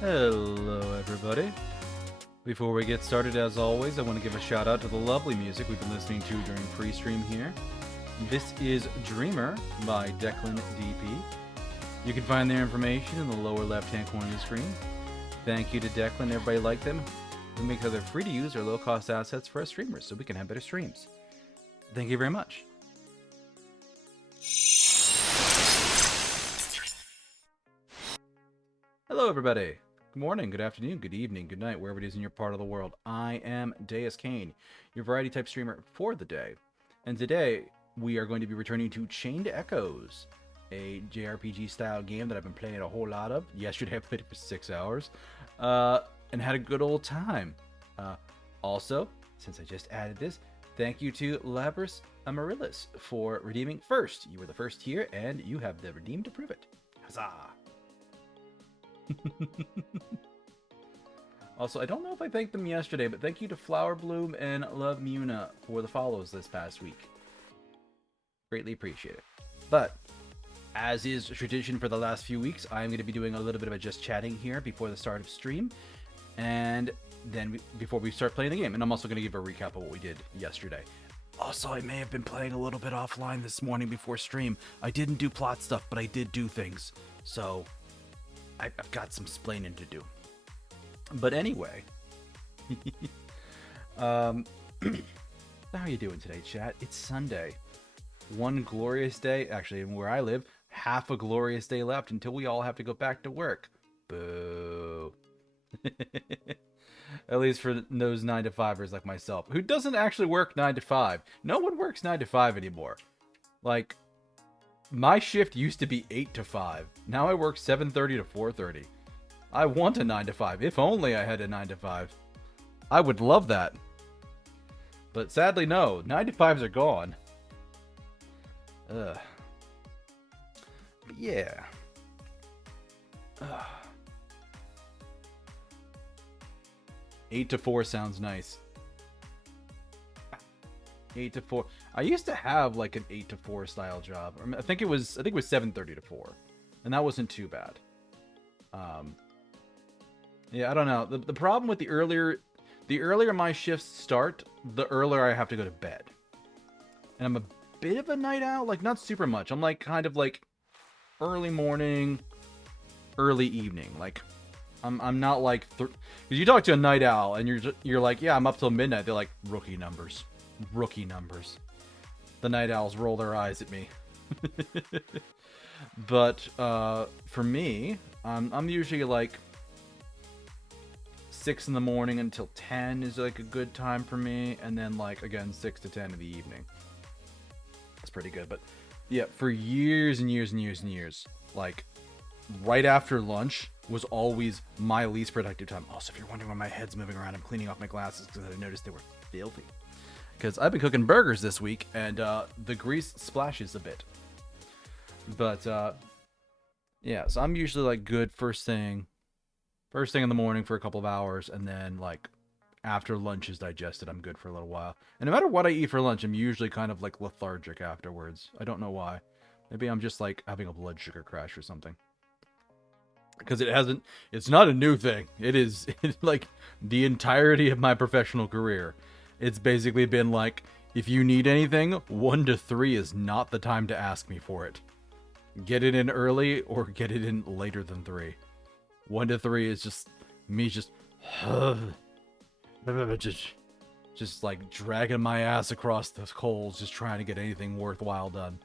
Hello everybody. Before we get started, as always, I want to give a shout out to the lovely music we've been listening to during pre-stream here. This is Dreamer by Deck13 DP. You can find their information in the lower left-hand corner of the screen. Thank you to Deck13 and everybody like them who make other free-to-use or low-cost assets for us streamers so we can have better streams. Thank you very much. Hello everybody. Good morning, good afternoon, good evening, good night, wherever it is in your part of the world. I am Deuscain, your variety type streamer for the day. And today, we are going to be returning to Chained Echoes, a JRPG style game that I've been playing a whole lot of. Yesterday I played it for 6 hours, and had a good old time. Also, since I just added this, thank you to Labris Amaryllis for redeeming first. You were the first here, and you have the redeem to prove it. Huzzah! Also, I don't know if I thanked them yesterday, but thank you to Flower Bloom and Love Muna for the follows this past week. Greatly appreciate it. But, as is tradition for the last few weeks, I'm going to be doing a little bit of a just chatting here before the start of stream, and then before we start playing the game. And I'm also going to give a recap of what we did yesterday. Also, I may have been playing a little bit offline this morning before stream. I didn't do plot stuff, but I did do things. So I've got some splaining to do. But anyway, how are you doing today, chat? It's Sunday. One glorious day. Actually, where I live, half a glorious day left until we all have to go back to work. Boo. At least for those 9-to-5ers like myself, who doesn't actually work 9 to 5. No one works 9 to 5 anymore. Like, my shift used to be 8 to 5. Now I work 7:30 to 4:30. I want a 9 to 5. If only I had a 9 to 5. I would love that. But sadly, no. 9 to 5s are gone. Ugh. But yeah. Ugh. 8 to 4 sounds nice. 8 to 4. I used to have like an 8 to 4 style job. I think it was 7:30 to 4, and that wasn't too bad. Yeah, I don't know. The problem with the earlier my shifts start, the earlier I have to go to bed. And I'm a bit of a night owl, like not super much. I'm like kind of like early morning, early evening. Like I'm not like because you talk to a night owl and you're like, yeah, I'm up till midnight. They're like, rookie numbers. Rookie numbers. The night owls roll their eyes at me. But for me, I'm usually like 6 in the morning until 10 is like a good time for me, and then like again 6 to 10 in the evening. That's pretty good. But yeah, for years and years and years and years, like right after lunch was always my least productive time. Also, if you're wondering why my head's moving around, I'm cleaning off my glasses because I noticed they were filthy. Because I've been cooking burgers this week, and the grease splashes a bit. But yeah, so I'm usually like good first thing in the morning for a couple of hours, and then like after lunch is digested, I'm good for a little while. And no matter what I eat for lunch, I'm usually kind of like lethargic afterwards. I don't know why. Maybe I'm just like having a blood sugar crash or something. Because it's not a new thing. It's like the entirety of my professional career. It's basically been like, if you need anything, 1 to 3 is not the time to ask me for it. Get it in early or get it in later than 3. 1 to 3 is just me just like dragging my ass across the coals, just trying to get anything worthwhile done.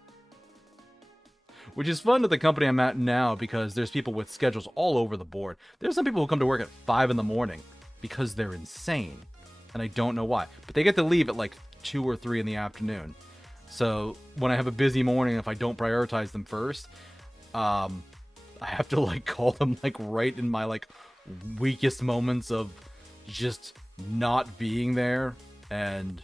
Which is fun at the company I'm at now because there's people with schedules all over the board. There's some people who come to work at 5 in the morning because they're insane. And I don't know why. But they get to leave at like 2 or 3 in the afternoon. So when I have a busy morning, if I don't prioritize them first, I have to like call them like right in my like weakest moments of just not being there. And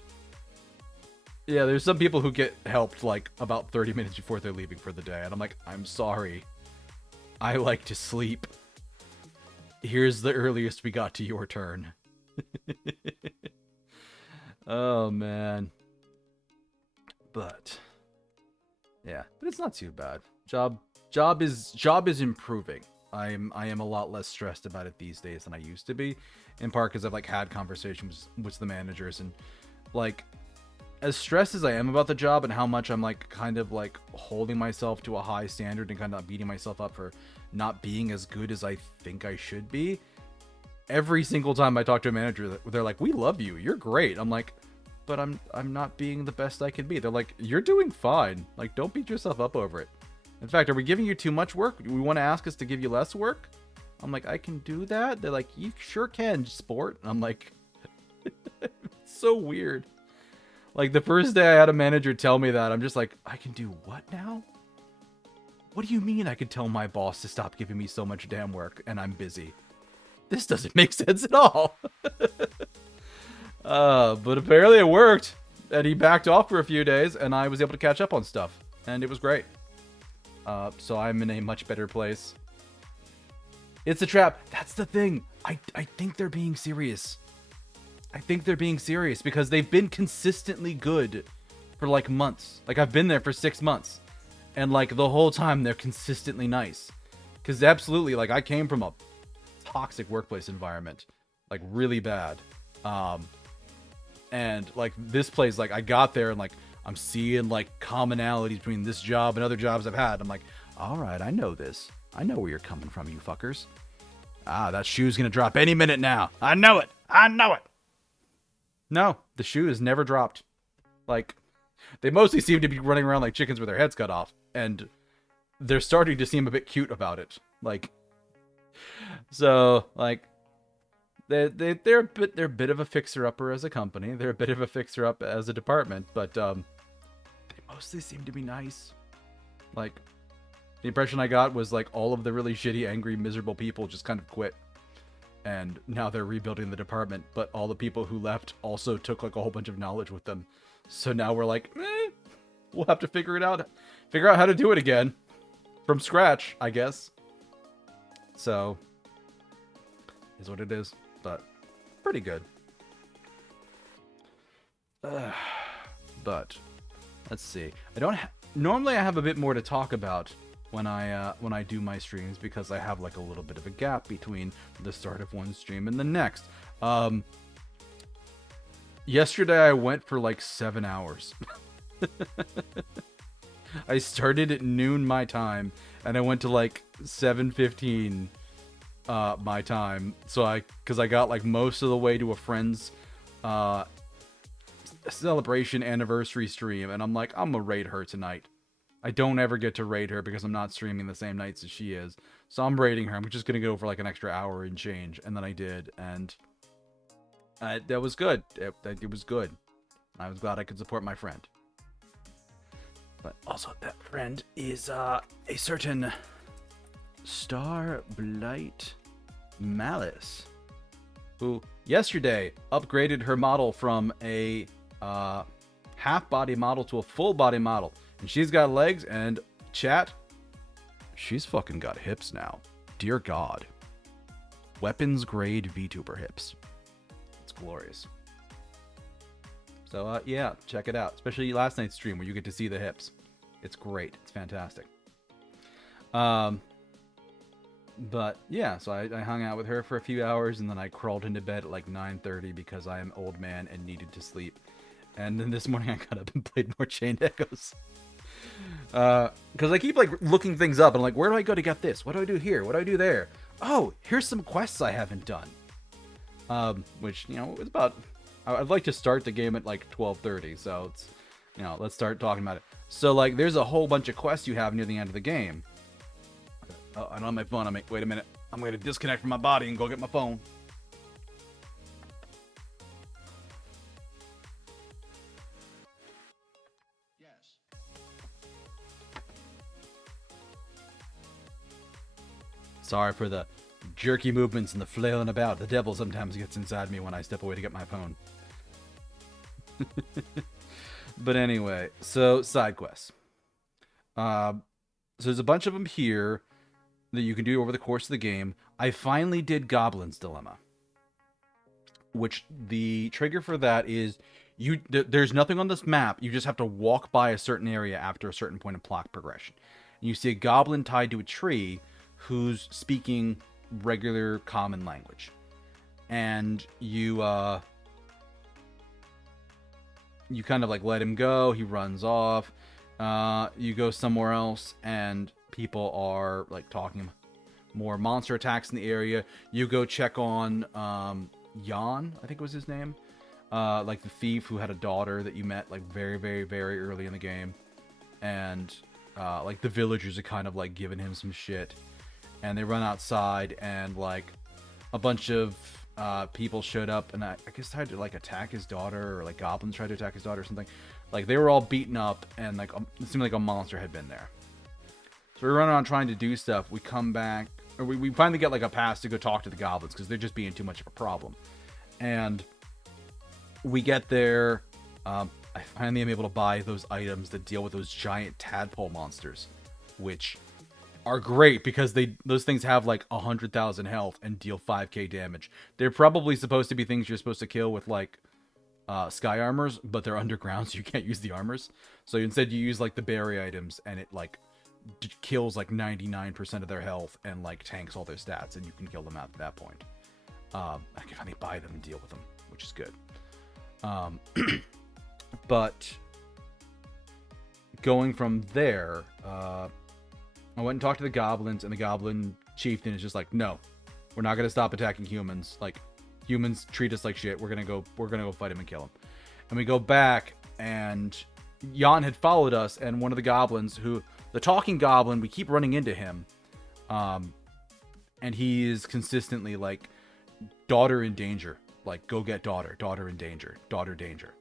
yeah, there's some people who get helped like about 30 minutes before they're leaving for the day. And I'm like, I'm sorry. I like to sleep. Here's the earliest we got to your turn. Oh man. But yeah, but it's not too bad. Job is improving. I am a lot less stressed about it these days than I used to be, in part because I've like had conversations with the managers, and like as stressed as I am about the job and how much I'm like kind of like holding myself to a high standard and kind of beating myself up for not being as good as I think I should be. Every single time I talk to a manager, they're like, "We love you. You're great." I'm like, "But I'm not being the best I can be." They're like, "You're doing fine. Like, don't beat yourself up over it. In fact, are we giving you too much work? We want to ask us to give you less work?" I'm like, "I can do that." They're like, "You sure can, sport." And I'm like, it's so weird. Like, the first day I had a manager tell me that, I'm just like, I can do what now? What do you mean I can tell my boss to stop giving me so much damn work and I'm busy? This doesn't make sense at all. But apparently it worked. And he backed off for a few days and I was able to catch up on stuff. And it was great. So I'm in a much better place. It's a trap. That's the thing. I think they're being serious. I think they're being serious because they've been consistently good for like months. Like I've been there for 6 months and like the whole time they're consistently nice. Cause absolutely, like I came from a toxic workplace environment, like really bad. And like this place, like I got there and like I'm seeing like commonalities between this job and other jobs I've had. I'm like, all right, I know this. I know where you're coming from, you fuckers. Ah, that shoe's gonna drop any minute now. I know it. I know it. No, the shoe has never dropped. Like, they mostly seem to be running around like chickens with their heads cut off. And they're starting to seem a bit cute about it. Like, so, like, they're a bit of a fixer-upper as a company. They're a bit of a fixer-up as a department. But, they mostly seem to be nice. Like, the impression I got was, like, all of the really shitty, angry, miserable people just kind of quit. And now they're rebuilding the department, but all the people who left also took like a whole bunch of knowledge with them. So now we're like, we'll have to figure out how to do it again. From scratch, I guess. So, is what it is, but pretty good. But, let's see. Normally I have a bit more to talk about when I do my streams because I have like a little bit of a gap between the start of one stream and the next. Yesterday I went for like 7 hours. I started at noon my time and I went to like 7:15 my time. So because I got like most of the way to a friend's celebration anniversary stream and I'm like, I'm gonna raid her tonight. I don't ever get to raid her because I'm not streaming the same nights as she is. So I'm raiding her. I'm just going to go for like an extra hour and change. And then I did. And that was good. It was good. I was glad I could support my friend. But also that friend is a certain Starblight Malice, who yesterday upgraded her model from a half body model to a full body model. And she's got legs and chat. She's fucking got hips now. Dear God. Weapons grade VTuber hips. It's glorious. So, yeah, check it out. Especially last night's stream where you get to see the hips. It's great. It's fantastic. But, yeah, so I hung out with her for a few hours and then I crawled into bed at like 9:30 because I am old man and needed to sleep. And then this morning I got up and played more Chained Echoes. Because I keep like looking things up and I'm like, where do I go to get this? What do I do here? What do I do there? Oh, here's some quests I haven't done. Which, you know, it's about, I'd like to start the game at like 12:30. So it's, you know, let's start talking about it. So like, there's a whole bunch of quests you have near the end of the game. Oh, I don't have my phone. Wait a minute. I'm going to disconnect from my body and go get my phone. Sorry for the jerky movements and the flailing about. The devil sometimes gets inside me when I step away to get my phone. But anyway, so side quests. So there's a bunch of them here that you can do over the course of the game. I finally did Goblin's Dilemma, which the trigger for that is there's nothing on this map. You just have to walk by a certain area after a certain point of plot progression. And you see a goblin tied to a tree who's speaking regular common language. And you kind of like let him go. He runs off. You go somewhere else, and people are like talking more monster attacks in the area. You go check on Jan, I think was his name, like the thief who had a daughter that you met like very, very, very early in the game, and like the villagers are kind of like giving him some shit, and they run outside, and like a bunch of people showed up, and I guess tried to like attack his daughter, or like goblins tried to attack his daughter or something. Like they were all beaten up, and like it seemed like a monster had been there. So we run around trying to do stuff. We come back, or we finally get like a pass to go talk to the goblins because they're just being too much of a problem. And we get there. I finally am able to buy those items that deal with those giant tadpole monsters, which are great because those things have like 100,000 health and deal 5k damage. They're probably supposed to be things you're supposed to kill with like sky armors, but they're underground, so you can't use the armors. So instead you use like the berry items, and it like kills like 99% of their health and like tanks all their stats, and you can kill them at that point. I can finally buy them and deal with them, which is good. But going from there, I went and talked to the goblins, and the goblin chieftain is just like, no, we're not gonna stop attacking humans. Like, humans treat us like shit. We're gonna go fight him and kill him. And we go back, and Jan had followed us, and one of the goblins, the talking goblin, we keep running into him, and he is consistently like, daughter in danger, like go get daughter in danger, daughter danger.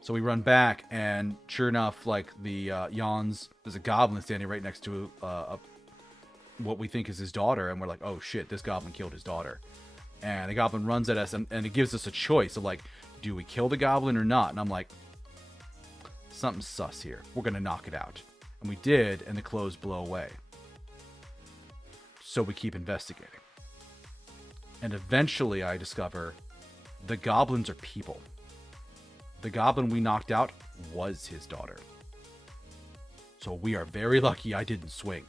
So we run back, and sure enough, like the there's a goblin standing right next to what we think is his daughter, and we're like, oh shit, this goblin killed his daughter. And the goblin runs at us, and it gives us a choice of like, do we kill the goblin or not? And I'm like, something's sus here. We're gonna knock it out. And we did, and the clothes blow away. So we keep investigating. And eventually I discover the goblins are people. The goblin we knocked out was his daughter. So we are very lucky I didn't swing.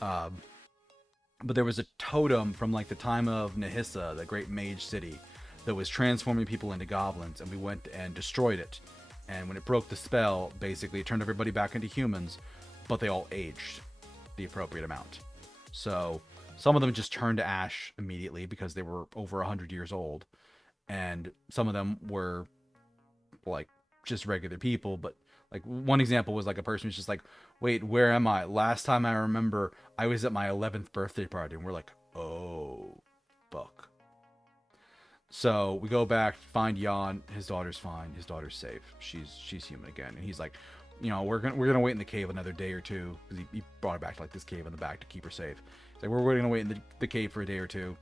But there was a totem from like the time of Nahissa, the great mage city, that was transforming people into goblins, and we went and destroyed it. And when it broke the spell, basically it turned everybody back into humans, but they all aged the appropriate amount. So some of them just turned to ash immediately because they were over 100 years old. And some of them were like just regular people. But like one example was like a person who's just like, wait, where am I? Last time I remember, I was at my 11th birthday party. And we're like, oh, fuck. So we go back, find Jan. His daughter's fine. His daughter's safe. She's human again. And he's like, you know, we're gonna wait in the cave another day or two, because he brought her back to like this cave in the back to keep her safe. He's like, we're gonna wait in the cave for a day or two,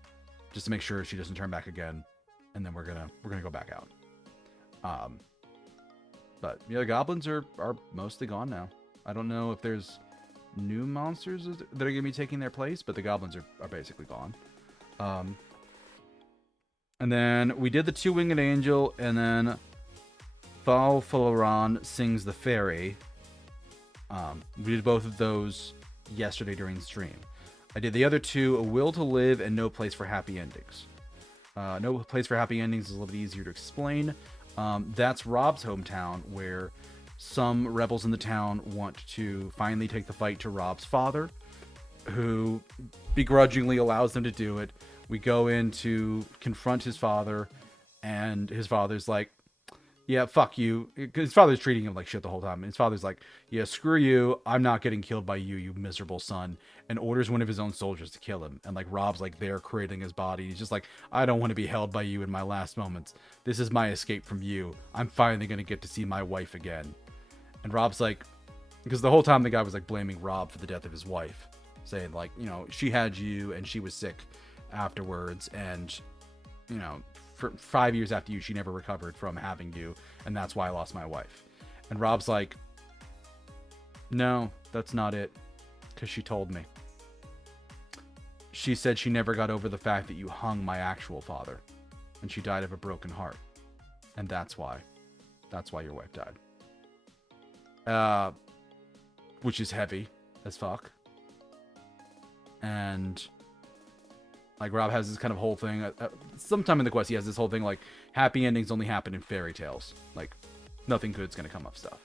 just to make sure she doesn't turn back again, and then we're gonna go back out. But yeah, the goblins are mostly gone now. I don't know if there's new monsters that are gonna be taking their place, but the goblins are basically gone. And then we did the Two-Winged Angel, and then Falfalaran Sings the Fairy. We did both of those yesterday during the stream. I did the other two, A Will to Live and No Place for Happy Endings. No Place for Happy Endings is a little bit easier to explain. That's Rob's hometown, where some rebels in the town want to finally take the fight to Rob's father, who begrudgingly allows them to do it. We go in to confront his father, and his father's like, yeah, fuck you. His father's treating him like shit the whole time. And his father's like, yeah, screw you. I'm not getting killed by you, you miserable son. And orders one of his own soldiers to kill him. And like Rob's like there creating his body. He's just like, I don't want to be held by you in my last moments. This is my escape from you. I'm finally going to get to see my wife again. And Rob's like, because the whole time the guy was like blaming Rob for the death of his wife. Saying like, you know, she had you and she was sick afterwards. And, you know, for 5 years after you, she never recovered from having you, and that's why I lost my wife. And Rob's like, no, that's not it, because she told me. She said she never got over the fact that you hung my actual father, and she died of a broken heart, and that's why your wife died. Which is heavy as fuck. And like Rob has this kind of whole thing. Sometime in the quest, he has this whole thing like happy endings only happen in fairy tales. Like nothing good's gonna come of stuff.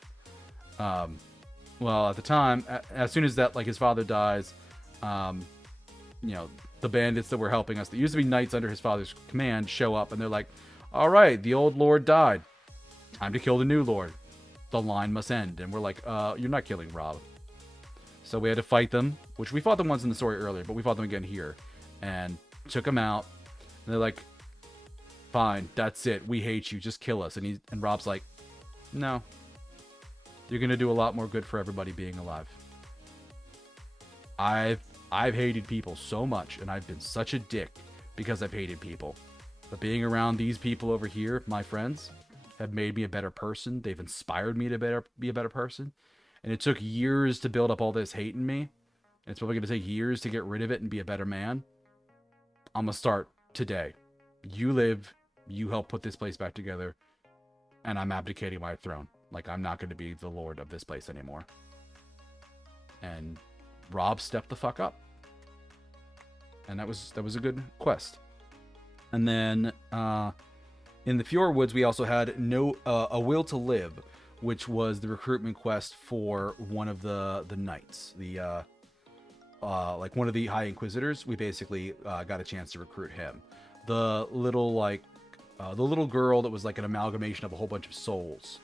Well, at the time, as soon as that like his father dies, the bandits that were helping us, that used to be knights under his father's command, show up and they're like, "All right, the old lord died. Time to kill the new lord. The line must end." And we're like, "You're not killing Rob." So we had to fight them, which we fought them once in the story earlier, but we fought them again here. And took them out. And they're like, "Fine, that's it. We hate you. Just kill us." And Rob's like, "No. You're going to do a lot more good for everybody being alive." I've hated people so much, and I've been such a dick because I've hated people. But being around these people over here, my friends, have made me a better person. They've inspired me to be a better person. And it took years to build up all this hate in me. And it's probably going to take years to get rid of it and be a better man. I'm going to start today. You live, you help put this place back together, and I'm abdicating my throne. Like, I'm not going to be the lord of this place anymore. And Rob stepped the fuck up. And that was a good quest. And then in the Fjord Woods, we also had A Will to Live, which was the recruitment quest for one of the knights. Like one of the High Inquisitors. We basically got a chance to recruit him. The little girl that was like an amalgamation of a whole bunch of souls.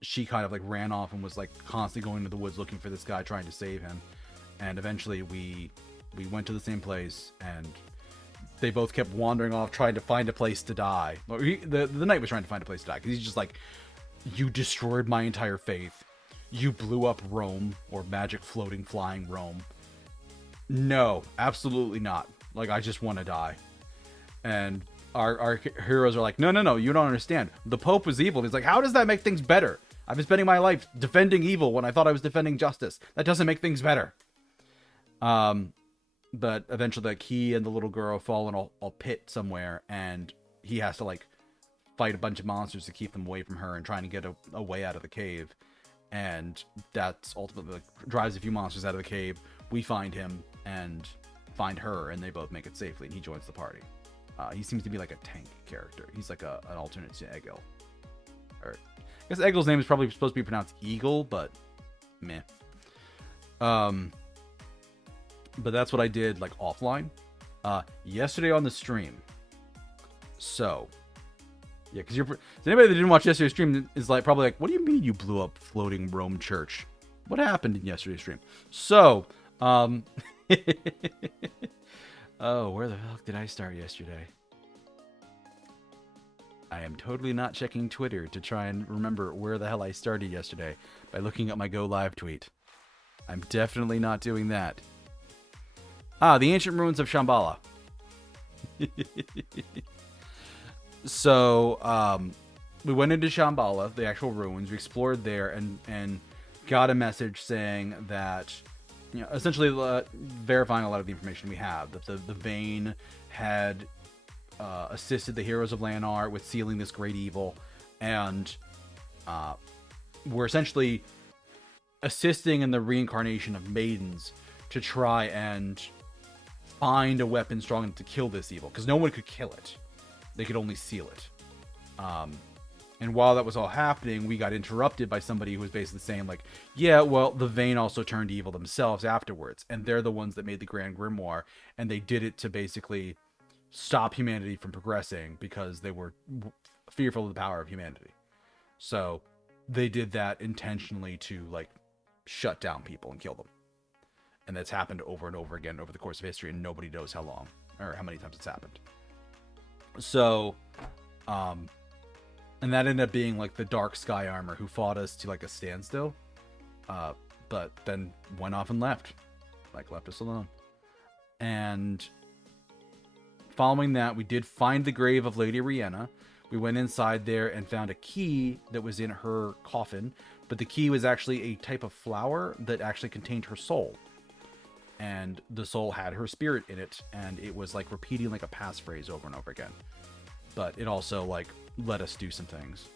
She kind of like ran off and was like constantly going to the woods looking for this guy, trying to save him. And eventually we went to the same place, and they both kept wandering off trying to find a place to die. The knight was trying to find a place to die because he's just like, "You destroyed my entire faith. You blew up Rome, or magic floating flying Rome. No, absolutely not. Like, I just want to die." And our heroes are like, no, you don't understand. The Pope was evil. He's like, "How does that make things better? I've been spending my life defending evil when I thought I was defending justice. That doesn't make things better." But eventually, like, he and the little girl fall in a pit somewhere, and he has to like fight a bunch of monsters to keep them away from her and trying to get a way out of the cave. And that's ultimately like, drives a few monsters out of the cave. We find him and find her, and they both make it safely, and he joins the party. He seems to be like a tank character. He's like an alternate to Egil. Or, I guess Egil's name is probably supposed to be pronounced Eagle, but meh. But that's what I did like offline. Yesterday on the stream. So, yeah, because anybody that didn't watch yesterday's stream is like probably like, "What do you mean you blew up floating Rome church? What happened in yesterday's stream?" So, oh, where the fuck did I start yesterday? I am totally not checking Twitter to try and remember where the hell I started yesterday by looking at my Go Live tweet. I'm definitely not doing that. The ancient ruins of Shambhala. So, we went into Shambhala, the actual ruins. We explored there and got a message saying that, essentially verifying a lot of the information we have. That the Vayne had assisted the heroes of Lannar with sealing this great evil, and we're essentially assisting in the reincarnation of maidens to try and find a weapon strong enough to kill this evil, because no one could kill it. They could only seal it. And while that was all happening, we got interrupted by somebody who was basically saying, like, "Yeah, well, the Vayne also turned evil themselves afterwards, and they're the ones that made the Grand Grimoire, and they did it to basically stop humanity from progressing because they were fearful of the power of humanity. So they did that intentionally to, like, shut down people and kill them. And that's happened over and over again over the course of history, and nobody knows how long or how many times it's happened. So, and that ended up being like the Dark Sky Armor who fought us to like a standstill, but then went off and left us alone. And following that, we did find the grave of Lady Rihanna. We went inside there and found a key that was in her coffin, but the key was actually a type of flower that actually contained her soul. And the soul had her spirit in it, and it was like repeating like a passphrase over and over again. But it also like let us do some things.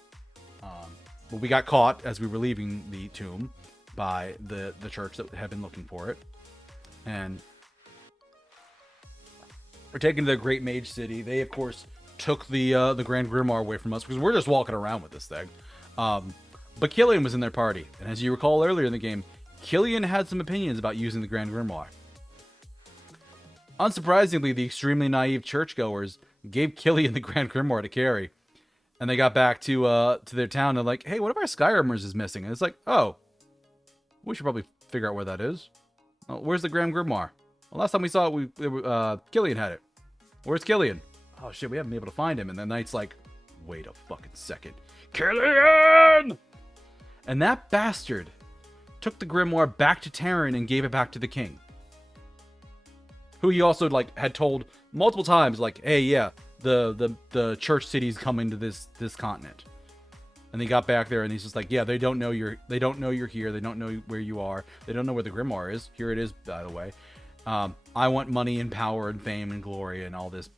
But we got caught as we were leaving the tomb by the church that had been looking for it. And we're taken to the Great Mage City. They, of course, took the Grand Grimoire away from us because we're just walking around with this thing. But Killian was in their party, and as you recall earlier in the game, Killian had some opinions about using the Grand Grimoire. Unsurprisingly, the extremely naive churchgoers gave Killian the Grand Grimoire to carry, and they got back to their town and like, hey, one of our Skyrimers is missing. And it's like, oh, we should probably figure out where that is. Oh, where's the Grand Grimoire? Well, last time we saw it, Killian had it. Where's Killian? Oh shit, we haven't been able to find him. And the knight's like, wait a fucking second. Killian! And that bastard took the grimoire back to Taryn and gave it back to the king. Who he also like had told multiple times, like, hey, yeah, the church city's coming to this continent. And they got back there and he's just like, yeah, they don't know you're here, they don't know where you are, they don't know where the grimoire is. Here it is, by the way. I want money and power and fame and glory and all this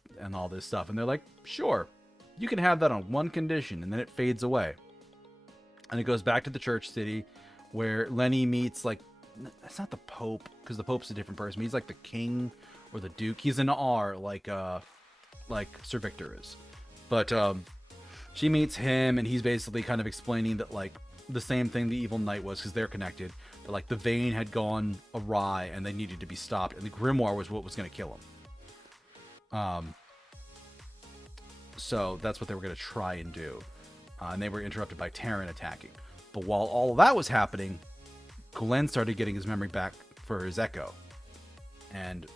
stuff. And they're like, sure, you can have that on one condition. And then it fades away. And it goes back to the church city where Lenne meets, like, it's not the Pope, because the Pope's a different person. He's like the king or the Duke. He's an R, like Sir Victor is. But she meets him, and he's basically kind of explaining that, like, the same thing the evil knight was, because they're connected. But, like, the vein had gone awry, and they needed to be stopped, and the grimoire was what was going to kill him. So that's what they were going to try and do. And they were interrupted by Taryn attacking. But while all of that was happening, Glenn started getting his memory back for his echo. And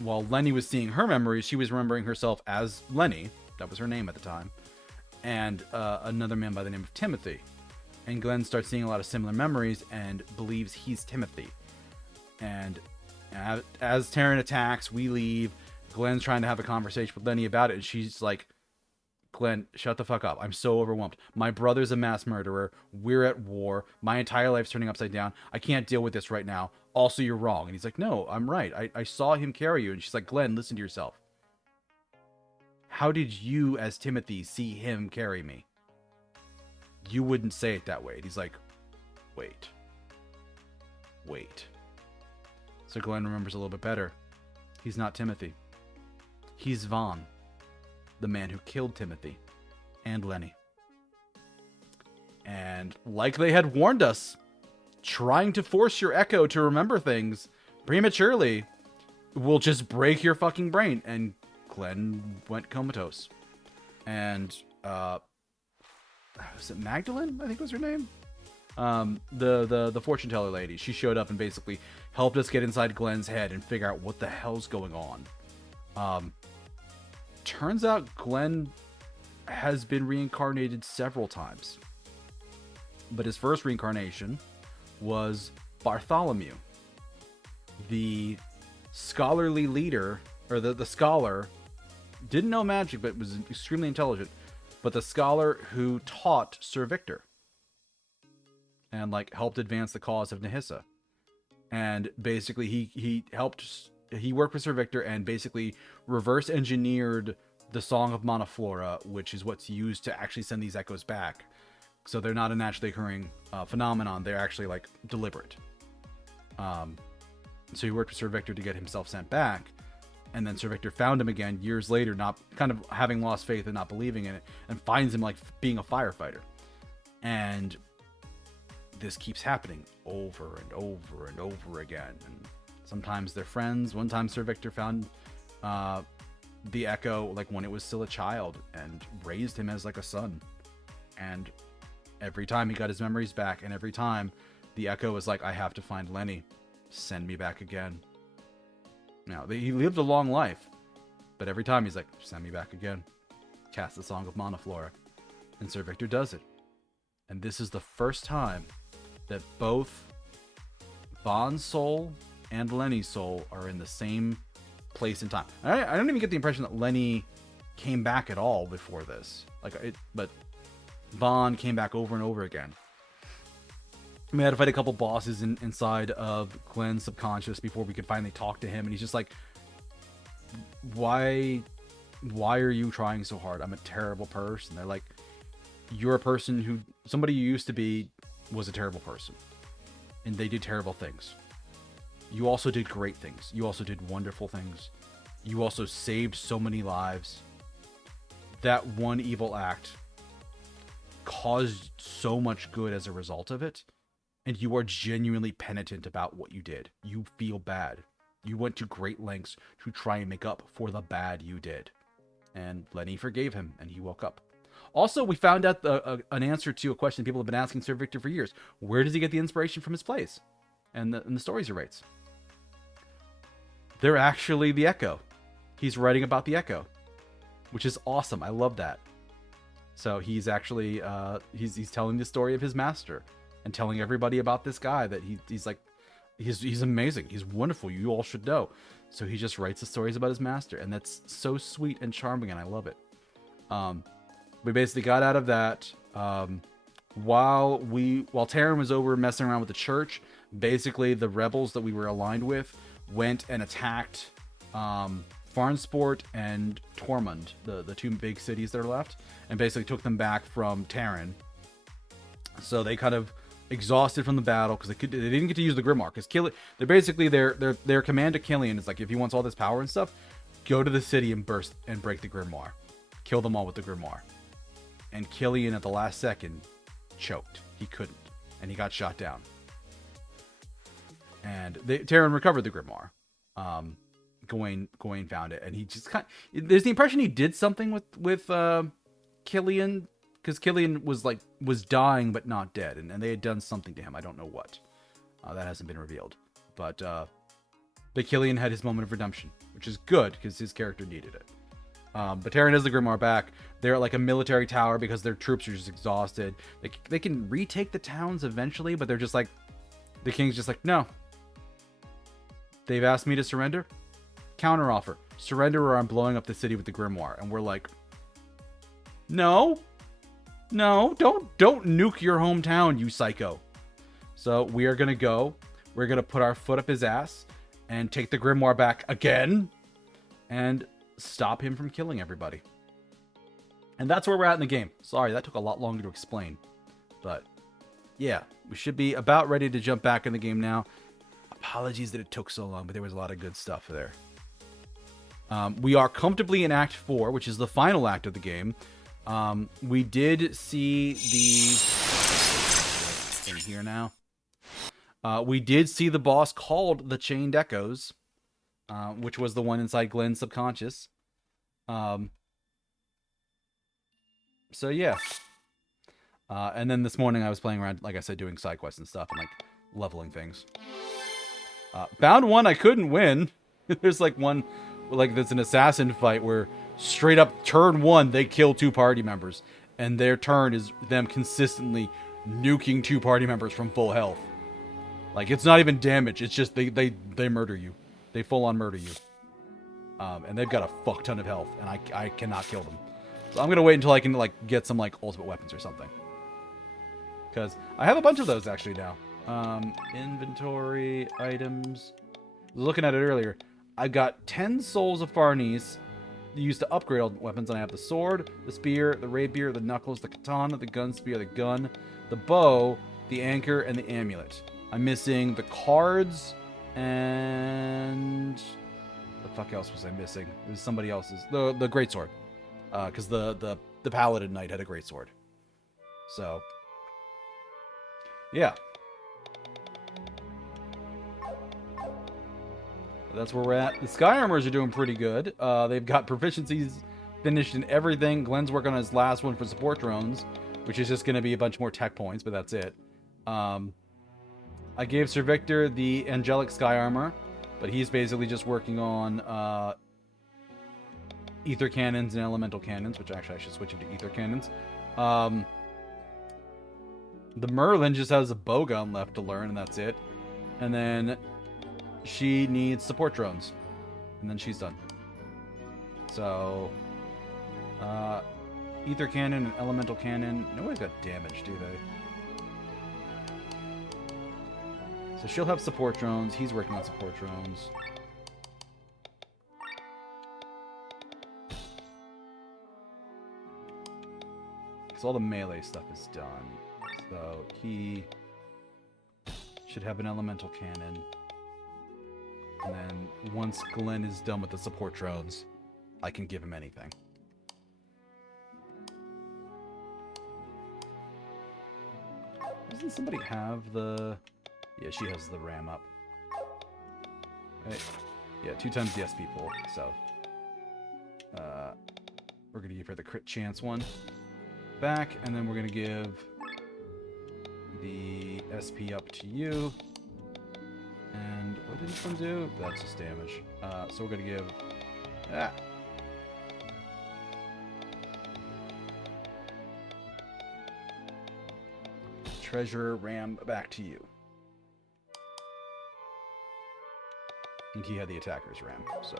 while Lenne was seeing her memories, she was remembering herself as Lenne. That was her name at the time. And another man by the name of Timothy. And Glenn starts seeing a lot of similar memories and believes he's Timothy. And as Taryn attacks, we leave. Glenn's trying to have a conversation with Lenne about it. And she's like, Glenn, shut the fuck up. I'm so overwhelmed. My brother's a mass murderer. We're at war. My entire life's turning upside down. I can't deal with this right now. Also, you're wrong. And he's like, no, I'm right. I saw him carry you. And she's like, Glenn, listen to yourself. How did you, as Timothy, see him carry me? You wouldn't say it that way. And he's like, wait. So Glenn remembers a little bit better. He's not Timothy. He's Vaughn, the man who killed Timothy and Lenne. And like they had warned us, trying to force your echo to remember things prematurely will just break your fucking brain. And Glenn went comatose. And was it Magdalene? I think was her name. The fortune teller lady. She showed up and basically helped us get inside Glenn's head and figure out what the hell's going on. Turns out Glenn has been reincarnated several times. But his first reincarnation was Bartholomew, the scholarly leader, or the scholar, didn't know magic but was extremely intelligent, but the scholar who taught Sir Victor and like helped advance the cause of Nihissa. And basically he worked with Sir Victor and basically reverse engineered the Song of Monoflora, which is what's used to actually send these echoes back. So they're not a naturally occurring phenomenon. They're actually like deliberate. So he worked with Sir Victor to get himself sent back. And then Sir Victor found him again years later, not kind of having lost faith and not believing in it, and finds him like being a firefighter. And this keeps happening over and over and over again. And sometimes they're friends. One time Sir Victor found the echo like when it was still a child and raised him as like a son. And every time he got his memories back, and every time the echo was like, I have to find Lenne. Send me back again. Now, he lived a long life, but every time he's like, send me back again. Cast the Song of Monoflora. And Sir Victor does it. And this is the first time that both Vaughn's soul and Lenne's soul are in the same place in time. I don't even get the impression that Lenne came back at all before this. But Vaughn came back over and over again. We had to fight a couple bosses inside of Glenn's subconscious before we could finally talk to him. And he's just like, why are you trying so hard? I'm a terrible person. They're like, you're a person who, somebody you used to be was a terrible person. And they did terrible things. you also did great things. You also did wonderful things. You also saved so many lives. That one evil act caused so much good as a result of it. And you are genuinely penitent about what you did. You feel bad. You went to great lengths to try and make up for the bad you did. And Lenne forgave him, and he woke up. Also, we found out an answer to a question people have been asking Sir Victor for years. Where does he get the inspiration from his plays? And the stories he writes. They're actually the Echo. He's writing about the Echo, which is awesome. I love that. So he's actually, he's telling the story of his master and telling everybody about this guy that he's like, he's amazing. He's wonderful. You all should know. So he just writes the stories about his master, and that's so sweet and charming, and I love it. We basically got out of that while Taryn was over messing around with the church. Basically, the rebels that we were aligned with went and attacked Farnsport and Tormund, the two big cities that are left, and basically took them back from Taryn. So they kind of exhausted from the battle because they didn't get to use the Grimoire, because they're basically their commander Killian is like, if he wants all this power and stuff, go to the city and burst and break the Grimoire, kill them all with the Grimoire. And Killian at the last second choked. He couldn't, and he got shot down. And Taryn recovered the Grimoire. Gawain found it, and he just there's the impression he did something with Killian, because Killian was dying but not dead, and they had done something to him. I don't know what. That hasn't been revealed. But Killian had his moment of redemption, which is good because his character needed it. But Taryn has the Grimoire back. They're at like a military tower because their troops are just exhausted. They can retake the towns eventually, but they're just like, the king's just like, no. They've asked me to surrender. Counteroffer. Surrender or I'm blowing up the city with the Grimoire. And we're like, no, don't nuke your hometown, you psycho. So we are going to go. We're going to put our foot up his ass and take the Grimoire back again and stop him from killing everybody. And that's where we're at in the game. Sorry, that took a lot longer to explain. But yeah, we should be about ready to jump back in the game now. Apologies that it took so long, but there was a lot of good stuff there. We are comfortably in Act 4, which is the final act of the game. We did see in here now. We did see the boss called the Chained Echoes, which was the one inside Glenn's subconscious. So yeah. And then this morning I was playing around, like I said, doing side quests and stuff and like leveling things. Bound 1 I couldn't win. There's like one, like there's an assassin fight where straight up turn 1 they kill 2 party members, and their turn is them consistently nuking 2 party members from full health. Like, it's not even damage, it's just they murder you. They full on murder you. And they've got a fuck ton of health, and I cannot kill them. So I'm gonna wait until I can like get some like ultimate weapons or something, because I have a bunch of those actually now. Inventory items. I was looking at it earlier. I got 10 souls of Farnese used to upgrade all the weapons, and I have the sword, the spear, the rapier, the knuckles, the katana, the gun spear, the gun, the bow, the anchor, and the amulet. I'm missing the cards, and the fuck else was I missing? It was somebody else's. The greatsword, because the paladin knight had a greatsword. So yeah. That's where we're at. The Sky Armors are doing pretty good. They've got proficiencies finished in everything. Glenn's working on his last one for support drones, which is just going to be a bunch more tech points, but that's it. I gave Sir Victor the Angelic Sky Armor, but he's basically just working on Ether Cannons and Elemental Cannons, which actually I should switch him to Ether Cannons. The Merlin just has a bowgun left to learn, and that's it. And then she needs support drones, and then she's done. So, Ether Cannon and Elemental Cannon. Nobody's got damage, do they? So she'll have support drones. He's working on support drones. Because all the melee stuff is done. So he should have an Elemental Cannon. And then once Glenn is done with the support drones, I can give him anything. Doesn't somebody have the... Yeah, she has the ram up. Right? Yeah, 2 times the SP pool, so... we're going to give her the crit chance one back, and then we're going to give the SP up to you. And what did this one do? That's just damage. So we're going to give... Treasurer ram back to you. I think he had the attacker's ram, so...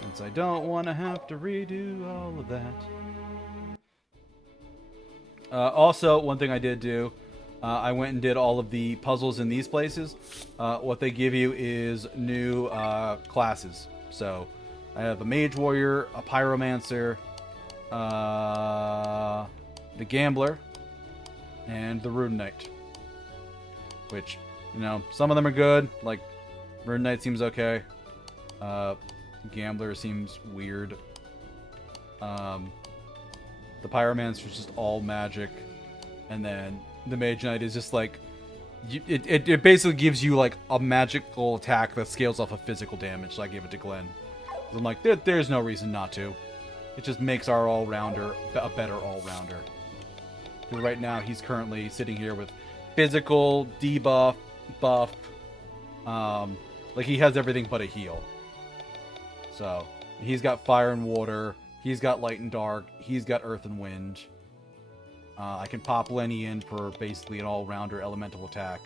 Since I don't want to have to redo all of that. Also, one thing I did do, I went and did all of the puzzles in these places. What they give you is new classes. So, I have a Mage Warrior, a Pyromancer, the Gambler, and the Rune Knight. Which, you know, some of them are good. Like, Rune Knight seems okay. Gambler seems weird. The Pyromancer is just all magic. And then the Mage Knight is just like... It basically gives you like a magical attack that scales off of physical damage. So I gave it to Glenn. I'm like, there's no reason not to. It just makes our all-rounder a better all-rounder. Because right now he's currently sitting here with physical, debuff, buff. Like he has everything but a heal. So, he's got fire and water, he's got light and dark, he's got earth and wind. I can pop Lenne in for basically an all-rounder elemental attack.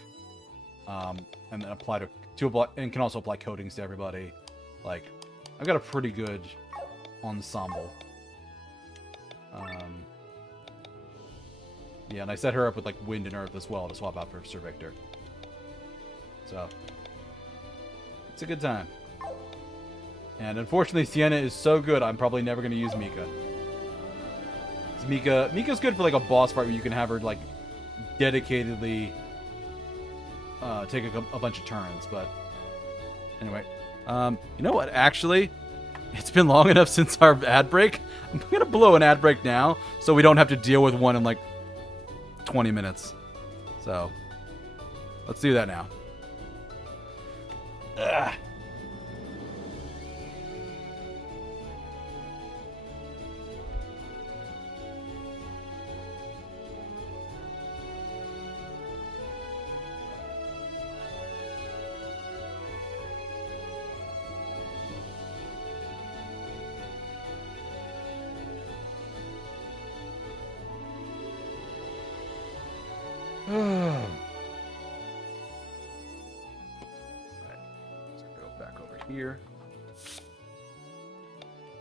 And then apply and can also apply coatings to everybody. Like, I've got a pretty good ensemble. Yeah, and I set her up with like wind and earth as well to swap out for Sir Victor. So, it's a good time. And unfortunately, Sienna is so good, I'm probably never going to use Mika. Mika's good for like a boss fight where you can have her like dedicatedly take a bunch of turns. But anyway, you know what? Actually, it's been long enough since our ad break. I'm going to blow an ad break now so we don't have to deal with one in like 20 minutes. So let's do that now. Ugh. Here.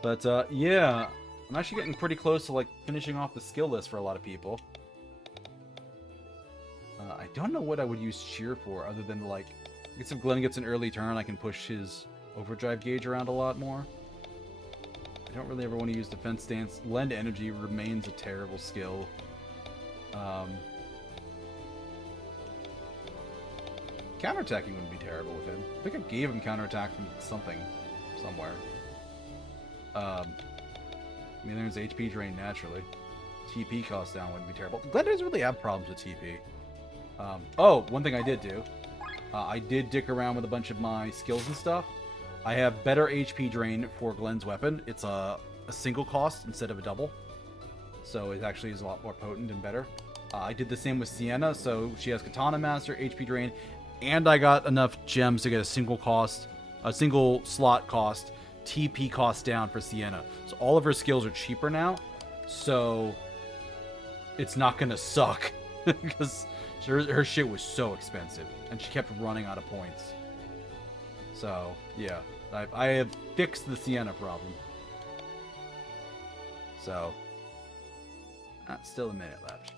But yeah, I'm actually getting pretty close to like finishing off the skill list for a lot of people. I don't know what I would use cheer for other than like, I guess if Glenn gets an early turn, I can push his overdrive gauge around a lot more. I don't really ever want to use defense stance. Lend energy remains a terrible skill. Counterattacking wouldn't be terrible with him. I think I gave him counterattack from something, somewhere. I mean, there's HP drain naturally. TP cost down wouldn't be terrible. Glenn doesn't really have problems with TP. Oh, one thing I did do. I did dick around with a bunch of my skills and stuff. I have better HP drain for Glenn's weapon. It's a single cost instead of a double. So it actually is a lot more potent and better. I did the same with Sienna, so she has Katana Master, HP drain, and I got enough gems to get a single slot cost, TP cost down for Sienna. So all of her skills are cheaper now, so it's not gonna suck because her shit was so expensive and she kept running out of points. So yeah, I have fixed the Sienna problem. So still a minute left.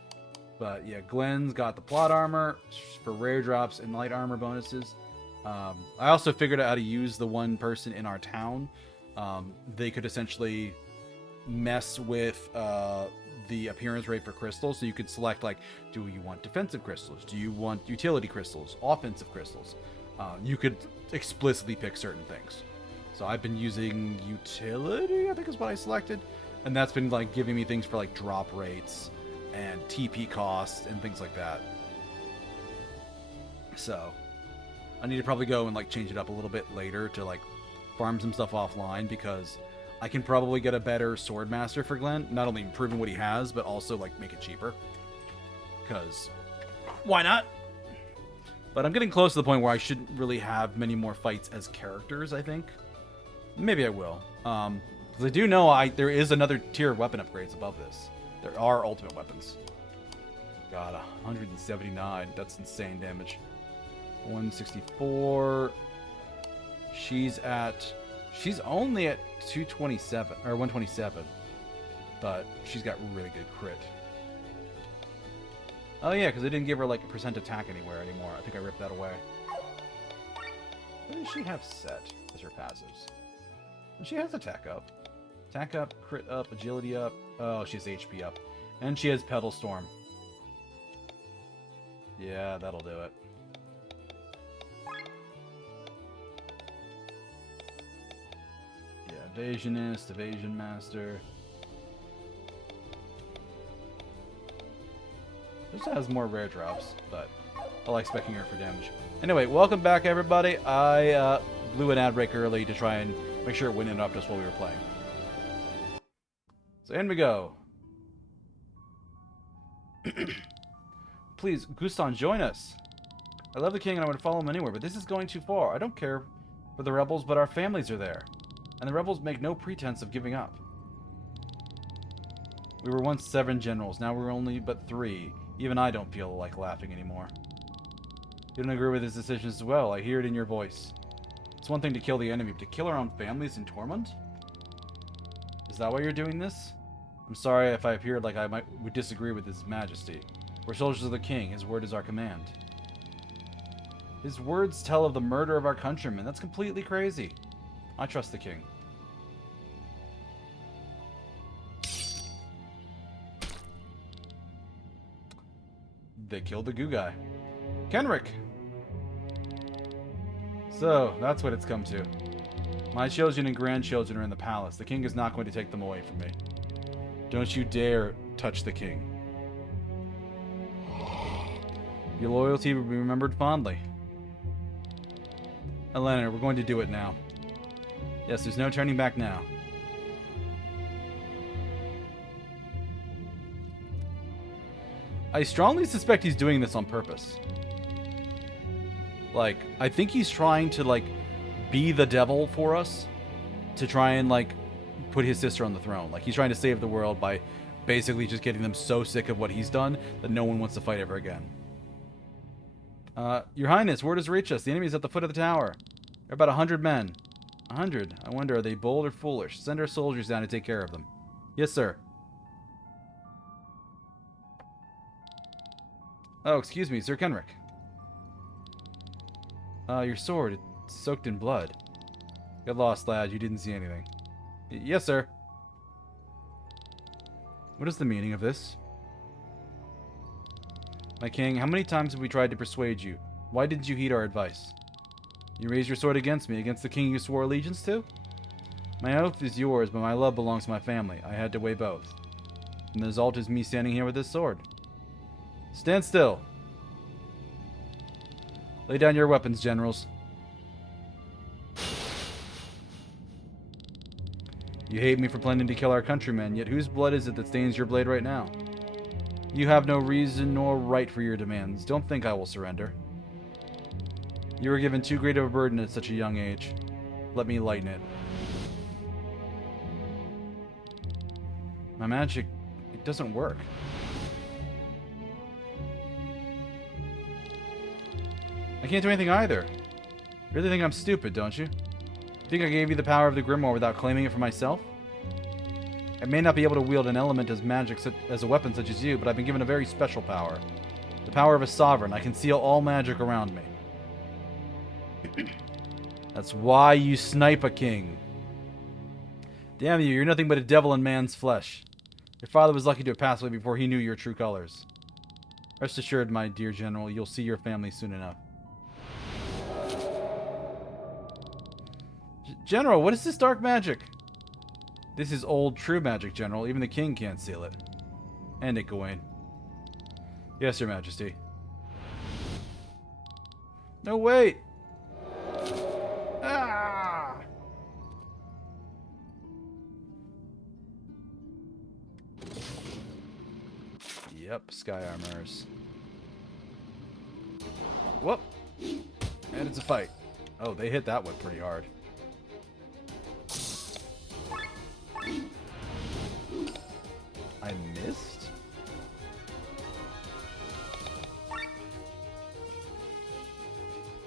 But yeah, Glenn's got the plot armor for rare drops and light armor bonuses. I also figured out how to use the one person in our town. They could essentially mess with the appearance rate for crystals. So you could select, like, do you want defensive crystals? Do you want utility crystals? Offensive crystals? You could explicitly pick certain things. So I've been using utility, I think is what I selected. And that's been, like, giving me things for, like, drop rates and TP costs and things like that. So I need to probably go and, like, change it up a little bit later to, like, farm some stuff offline, because I can probably get a better sword master for Glenn, not only improving what he has, but also, like, make it cheaper. Because why not? But I'm getting close to the point where I shouldn't really have many more fights as characters, I think. Maybe I will. Because I do know there is another tier of weapon upgrades above this. There are ultimate weapons. God, 179. That's insane damage. 164. She's only at 227 or 127, but she's got really good crit. Oh yeah, because they didn't give her like a percent attack anywhere anymore. I think I ripped that away. What does she have set as her passives? She has attack up, crit up, agility up. Oh, she has HP up, and she has Pedal Storm. Yeah, that'll do it. Evasionist, Evasion Master. This has more rare drops, but I like specking her for damage. Anyway, welcome back, everybody. I blew an ad break early to try and make sure it wouldn't interrupt us while we were playing. So in we go. Please, Deuscain, join us. I love the king and I would follow him anywhere, but this is going too far. I don't care for the rebels, but our families are there. And the rebels make no pretense of giving up. We were once 7 generals, now we're only but 3. Even I don't feel like laughing anymore. You don't agree with his decisions as well, I hear it in your voice. It's one thing to kill the enemy, but to kill our own families in torment? Is that why you're doing this? I'm sorry if I appeared like I would disagree with his majesty. We're soldiers of the king, his word is our command. His words tell of the murder of our countrymen, that's completely crazy. I trust the king. They killed the goo guy. Kenrick! So, that's what it's come to. My children and grandchildren are in the palace. The king is not going to take them away from me. Don't you dare touch the king. Your loyalty will be remembered fondly. Lenne, we're going to do it now. Yes, there's no turning back now. I strongly suspect he's doing this on purpose. Like, I think he's trying to, like, be the devil for us. To try and, like, put his sister on the throne. Like, he's trying to save the world by basically just getting them so sick of what he's done that no one wants to fight ever again. Your Highness, word has reached us. The enemy is at the foot of the tower. There are about 100 men. 100? I wonder, are they bold or foolish? Send our soldiers down to take care of them. Yes, sir. Oh, excuse me, Sir Kenrick. Your sword, it's soaked in blood. Get lost, lad. You didn't see anything. Yes, sir. What is the meaning of this? My king, how many times have we tried to persuade you? Why didn't you heed our advice? You raised your sword against me, against the king you swore allegiance to? My oath is yours, but my love belongs to my family. I had to weigh both. And the result is me standing here with this sword. Stand still. Lay down your weapons, generals. You hate me for planning to kill our countrymen, yet whose blood is it that stains your blade right now? You have no reason nor right for your demands. Don't think I will surrender. You were given too great of a burden at such a young age. Let me lighten it. My magic, it doesn't work. I can't do anything either. You really think I'm stupid, don't you? Think I gave you the power of the Grimoire without claiming it for myself? I may not be able to wield an element as magic as a weapon such as you, but I've been given a very special power. The power of a sovereign. I can seal all magic around me. That's why you snipe a king. Damn you, you're nothing but a devil in man's flesh. Your father was lucky to have passed away before he knew your true colors. Rest assured, my dear general, you'll see your family soon enough. General, what is this dark magic? This is old, true magic, General. Even the king can't seal it. End it, Gawain. Yes, Your Majesty. No, wait! Ah! Yep, sky armors. Whoop! And it's a fight. Oh, they hit that one pretty hard. I missed?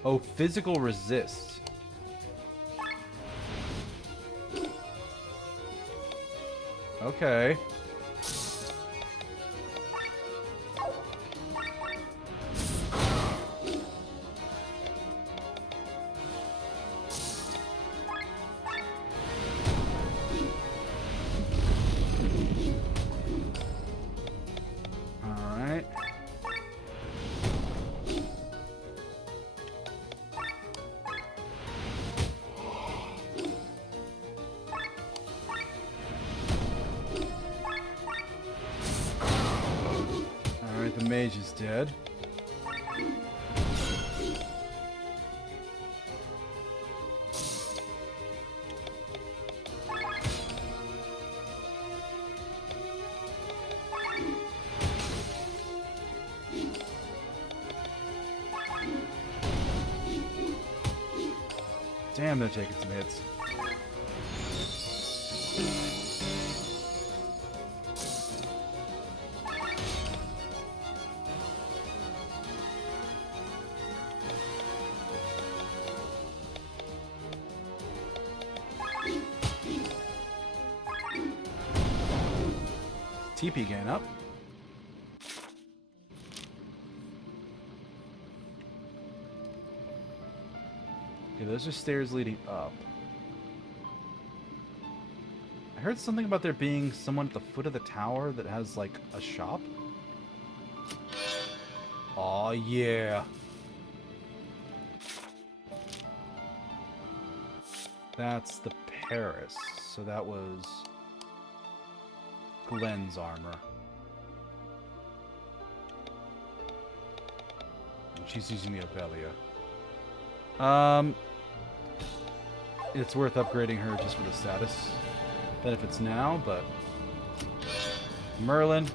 Oh, physical resist. Okay. The mage is dead. Damn, they're taking some hits. TP gain up. Okay, those are stairs leading up. I heard something about there being someone at the foot of the tower that has, like, a shop. Aw, yeah. That's the Paris. So that was Glenn's armor. She's using the Ophelia. It's worth upgrading her just for the status benefits now, but Merlin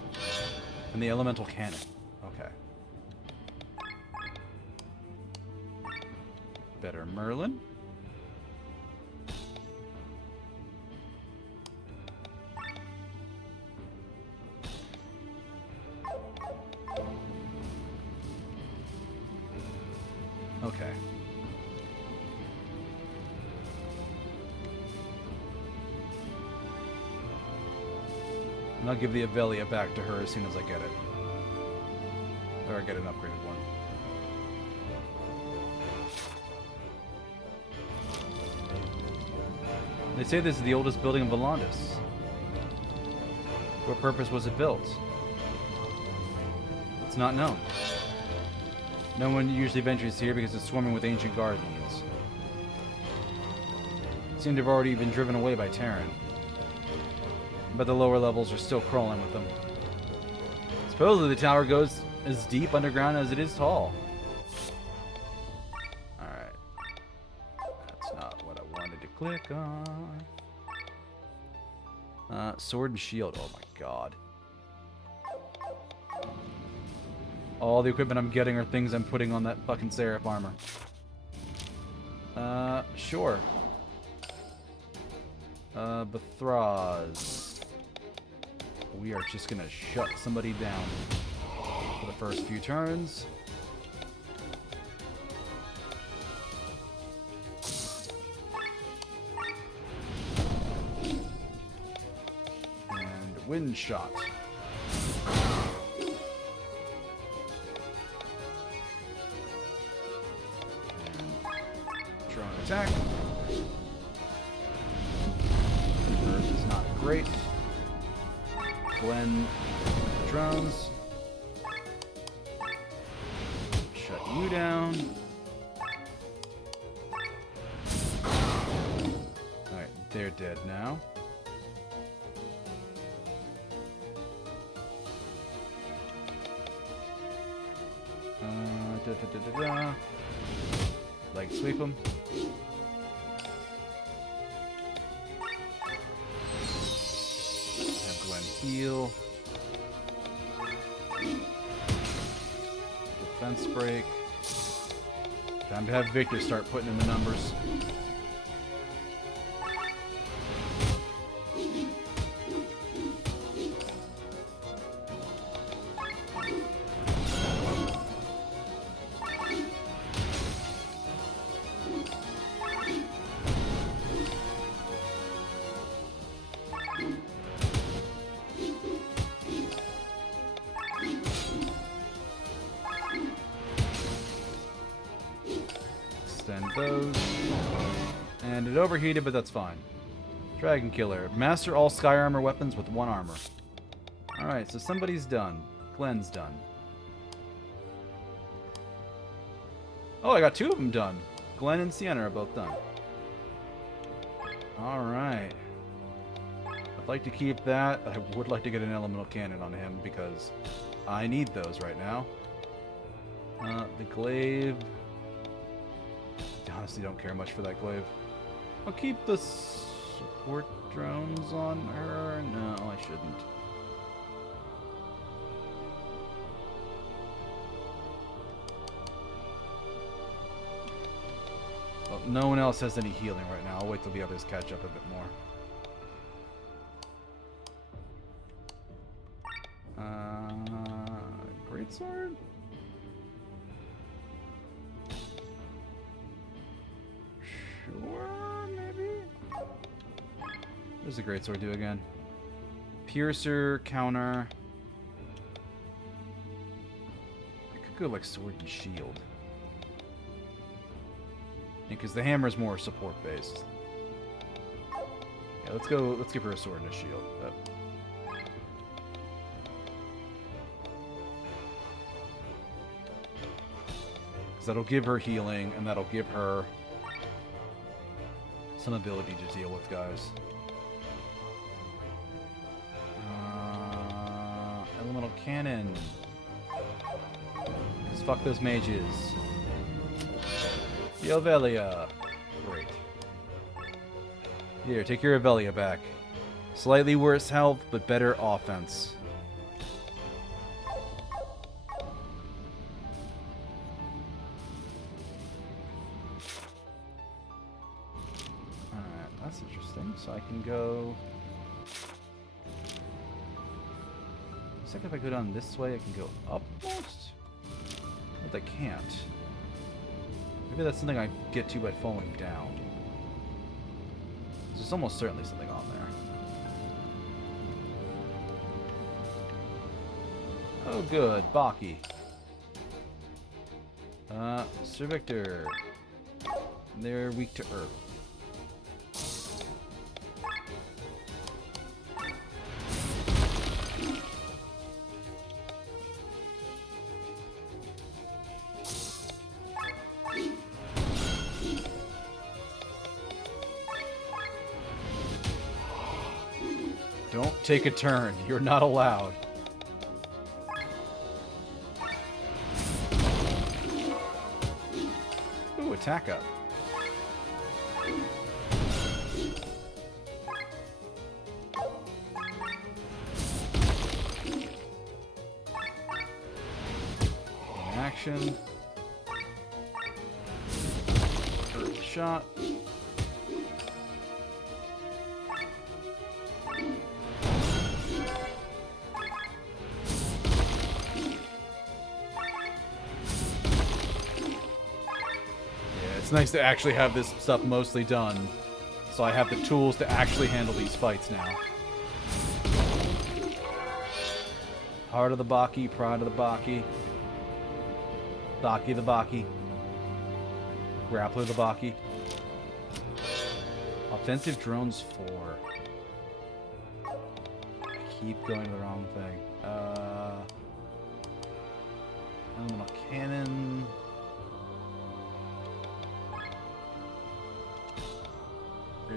and the elemental cannon. Okay. Better Merlin. Okay. And I'll give the Avelia back to her as soon as I get it. Or I get an upgraded one. They say this is the oldest building in Volandis. For what purpose was it built? It's not known. No one usually ventures here because it's swarming with ancient guardians. Seem to have already been driven away by Taryn. But the lower levels are still crawling with them. Supposedly the tower goes as deep underground as it is tall. Alright. That's not what I wanted to click on. Sword and shield. Oh my god. All the equipment I'm getting are things I'm putting on that fucking Seraph armor. Sure. Bethraz. We are just gonna shut somebody down for the first few turns. And wind shot. And drone attack. Converge is Great. Glenn drones. Shut you down. Alright, they're dead now. Leg sweep him. Have Glenn heal. Defense break. Time to have Victor start putting in the numbers. Those. And it overheated, but that's fine. Dragon Killer. Master all Sky Armor weapons with 1 armor. Alright, so somebody's done. Glenn's done. Oh, I got 2 of them done. Glenn and Sienna are both done. Alright. I'd like to keep that. I would like to get an elemental cannon on him because I need those right now. The glaive. I honestly don't care much for that glaive. I'll keep the support drones on her. No, I shouldn't. Well, no one else has any healing right now. I'll wait till the others catch up a bit more. Greatsword? Sure, maybe? What does the greatsword do again? Piercer, counter. I could go like sword and shield. Because the hammer is more support based. Yeah, let's give her a sword and a shield. Because that'll give her healing, and that'll give her some ability to deal with guys. Elemental cannon. Let's fuck those mages. Yovelia. Great. Here, take your Yovelia back. Slightly worse health, but better offense. Alright, that's interesting. So I can go... Looks like if I go down this way, I can go up most? But I can't. Maybe that's something I get to by falling down. There's almost certainly something on there. Oh good, Baki. Sir Victor. They're weak to earth. Don't take a turn. You're not allowed. Ooh, attack up. Action. Earth shot. It's nice to actually have this stuff mostly done, so I have the tools to actually handle these fights now. Heart of the Baki, Pride of the Baki. Baki the Baki. Grappler the Baki. Offensive drones 4. keep going to the wrong thing. Elemental cannon.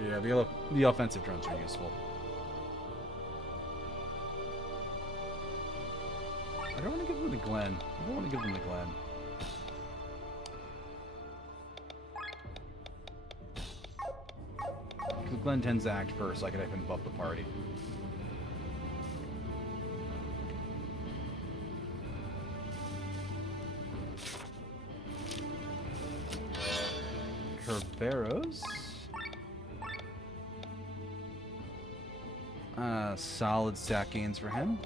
Yeah, the offensive drones are useful. I don't want to give them to Glenn. I don't want to give them to Glenn. Because Glenn tends to act first, so I can buff the party. Kerberos. Solid stat gains for him.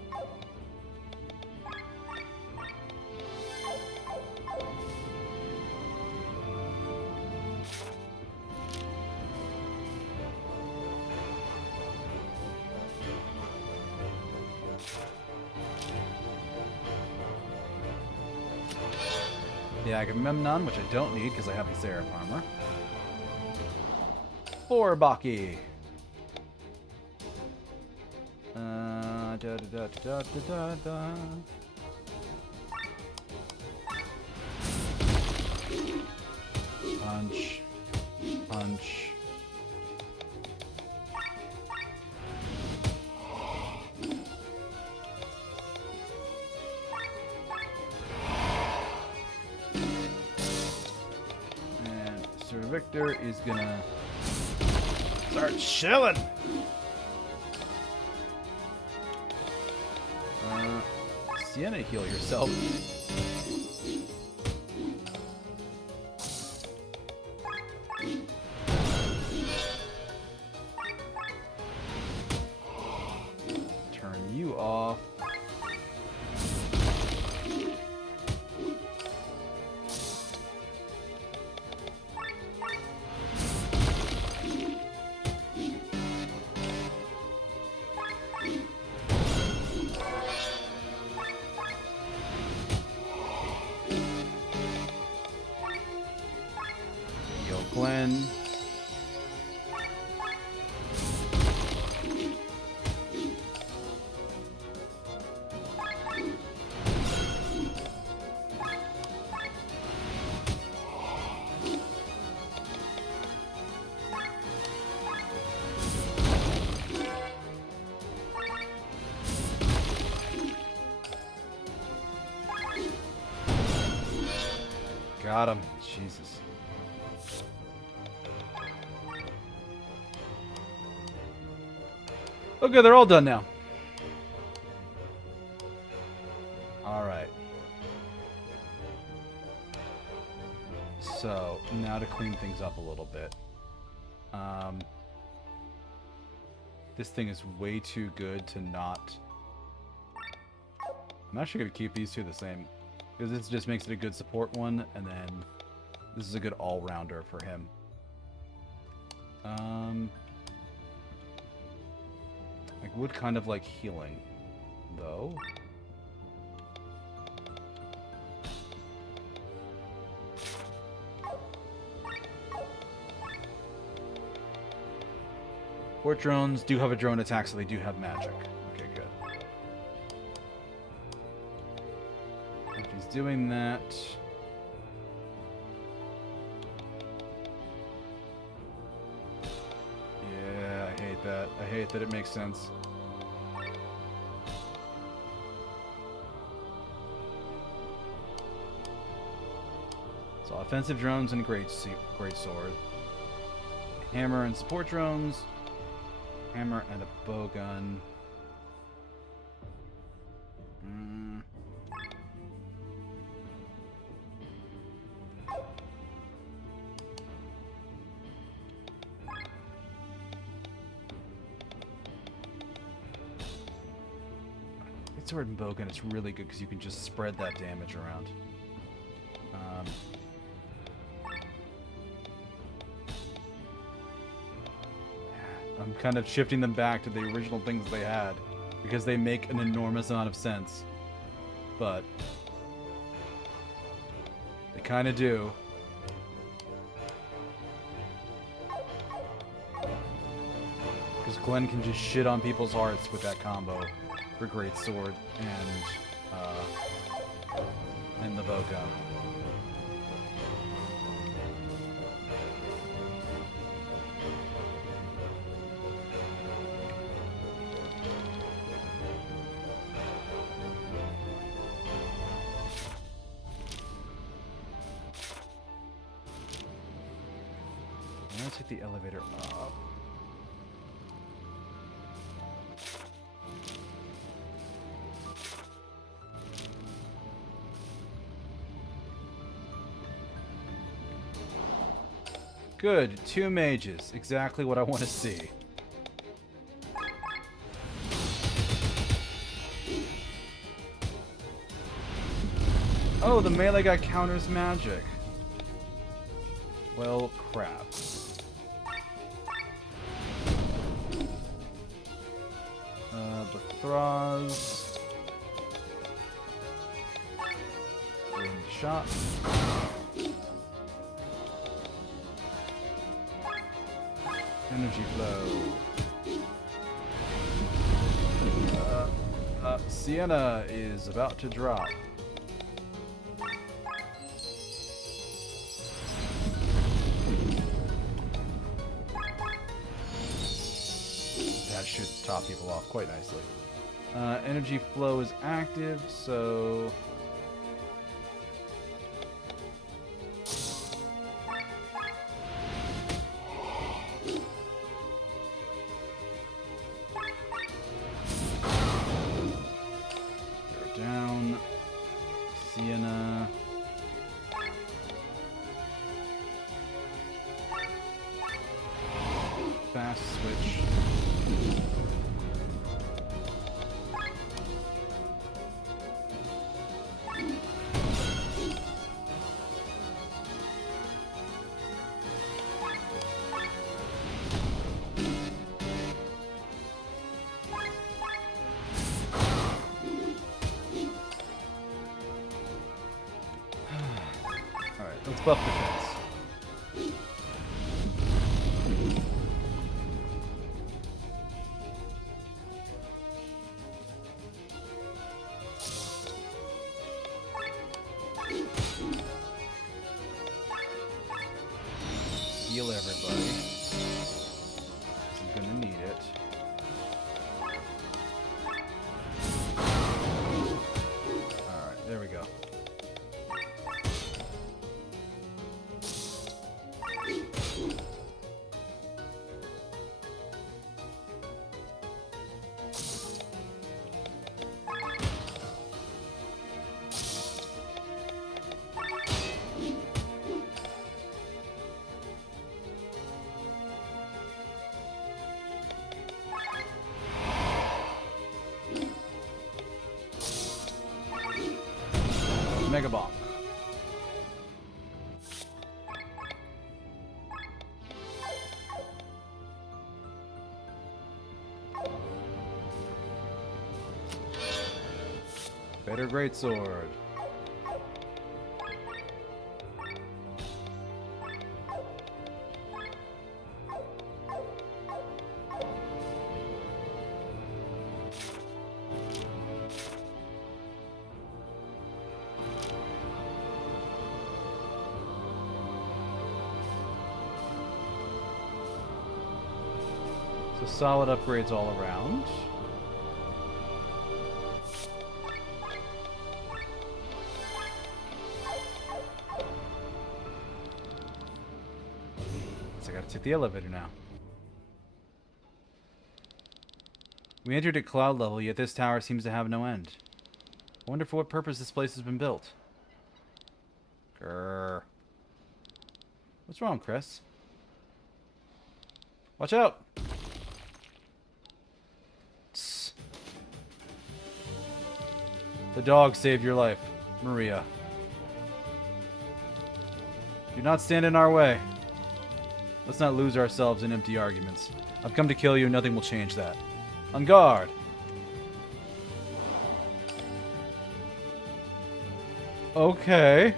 The Agamemnon, which I don't need because I have the Seraph armor. For Baki. Punch. Punch. And Sir Victor is gonna start chilling. Sienna, heal yourself. Turn you off. Glenn. Got him. Jesus. Okay, they're all done now. Alright. So, now to clean things up a little bit. This thing is way too good to not... I'm actually going to keep these two the same. Because this just makes it a good support one, and then this is a good all-rounder for him. I would kind of like healing, though. Port drones do have a drone attack, so they do have magic. Okay, good. If he's doing that... Yeah, I hate that. I hate that it makes sense. So offensive drones and great sword. Hammer and support drones. Hammer and a bowgun. Sword and bowgun, it's really good because you can just spread that damage around. I'm kind of shifting them back to the original things they had because they make an enormous amount of sense, but they kind of do. Because Glenn can just shit on people's hearts with that combo. for greatsword and the bowgun. Let's take the elevator up. Good, 2 mages. Exactly what I want to see. Oh, the melee guy counters magic. Well, crap. Bethraz. Shot. Energy flow. Sienna is about to drop. That should top people off quite nicely. Energy flow is active, so... They're down. Sienna. Fast switch. Let's buff defense. Heal everybody. I'm gonna need it. Alright, there we go. Mega Bomb. Better greatsword. So solid upgrades all around. So I gotta take the elevator now. We entered at cloud level, yet this tower seems to have no end. I wonder for what purpose this place has been built. Grrr. What's wrong, Chris? Watch out! The dog saved your life, Maria. Do not stand in our way. Let's not lose ourselves in empty arguments. I've come to kill you, nothing will change that. On guard! Okay.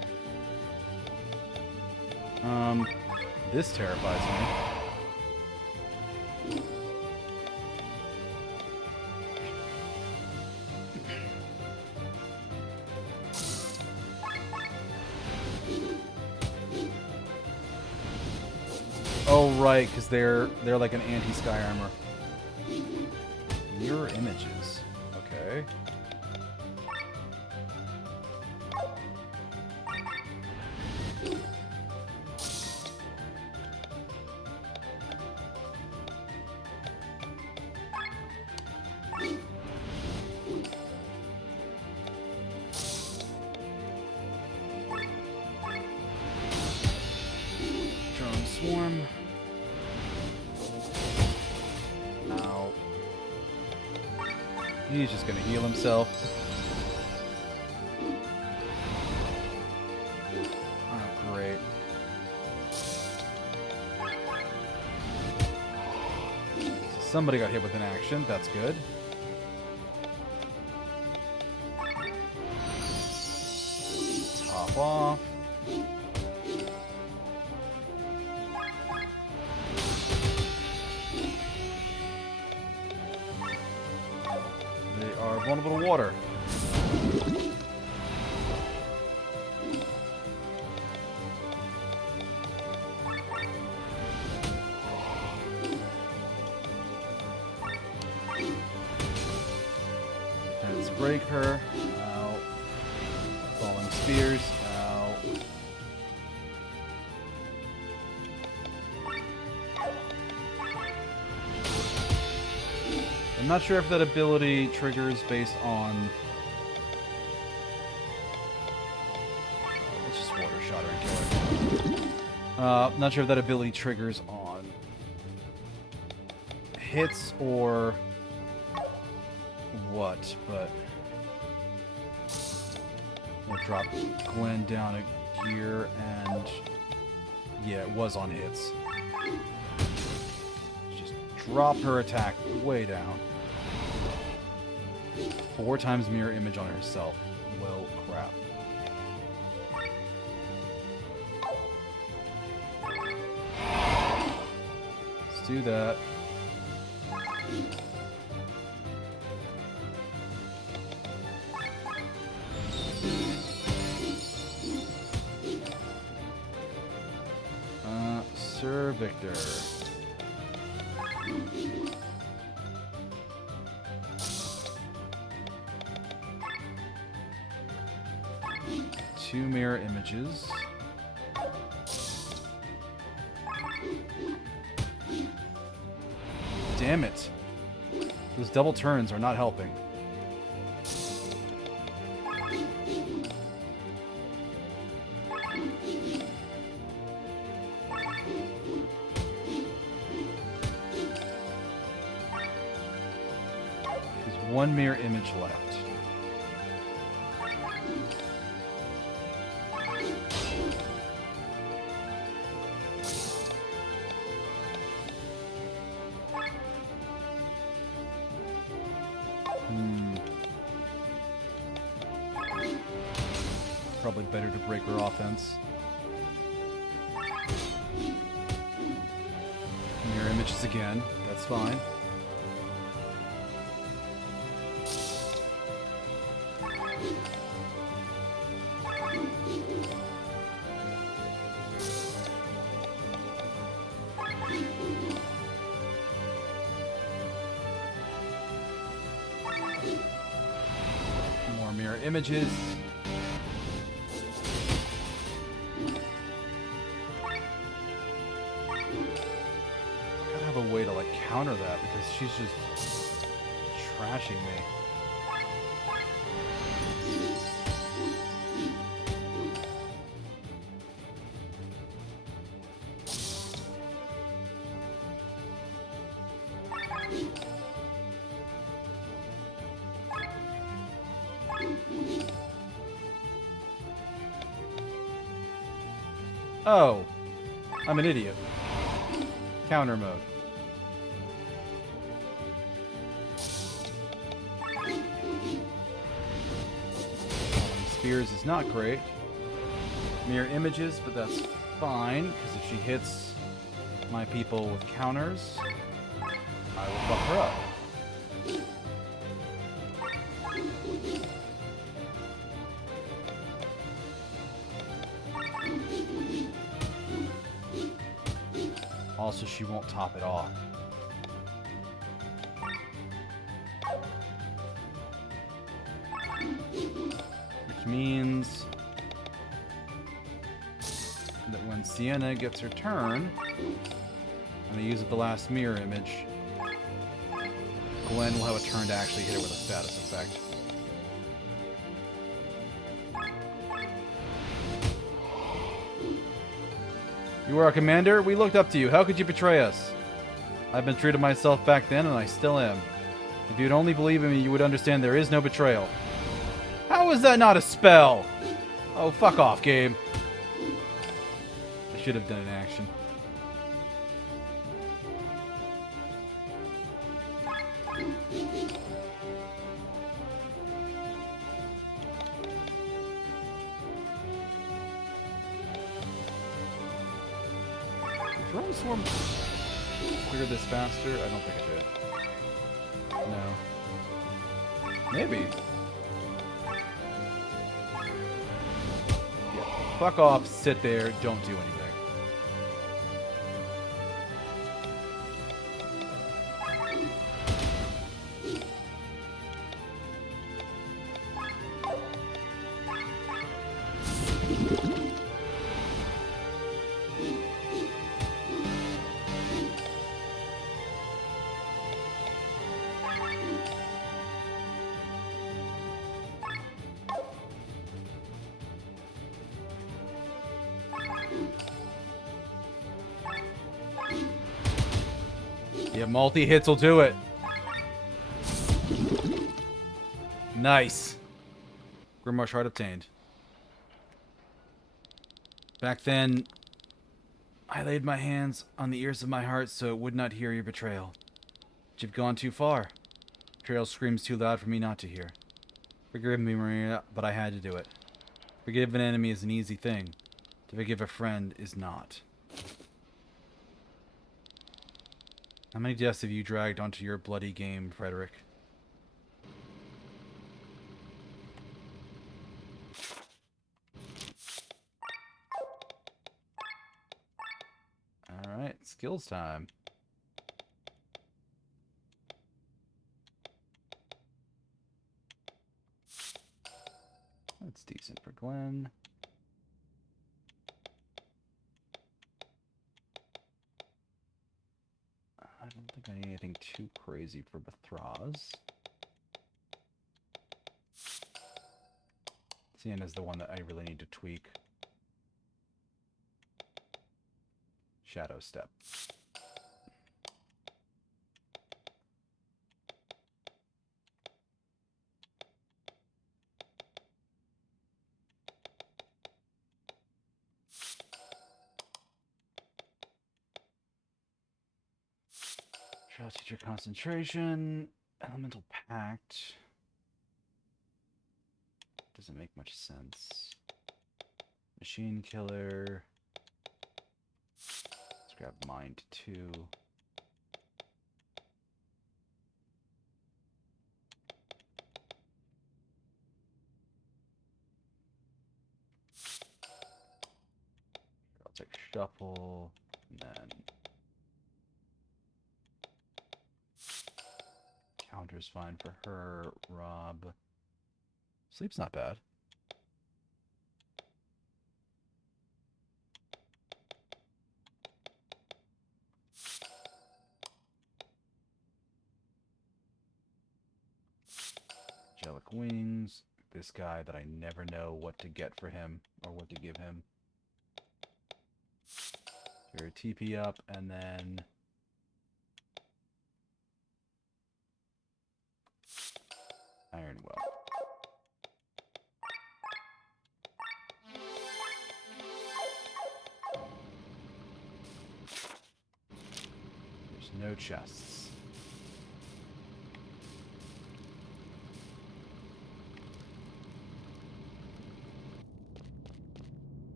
This terrifies me. right, because they're like an anti-sky armor. Mirror images. Okay. Drone swarm. Ow. He's just gonna heal himself. Oh, great. Somebody got hit with an action. That's good. Top off. They are vulnerable to water. Let's break her. Ow. Falling spears. Ow. I'm not sure if that ability triggers based on... Let's just water shot her and kill her. Not sure if that ability triggers on hits or what, but we'll drop Glenn down a gear, and yeah, it was on hits. Just drop her attack way down. 4 times mirror image on herself. Well, crap. Let's do that. Sir Victor. Two mirror images. Damn it. Those double turns are not helping. There's one mirror image left. Probably better to break her offense. Mirror images again. That's fine. More mirror images. Way to like counter that because she's just trashing me. Oh, I'm an idiot. Counter mode. Spears is not great. Mirror images, but that's fine, because if she hits my people with counters, I will fuck her up. Also, she won't top it off. Which means that when Sienna gets her turn, I'm going to use it the last mirror image, Glenn will have a turn to actually hit her with a status effect. You were our commander? We looked up to you. How could you betray us? I've been true to myself back then, and I still am. If you'd only believe in me, you would understand there is no betrayal. How is that not a spell? Oh, fuck off, game. I should have done an action. Drone Swarm clear this faster? I don't think it did. No. Maybe. Yeah. Fuck off, sit there, don't do anything. Yeah, multi-hits will do it. Nice. Grimoire Shard obtained. Back then, I laid my hands on the ears of my heart so it would not hear your betrayal. But you've gone too far. Betrayal screams too loud for me not to hear. Forgive me, Maria, but I had to do it. Forgive an enemy is an easy thing. To forgive a friend is not. How many deaths have you dragged onto your bloody game, Frederick? Alright, skills time. That's decent for Glenn. I don't think I need anything too crazy for Bethraz. Sienna's the one that I really need to tweak. Shadow Step. Trial Teacher Concentration. Elemental Pact. Doesn't make much sense. Machine Killer. Let's grab Mind 2. I'll take Shuffle, and then Counter's fine for her. Rob. Sleep's not bad. Angelic Wings. This guy that I never know what to get for him or what to give him. Here, TP up, and then Iron Well. There's no chests.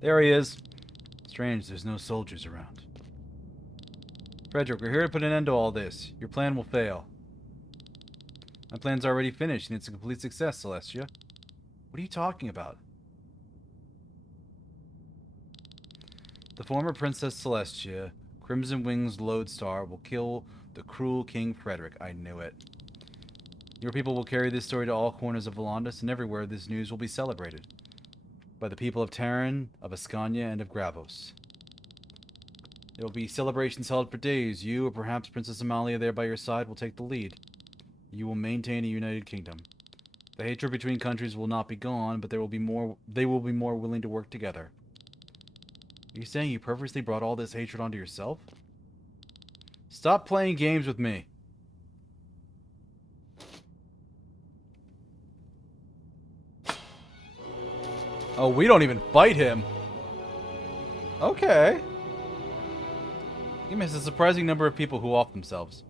There he is. Strange, there's no soldiers around. Frederick, we're here to put an end to all this. Your plan will fail. My plan's already finished, and it's a complete success, Celestia. What are you talking about? The former Princess Celestia, Crimson Wings Lodestar, will kill the cruel King Frederick. I knew it. Your people will carry this story to all corners of Volantis, and everywhere this news will be celebrated. By the people of Taryn, of Ascania, and of Gravos. There will be celebrations held for days. You, or perhaps Princess Amalia there by your side, will take the lead. You will maintain a united kingdom. The hatred between countries will not be gone, but they will be more willing to work together. Are you saying you purposely brought all this hatred onto yourself? Stop playing games with me. Oh, we don't even fight him. Okay. He missed a surprising number of people who off themselves.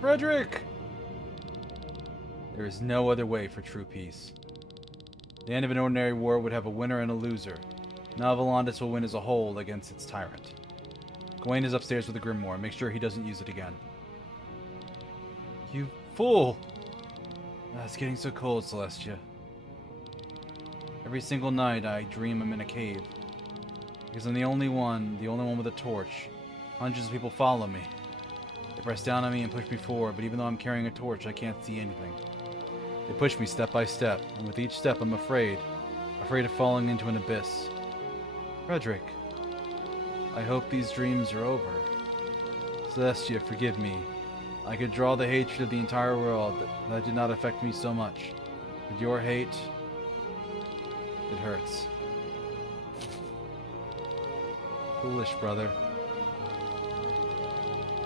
Frederick! There is no other way for true peace. The end of an ordinary war would have a winner and a loser. Now Volantis will win as a whole against its tyrant. Gawain is upstairs with the Grimoire. Make sure he doesn't use it again. You fool! It's getting so cold, Celestia. Every single night I dream I'm in a cave. Because I'm the only one with a torch. Hundreds of people follow me. They press down on me and push me forward, but even though I'm carrying a torch, I can't see anything. They push me step by step, and with each step I'm afraid of falling into an abyss. Frederick, I hope these dreams are over. Celestia, forgive me. I could draw the hatred of the entire world. That did not affect me so much. But your hate, it hurts. Foolish brother.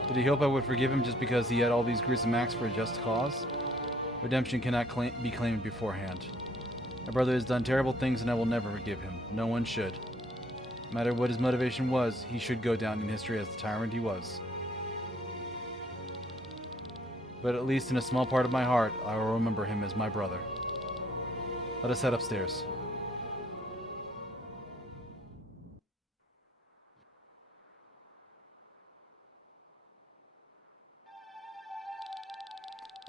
Did he hope I would forgive him just because he had all these gruesome acts for a just cause? Redemption cannot be claimed beforehand. My brother has done terrible things and I will never forgive him. No one should. No matter what his motivation was, he should go down in history as the tyrant he was. But at least in a small part of my heart, I will remember him as my brother. Let us head upstairs.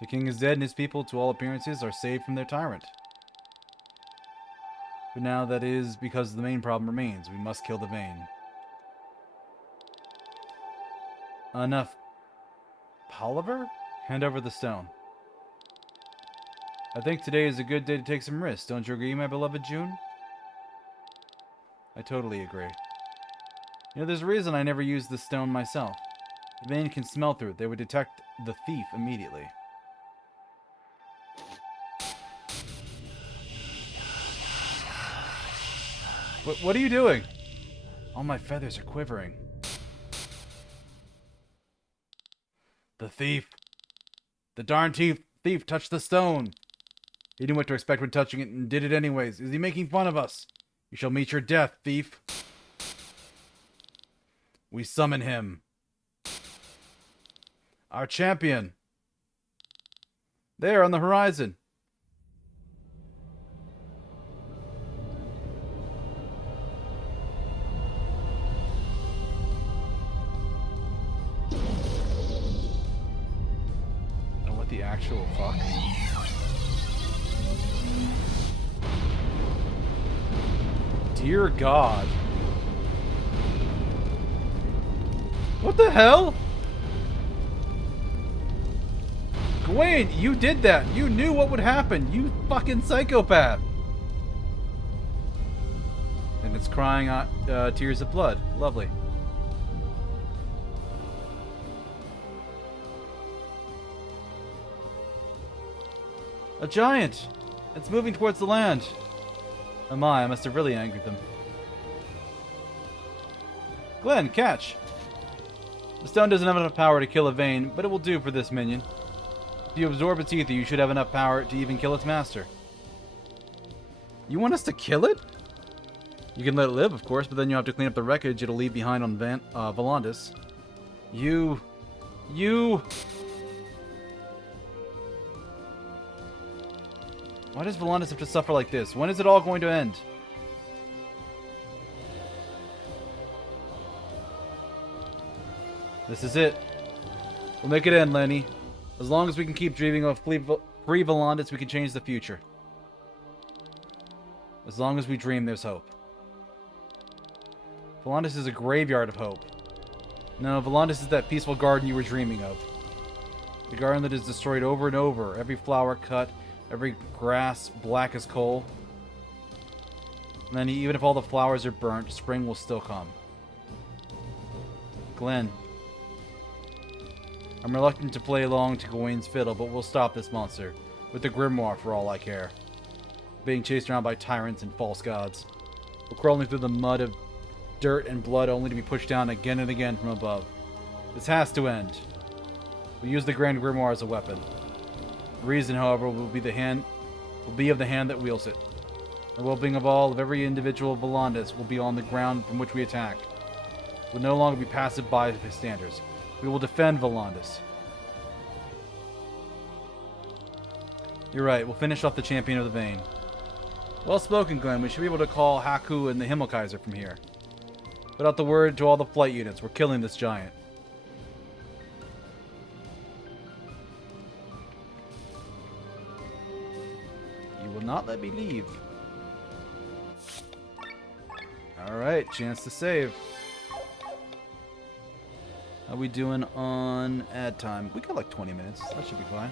The king is dead and his people, to all appearances, are saved from their tyrant. But now that is because the main problem remains. We must kill the Vayne. Enough. Palaver? Hand over the stone. I think today is a good day to take some risks. Don't you agree, my beloved June? I totally agree. You know, there's a reason I never used the stone myself. The Vayne can smell through it. They would detect the thief immediately. What are you doing? All my feathers are quivering. The thief. The darn thief touched the stone. He knew what to expect when touching it and did it anyways. Is he making fun of us? You shall meet your death, thief. We summon him. Our champion. There on the horizon. The actual fuck? Dear God. What the hell? Gawain, you did that. You knew what would happen. You fucking psychopath. And it's crying out tears of blood. Lovely. A giant! It's moving towards the land. Oh my, I must have really angered them. Glenn, catch! The stone doesn't have enough power to kill a Vayne, but it will do for this minion. If you absorb its ether, you should have enough power to even kill its master. You want us to kill it? You can let it live, of course, but then you have to clean up the wreckage it'll leave behind on Volantis. You... Why does Volantis have to suffer like this? When is it all going to end? This is it. We'll make it end, Lenne. As long as we can keep dreaming of free Volantis, we can change the future. As long as we dream, there's hope. Volantis is a graveyard of hope. No, Volantis is that peaceful garden you were dreaming of. The garden that is destroyed over and over, every flower cut, every grass black as coal. And then even if all the flowers are burnt, spring will still come. Glenn. I'm reluctant to play along to Gawain's fiddle, but we'll stop this monster. With the Grimoire for all I care. Being chased around by tyrants and false gods. We're crawling through the mud of dirt and blood only to be pushed down again and again from above. This has to end. We use the Grand Grimoire as a weapon. The reason, however, will be of the hand that wields it. The well-being of all, of every individual of Volantis, will be on the ground from which we attack. We will no longer be passive bystanders. We will defend Volantis. You're right, we'll finish off the Champion of the Vein. Well spoken, Glenn. We should be able to call Haku and the Himmelkaiser from here. Put out the word to all the flight units. We're killing this giant. You will not let me leave. Alright, chance to save. How we doing on ad time? We got like 20 minutes. That should be fine.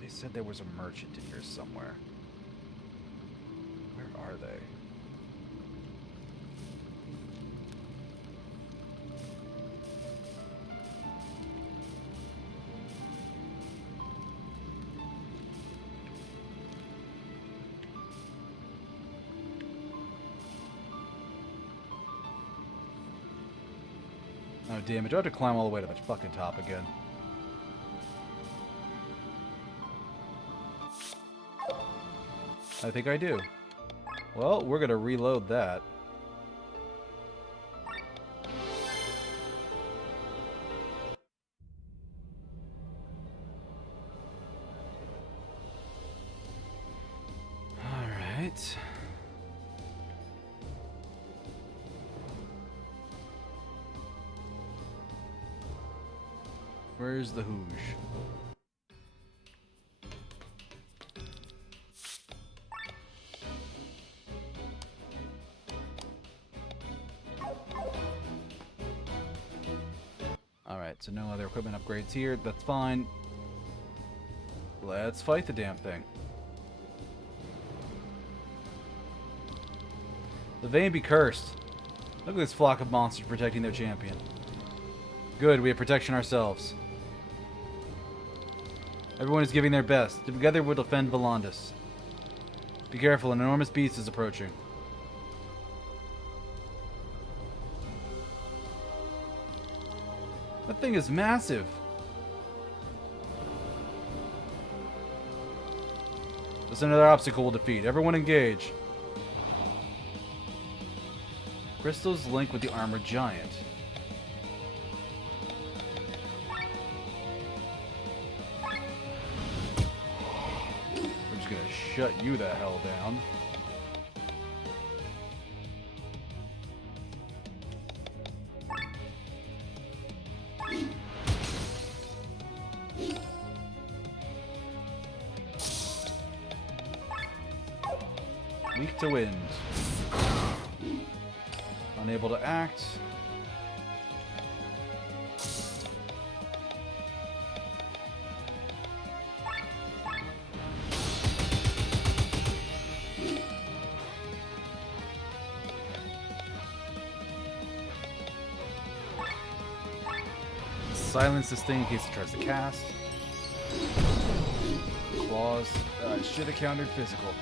They said there was a merchant in here somewhere. Where are they? Oh, damn it. Do I have to climb all the way to the fucking top again? I think I do. Well, we're gonna reload that. Alright. Where's the hoosh? Alright, so no other equipment upgrades here. That's fine. Let's fight the damn thing. The Vein be cursed. Look at this flock of monsters protecting their champion. Good, we have protection ourselves. Everyone is giving their best. Together we'll defend Volantis. Be careful, an enormous beast is approaching. That thing is massive. That's another obstacle we'll defeat. Everyone engage. Crystals link with the armored giant. We're just gonna shut you the hell down. Weak to wind. Unable to act. Silence this thing in case it tries to cast. Claws. I should have countered physical.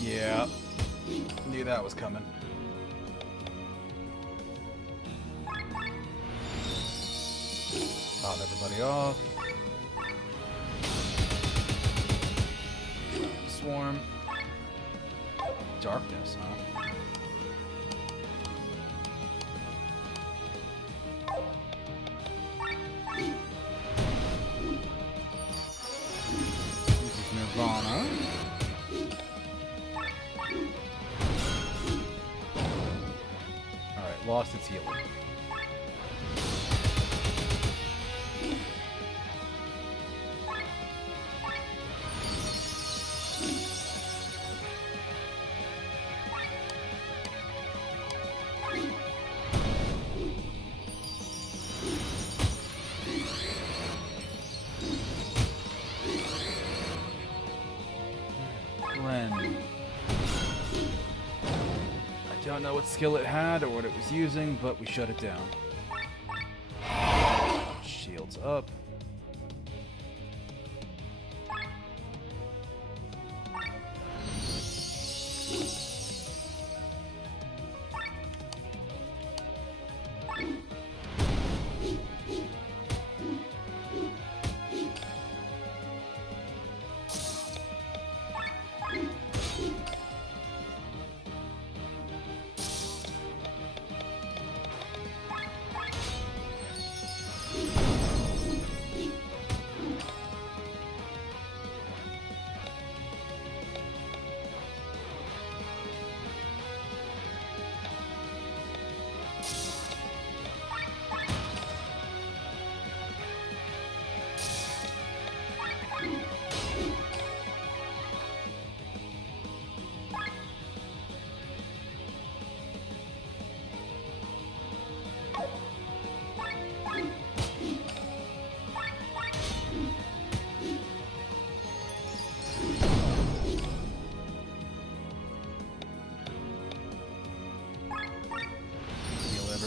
Yeah, knew that was coming. Oh, never everybody off. Swarm. Darkness, huh? This is Nirvana. Alright, lost its healing. Lenne. I don't know what skill it had or what it was using, but we shut it down. Shields up.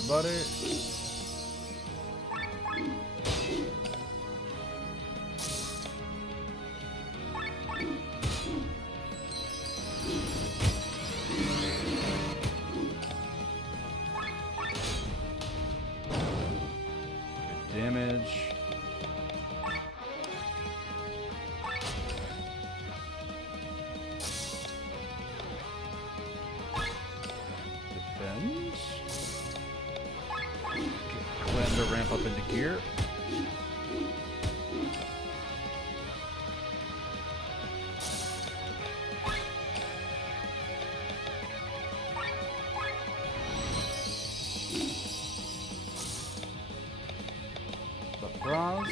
Everybody. Good damage. Defend. Glenn to ramp up into gear. Bras.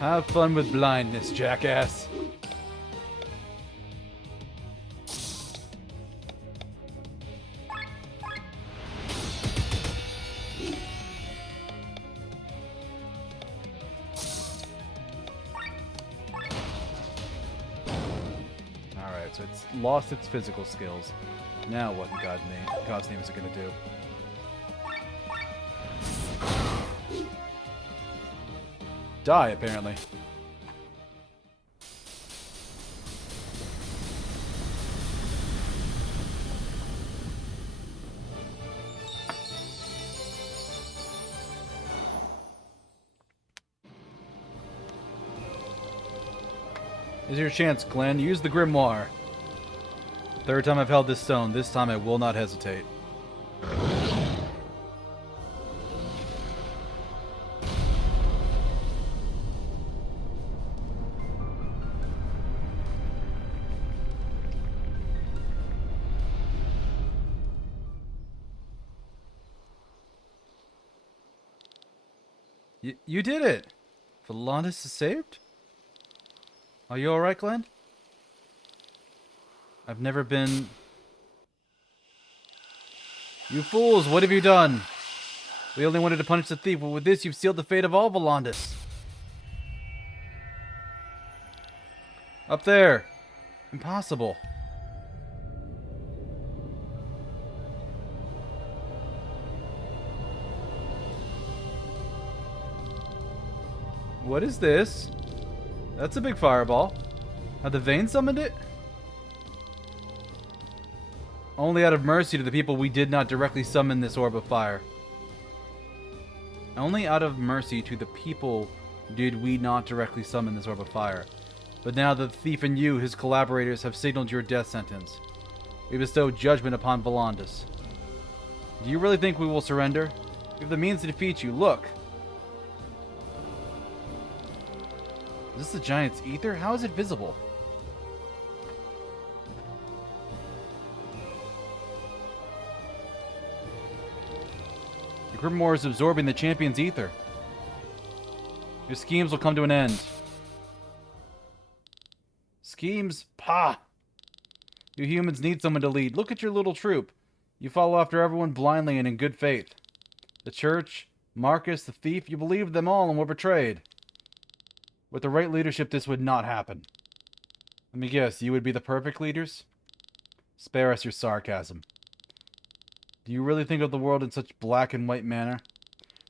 Have fun with blindness, jackass. So it's lost its physical skills. Now what in God's name is it going to do? Die, apparently. Here's your chance, Glenn. Use the Grimoire. Third time I've held this stone. This time I will not hesitate. You did it! Volantis is saved? Are you alright, Glenn? I've never been... You fools, what have you done? We only wanted to punish the thief, but with this you've sealed the fate of all Volantis. Up there! Impossible. What is this? That's a big fireball. Have the Veins summoned it? Only out of mercy to the people we did not directly summon this orb of fire. Only out of mercy to the people did we not directly summon this orb of fire. But now that the thief and you, his collaborators, have signaled your death sentence, we bestow judgment upon Volandis. Do you really think we will surrender? We have the means to defeat you. Look! Is this the giant's ether? How is it visible? The Grimoire is absorbing the champion's ether. Your schemes will come to an end. Schemes? Pah! You humans need someone to lead. Look at your little troop. You follow after everyone blindly and in good faith. The church, Marcus, the thief, you believed them all and were betrayed. With the right leadership, this would not happen. Let me guess, you would be the perfect leaders? Spare us your sarcasm. Do you really think of the world in such black and white manner?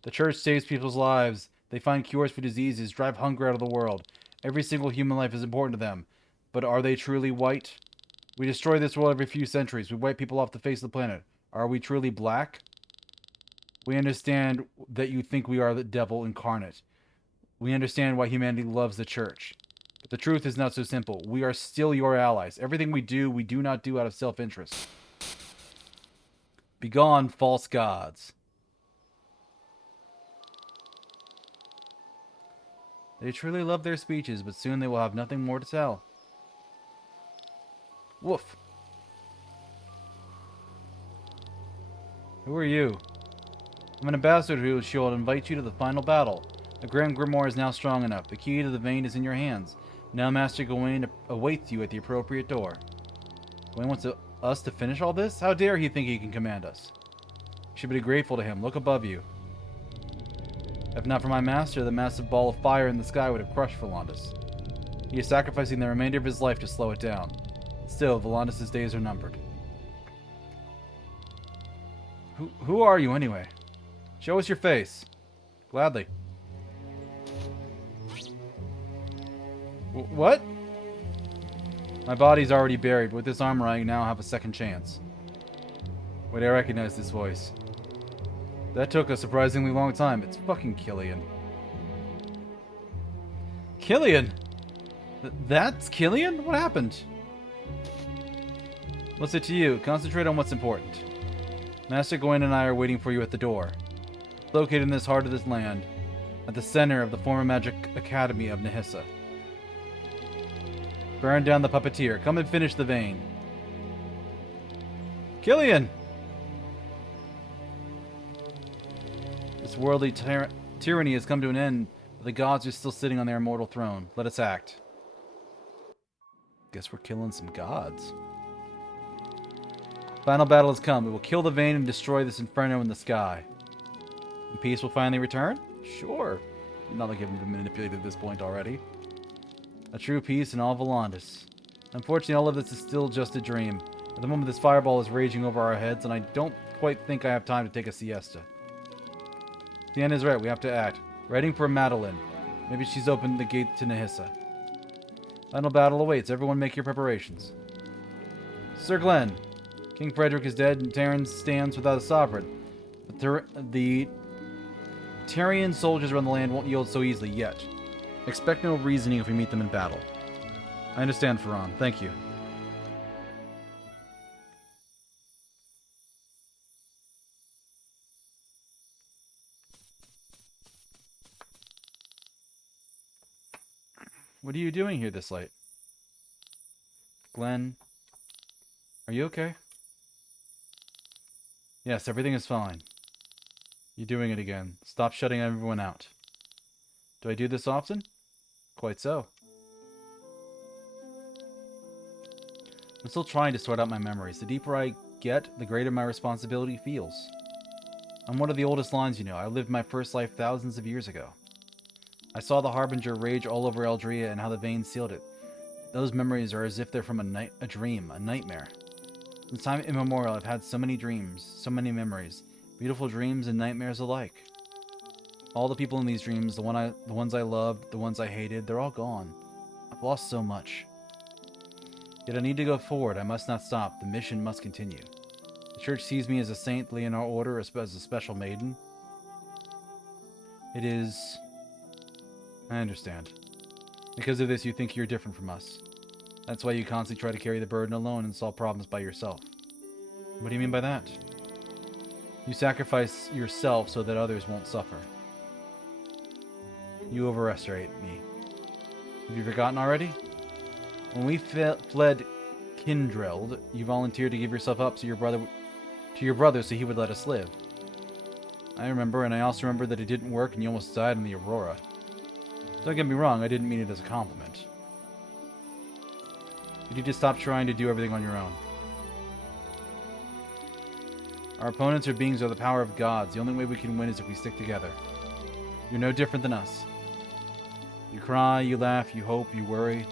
The church saves people's lives. They find cures for diseases, drive hunger out of the world. Every single human life is important to them. But are they truly white? We destroy this world every few centuries. We wipe people off the face of the planet. Are we truly black? We understand that you think we are the devil incarnate. We understand why humanity loves the church. But the truth is not so simple. We are still your allies. Everything we do not do out of self-interest. Begone, false gods. They truly love their speeches, but soon they will have nothing more to tell. Woof. Who are you? I'm an ambassador who will invite you to the final battle. The Grand Grimoire is now strong enough. The key to the vein is in your hands. Now Master Gawain awaits you at the appropriate door. Gawain wants us to finish all this? How dare he think he can command us? You should be grateful to him. Look above you. If not for my master, the massive ball of fire in the sky would have crushed Volandis. He is sacrificing the remainder of his life to slow it down. Still, Volandis' days are numbered. Who are you, anyway? Show us your face. Gladly. What? My body's already buried. With this armor, I now have a second chance. Wait, I recognize this voice. That took a surprisingly long time. It's fucking Killian. Killian? That's Killian? What happened? What's it to you? Concentrate on what's important. Master Gawain and I are waiting for you at the door. Located in this heart of this land, at the center of the former magic academy of Nehissa. Burn down the puppeteer. Come and finish the vein. Killian! This worldly tyranny has come to an end, but the gods are still sitting on their immortal throne. Let us act. Guess we're killing some gods. Final battle has come. We will kill the vein and destroy this inferno in the sky. And peace will finally return? Sure. Not like I've been manipulated at this point already. A true peace in all Volandis. Unfortunately, all of this is still just a dream. At the moment, this fireball is raging over our heads, and I don't quite think I have time to take a siesta. The end is right. We have to act. Waiting for Madeline. Maybe she's opened the gate to Nehissa. Final battle awaits. Everyone make your preparations. Sir Glenn. King Frederick is dead, and Taryn stands without a sovereign. But the Taryn soldiers around the land won't yield so easily yet. Expect no reasoning if we meet them in battle. I understand, Ferran. Thank you. What are you doing here this late? Glenn, are you okay? Yes, everything is fine. You're doing it again. Stop shutting everyone out. Do I do this often? Quite so. I'm still trying to sort out my memories. The deeper I get, the greater my responsibility feels. I'm one of the oldest lines, you know. I lived my first life thousands of years ago. I saw the Harbinger rage all over Eldria and how the veins sealed it. Those memories are as if they're from a dream, a nightmare. Since time immemorial, I've had so many dreams, so many memories. Beautiful dreams and nightmares alike. All the people in these dreams, the ones I loved, the ones I hated, they're all gone. I've lost so much. Yet I need to go forward. I must not stop. The mission must continue. church sees me as a saintly in our order, as a special maiden. It is... I understand. Because of this, you think you're different from us. That's why you constantly try to carry the burden alone and solve problems by yourself. What do you mean by that? You sacrifice yourself so that others won't suffer. You overestimate me. Have you forgotten already? When we fled Kindreld, you volunteered to give yourself up to your brother so he would let us live. I remember, and I also remember that it didn't work and you almost died in the Aurora. Don't get me wrong, I didn't mean it as a compliment. You need to stop trying to do everything on your own. Our opponents or beings are the power of gods. The only way we can win is if we stick together. You're no different than us. You cry, you laugh, you hope, you worry.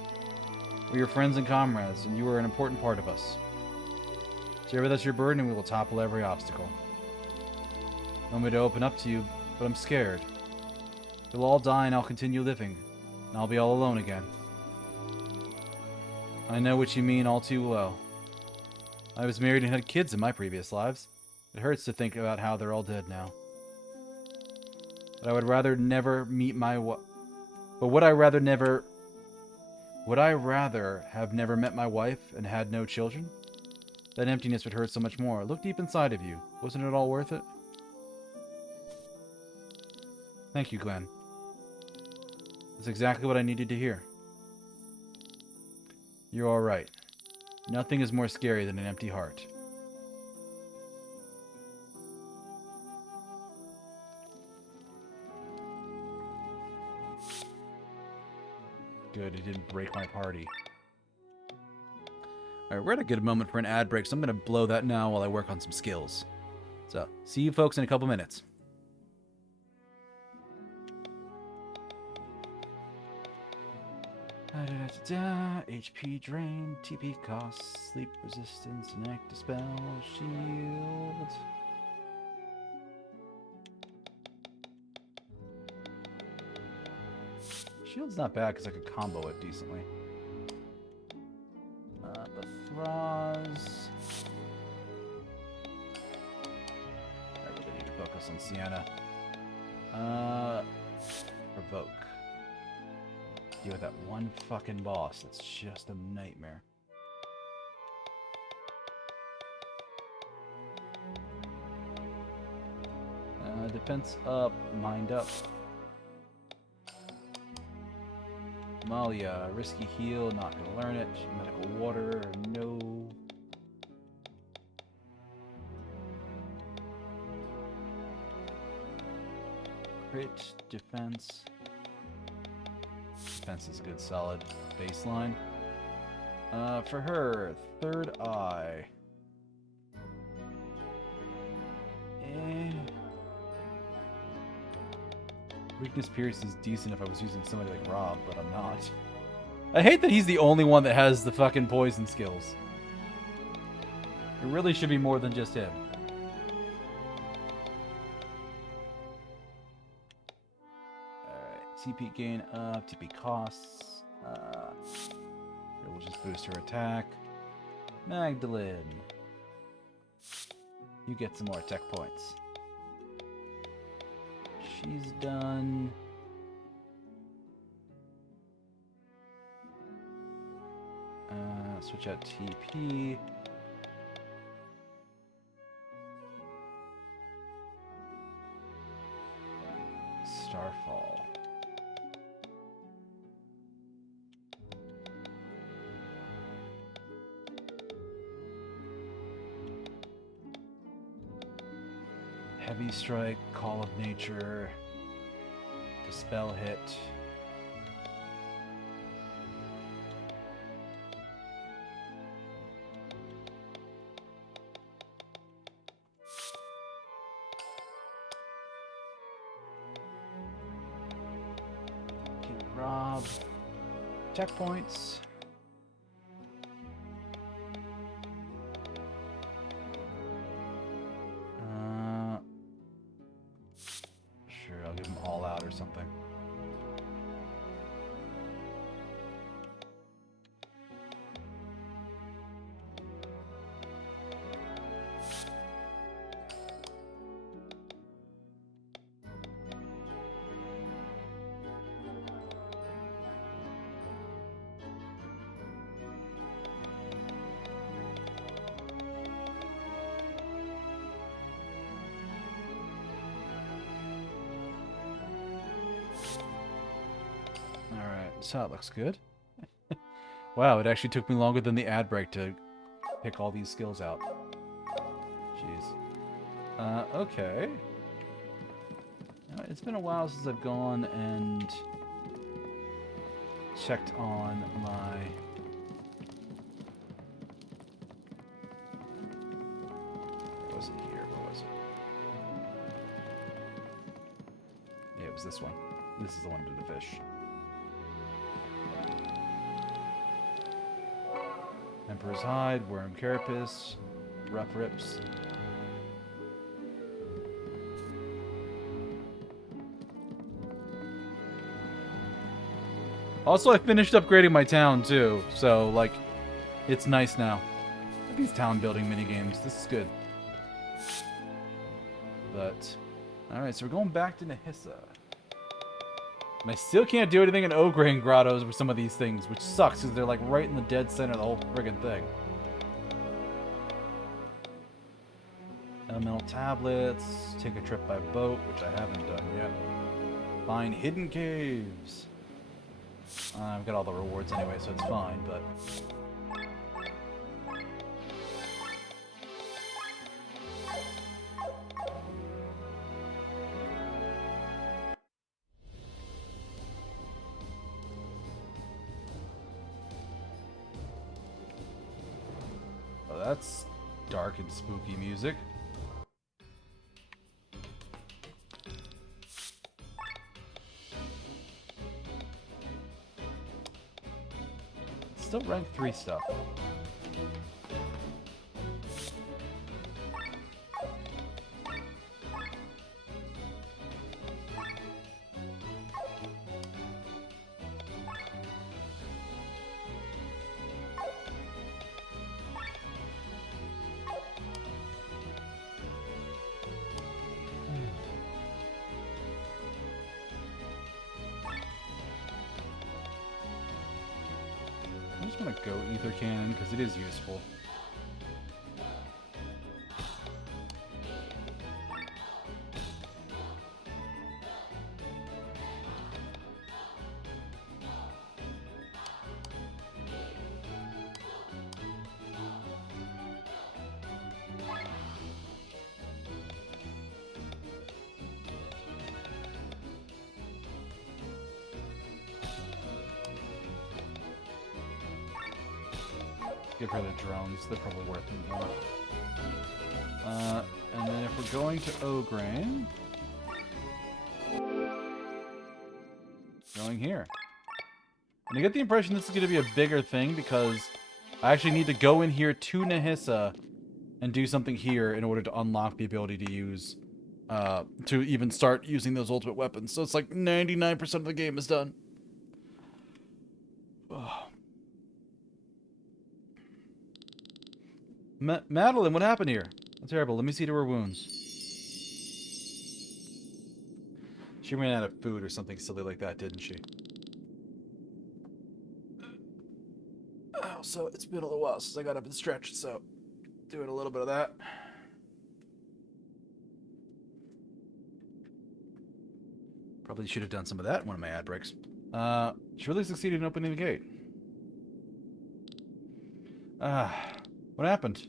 We're your friends and comrades, and you are an important part of us. Share with us your burden and we will topple every obstacle. I want me to open up to you, but I'm scared. You'll all die and I'll continue living, and I'll be all alone again. I know what you mean all too well. I was married and had kids in my previous lives. It hurts to think about how they're all dead now. But I would rather never meet my would I rather have never met my wife and had no children? That emptiness would hurt so much more. Look deep inside of you. Wasn't it all worth it? Thank you, Glenn. That's exactly what I needed to hear. You're all right. Nothing is more scary than an empty heart. Good, it didn't break my party. Alright, we're at a good moment for an ad break, so I'm going to blow that now while I work on some skills. So, see you folks in a couple minutes. HP drain, TP costs, sleep resistance, enact a spell, shield. Shield's not bad because I could combo it decently. Bethraz. I really need to focus on Sienna. Provoke. Deal with that one fucking boss. That's just a nightmare. Defense up, mind up. Malia, risky heal, not gonna learn it. Medical water, no. Crit, defense. Defense is good, solid. Baseline. For her, third eye. Weakness Pierce is decent if I was using somebody like Rob, but I'm not. I hate that he's the only one that has the fucking poison skills. It really should be more than just him. Alright, TP gain up, TP costs. We'll just boost her attack. Magdalene. You get some more tech points. She's done. Switch out TP. Starfall. Heavy Strike, Call of Nature, Dispel Hit. Okay, Rob. Checkpoints. Something. So it looks good. Wow, it actually took me longer than the ad break to pick all these skills out. Jeez. Okay. It's been a while since I've gone and checked on my... Where was it here? Where was it? Yeah, it was this one. This is the one to the fish. Emperor's Hide, Worm Carapace, Rough Rips. Also, I finished upgrading my town, too. So, like, it's nice now. Look at these town building minigames. This is good. But, alright, so we're going back to Nehissa. And I still can't do anything in Ograin Grottos with some of these things, which sucks, because they're, like, right in the dead center of the whole friggin' thing. Elemental tablets. Take a trip by boat, which I haven't done yet. Find hidden caves. I've got all the rewards anyway, so it's fine, but... Oh, that's dark and spooky music. Still rank 3 stuff. I just want to go Ether Cannon because it is useful. Get rid of drones, they're probably worth more. And then if we're going to Ograin, going here. And I get the impression this is going to be a bigger thing because I actually need to go in here to Nehissa and do something here in order to unlock the ability to use, to even start using those ultimate weapons. So it's like 99% of the game is done. Oh. Madeline, what happened here? Oh, terrible. Let me see to her wounds. She ran out of food or something silly like that, didn't she? Oh, so it's been a little while since I got up and stretched, so doing a little bit of that. Probably should have done some of that in one of my ad breaks. She really succeeded in opening the gate. What happened?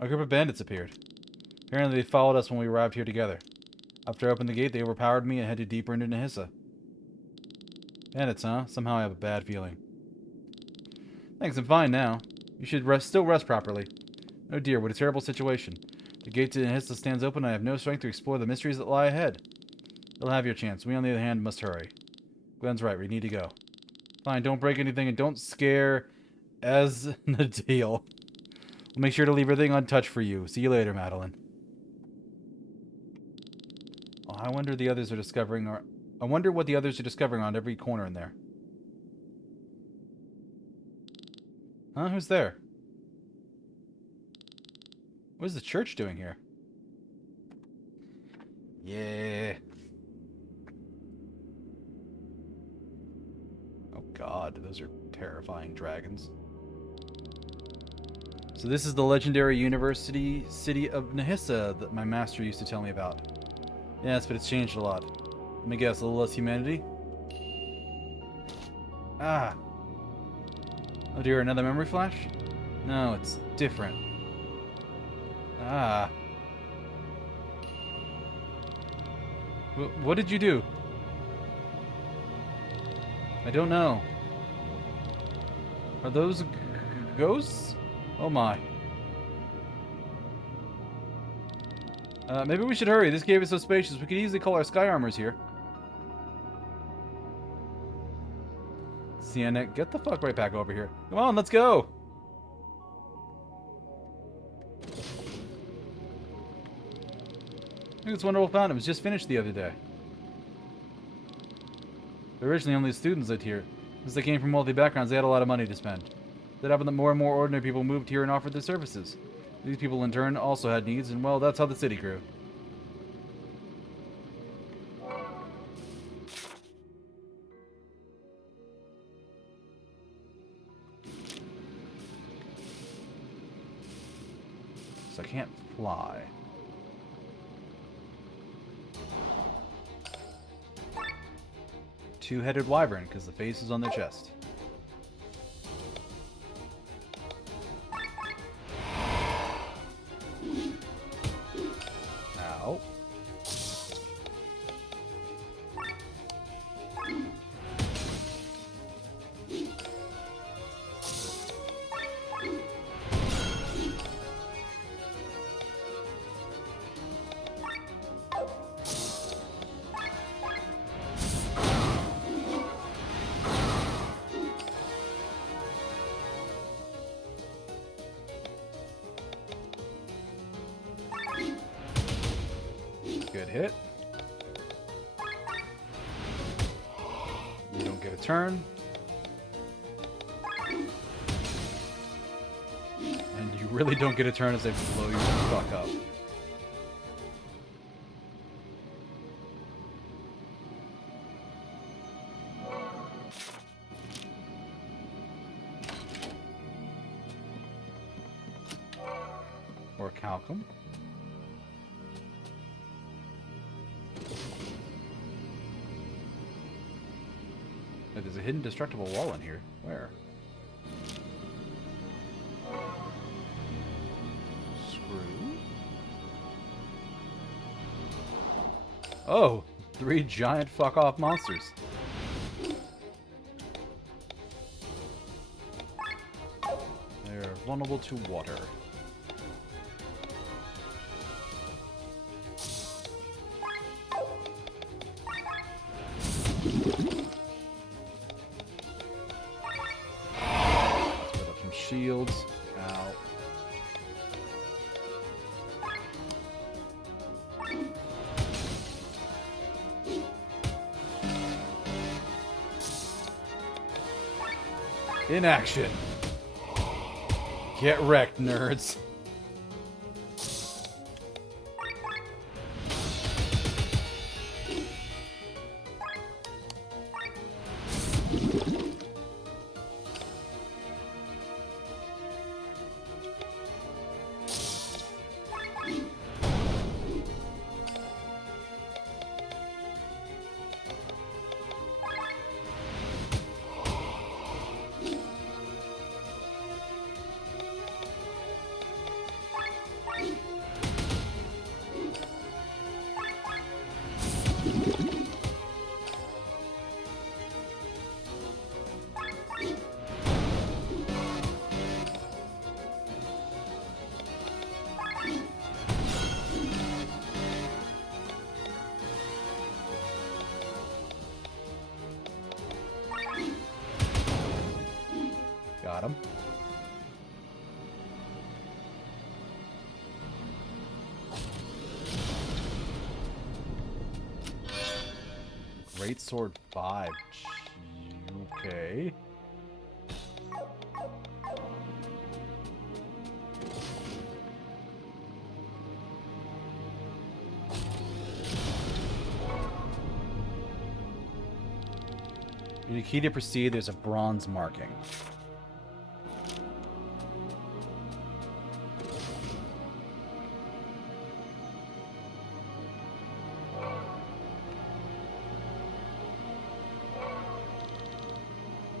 A group of bandits appeared. Apparently they followed us when we arrived here together. After I opened the gate, they overpowered me and headed deeper into Nehissa. Bandits, huh? Somehow I have a bad feeling. Thanks, I'm fine now. You should still rest properly. Oh dear, what a terrible situation. The gate to Nehissa stands open and I have no strength to explore the mysteries that lie ahead. You'll have your chance. We, on the other hand, must hurry. Glenn's right, we need to go. Fine, don't break anything and don't scare Nadil. We'll make sure to leave everything untouched for you. See you later, Madeline. Oh, I wonder what the others are discovering on every corner in there. Huh? Who's there? What is the church doing here? Yeah. Oh god, those are terrifying dragons. So this is the legendary university city of Nehissa that my master used to tell me about. Yes, but it's changed a lot. Let me guess, a little less humanity? Ah. Oh dear, another memory flash? No, it's different. Ah. What did you do? I don't know. Are those ghosts? Oh my. Maybe we should hurry. This cave is so spacious. We could easily call our sky armors here. Sienna, get the fuck right back over here. Come on, let's go! Look at this wonderful fountain. It was just finished the other day. Originally, only students lived here. Since they came from wealthy backgrounds, they had a lot of money to spend. It happened that more and more ordinary people moved here and offered their services. These people, in turn, also had needs, and, well, that's how the city grew. So I can't fly. Two-headed wyvern, because the face is on their chest. Ow. Good hit. You don't get a turn. And you really don't get a turn as they blow you the fuck up. Or Calcum. There's a hidden destructible wall in here. Where? Screw? Oh! 3 giant fuck-off monsters. They're vulnerable to water. Shields. Ow. In action. Get wrecked, nerds. Got him. Great Sword 5. Okay. In the key to proceed, there's a bronze marking.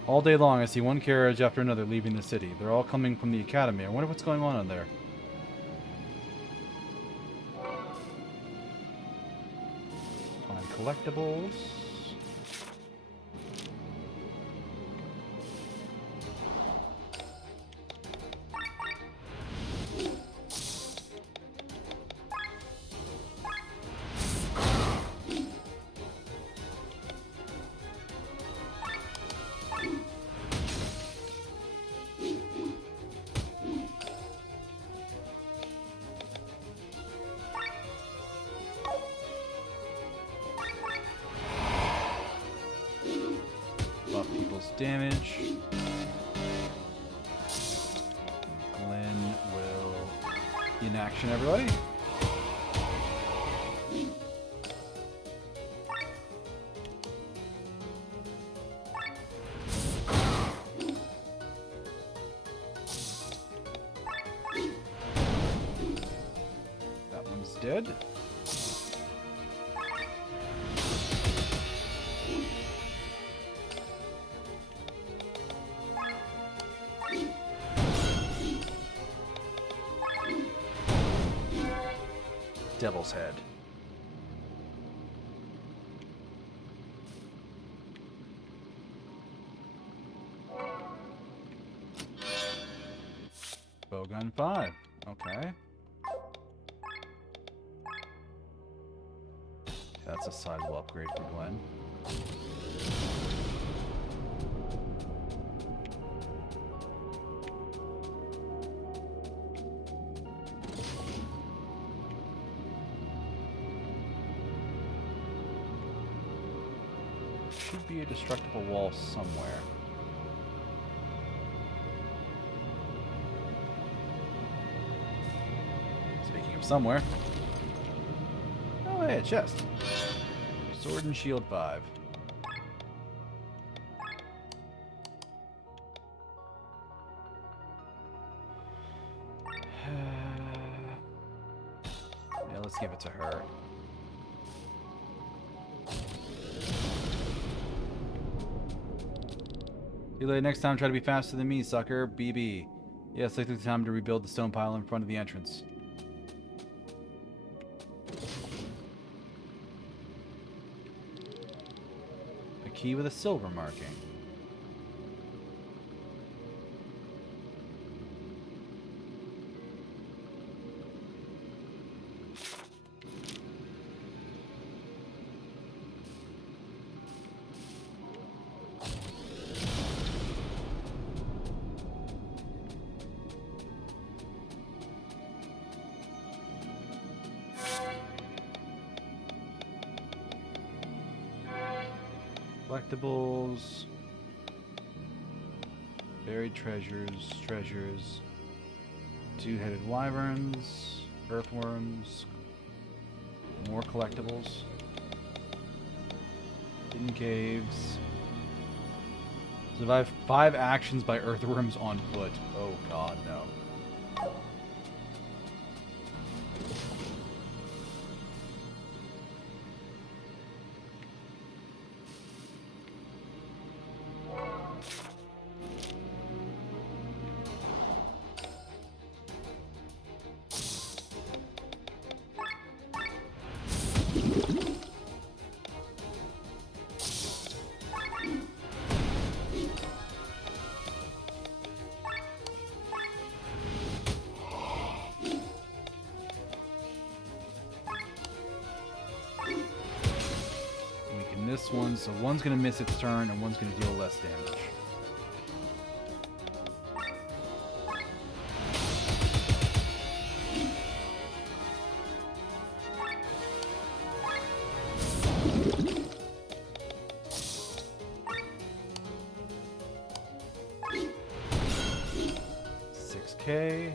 All day long, I see one carriage after another leaving the city. They're all coming from the academy. I wonder what's going on in there. Find collectibles. Damage. Glenn will be in action, everybody. That one's dead. Devil's Head. Bowgun 5. Okay. That's a sizable upgrade for Glenn. Should be a destructible wall somewhere. Speaking of somewhere. Oh, hey, a chest. Sword and Shield 5. Yeah, let's give it to her. See you later. Next time, try to be faster than me, sucker. BB. Yes, I took the time to rebuild the stone pile in front of the entrance. A key with a silver marking. Collectibles, buried treasures, two-headed wyverns, earthworms, more collectibles, hidden caves. Survive 5 actions by earthworms on foot. Oh god, no. This one, so one's going to miss its turn and one's going to deal less damage. $6K.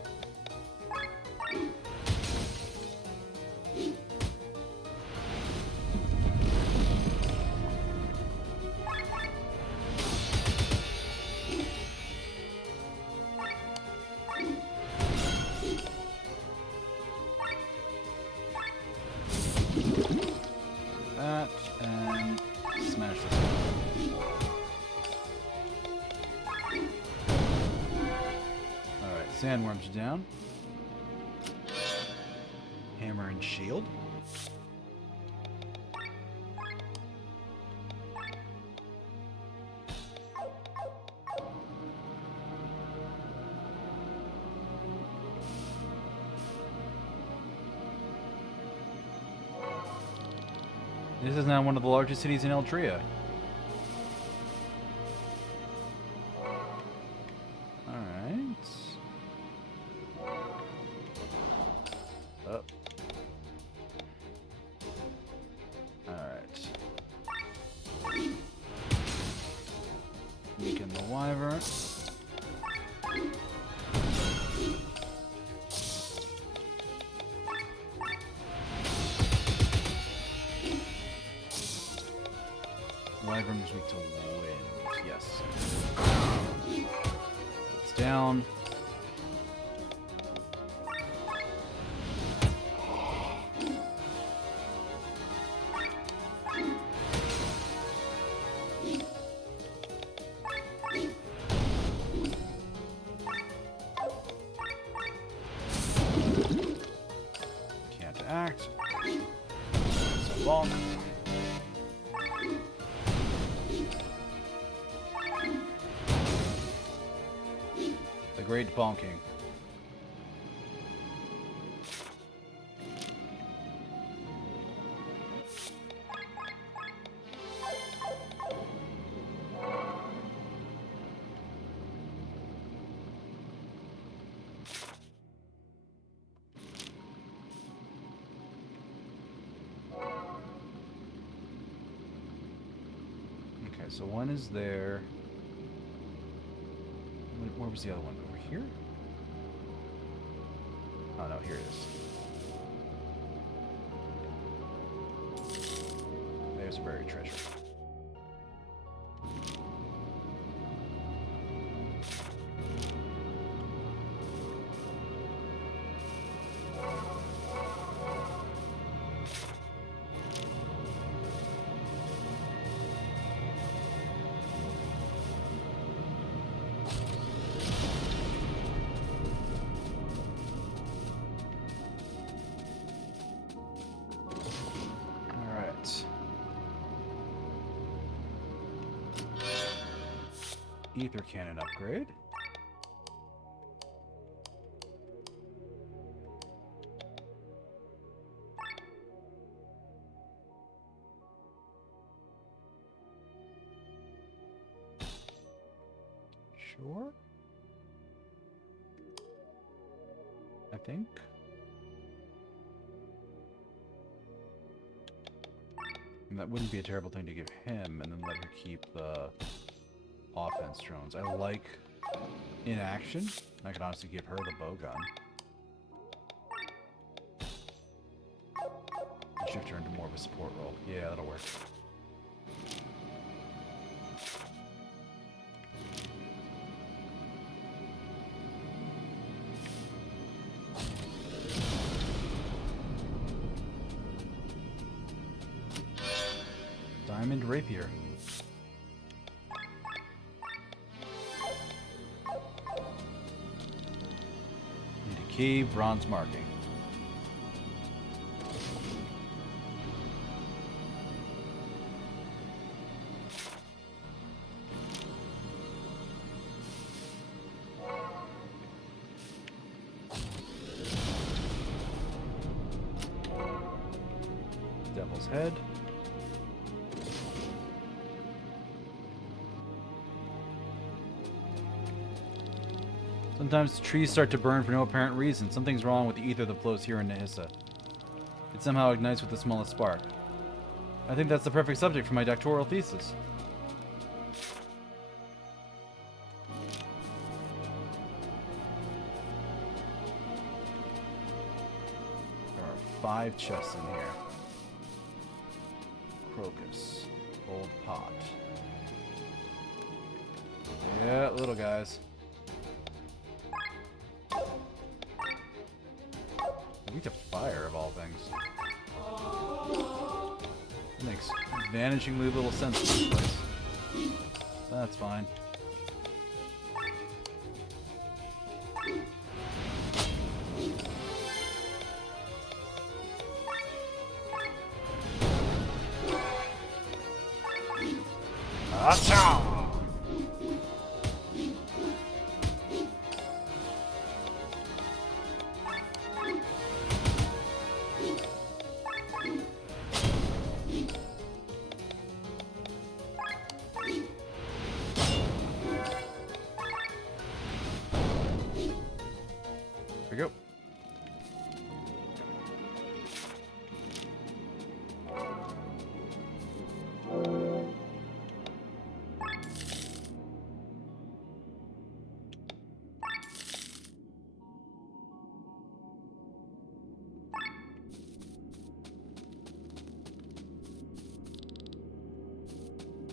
Sandworms down. Hammer and shield. This is now one of the largest cities in Eltria. Alright. Up. Alright. Weaken the wyvern. Wyvern is weak to wind, yes. It's down. Can't act. So bonk. Great bonking. Okay, so one is there. Where was the other one? Over here? Oh no, here it is. There's buried treasure. Ether cannon upgrade. Sure. I think. And that wouldn't be a terrible thing to give him, and then let her keep the offense drones. I like inaction. I could honestly give her the bow gun. And shift her into more of a support role. Yeah, that'll work. Diamond rapier. Key, bronze marking. Devil's head. Sometimes trees start to burn for no apparent reason. Something's wrong with the ether that flows here in Nihissa. It somehow ignites with the smallest spark. I think that's the perfect subject for my doctoral thesis. There are 5 chests in here. Crocus. Old pot. Yeah, little guys. Weak to fire, of all things. That makes vanishingly little sense in this place. That's fine. Acha! Here we go.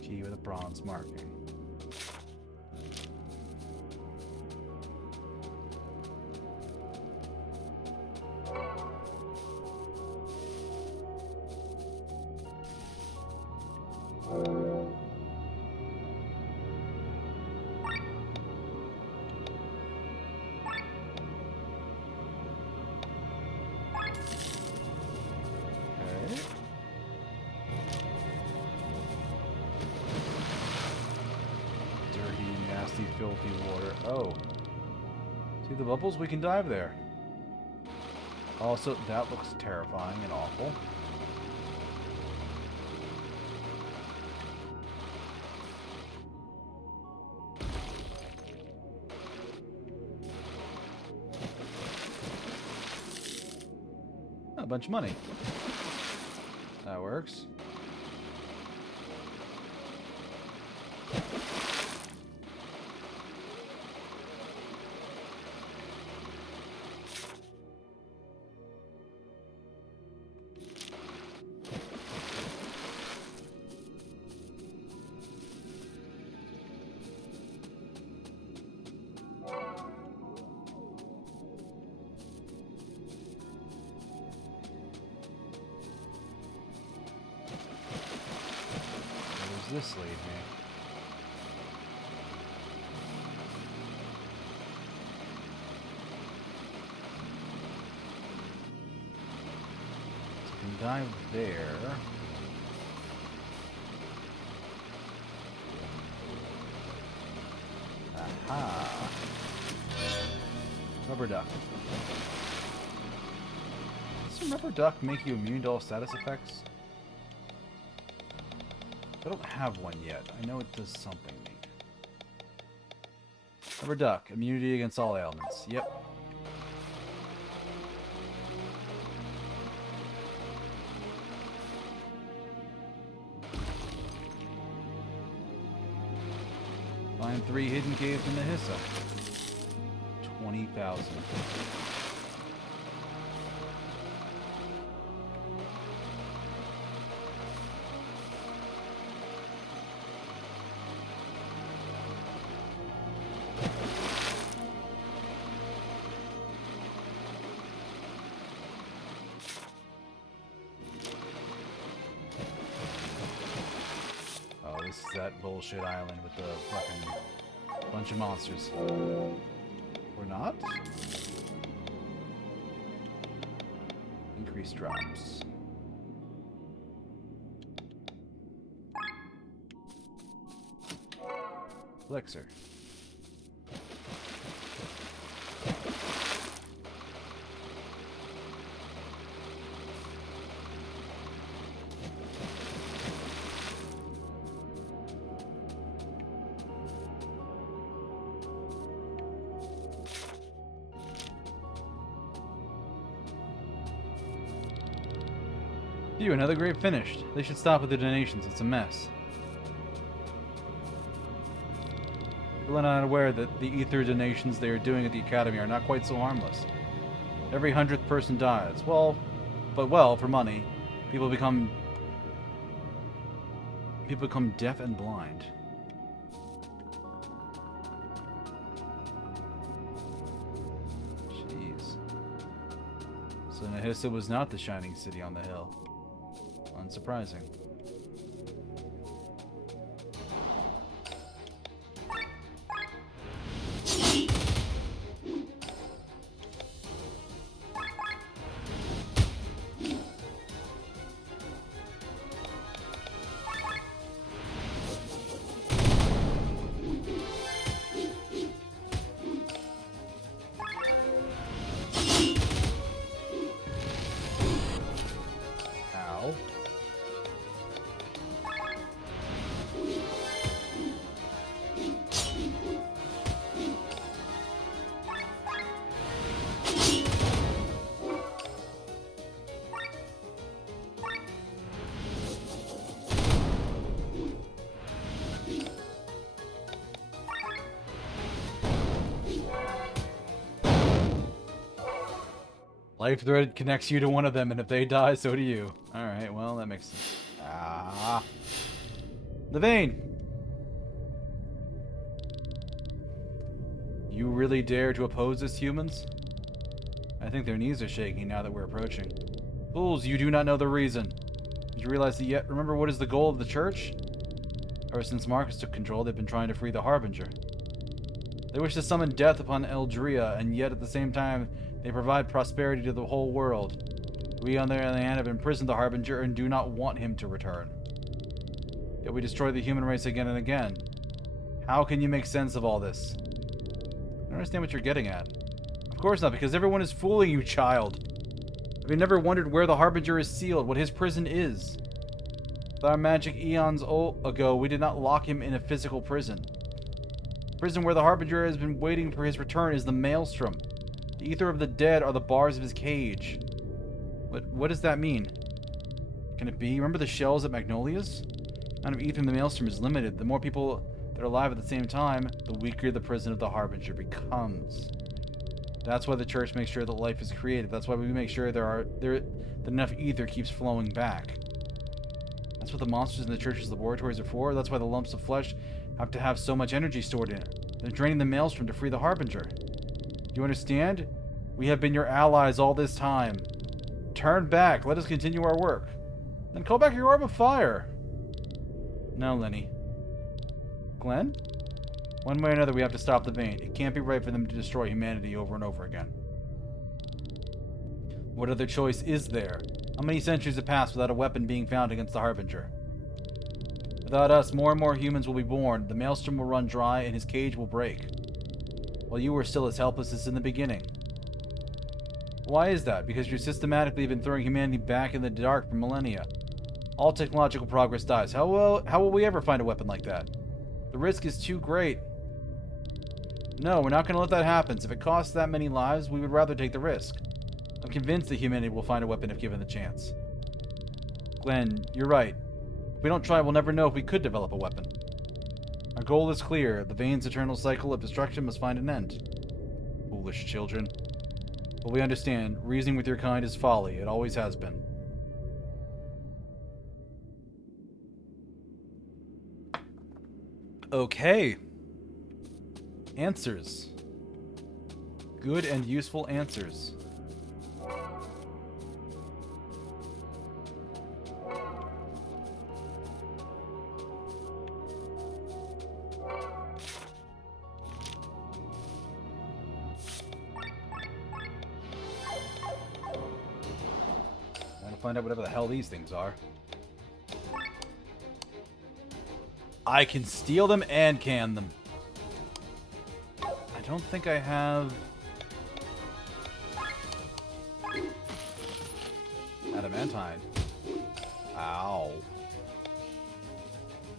Key with a bronze marking. Filthy water. Oh. See the bubbles? We can dive there. Also, that looks terrifying and awful. Oh, a bunch of money. That works. This lead me? So we can dive there. Aha! Rubber duck. Does rubber duck make you immune to all status effects? I don't have one yet. I know it does something neat. Rubber duck. Immunity against all ailments. Yep. Find 3 hidden caves in the Hissa. 20,000. This is that bullshit island with the fucking bunch of monsters. Or not? Increased drops. Elixir. Phew, another grave finished. They should stop with the donations. It's a mess. People are not aware that the ether donations they are doing at the academy are not quite so harmless. Every 100th person dies. Well, for money, people become deaf and blind. Jeez. So Nahissa was not the shining city on the hill. Unsurprising. Life thread connects you to one of them, and if they die, so do you. Alright, well, that makes sense. Ah. The vein! You really dare to oppose this, humans? I think their knees are shaking now that we're approaching. Fools, you do not know the reason. Did you realize that yet? Remember what is the goal of the church? Ever since Marcus took control, they've been trying to free the Harbinger. They wish to summon death upon Eldria, and yet at the same time, they provide prosperity to the whole world. We, on the other hand, have imprisoned the Harbinger and do not want him to return. Yet we destroy the human race again and again. How can you make sense of all this? I don't understand what you're getting at. Of course not, because everyone is fooling you, child. Have you never wondered where the Harbinger is sealed, what his prison is? With our magic eons ago, we did not lock him in a physical prison. The prison where the Harbinger has been waiting for his return is the Maelstrom. The ether of the dead are the bars of his cage. What does that mean? Can it be? Remember the shells at Magnolia's? The amount of ether in the Maelstrom is limited. The more people that are alive at the same time, the weaker the prison of the Harbinger becomes. That's why the church makes sure that life is created. That's why we make sure that enough ether keeps flowing back. That's what the monsters in the church's laboratories are for. That's why the lumps of flesh have to have so much energy stored in it. They're draining the Maelstrom to free the Harbinger. Do you understand? We have been your allies all this time. Turn back. Let us continue our work. Then call back your orb of fire. No, Lenne. Glenn? One way or another, we have to stop the vein. It can't be right for them to destroy humanity over and over again. What other choice is there? How many centuries have passed without a weapon being found against the Harbinger? Without us, more and more humans will be born, the Maelstrom will run dry, and his cage will break. While you are still as helpless as in the beginning. Why is that? Because you systematically have been throwing humanity back in the dark for millennia. All technological progress dies. How will we ever find a weapon like that? The risk is too great. No, we're not going to let that happen. If it costs that many lives, we would rather take the risk. I'm convinced that humanity will find a weapon if given the chance. Glenn, you're right. If we don't try, we'll never know if we could develop a weapon. Our goal is clear. The Vein's eternal cycle of destruction must find an end. Foolish children. But we understand. Reasoning with your kind is folly. It always has been. Okay. Answers. Good and useful answers. Find out whatever the hell these things are. I can steal them and can them. I don't think I have... Adamantine. Ow.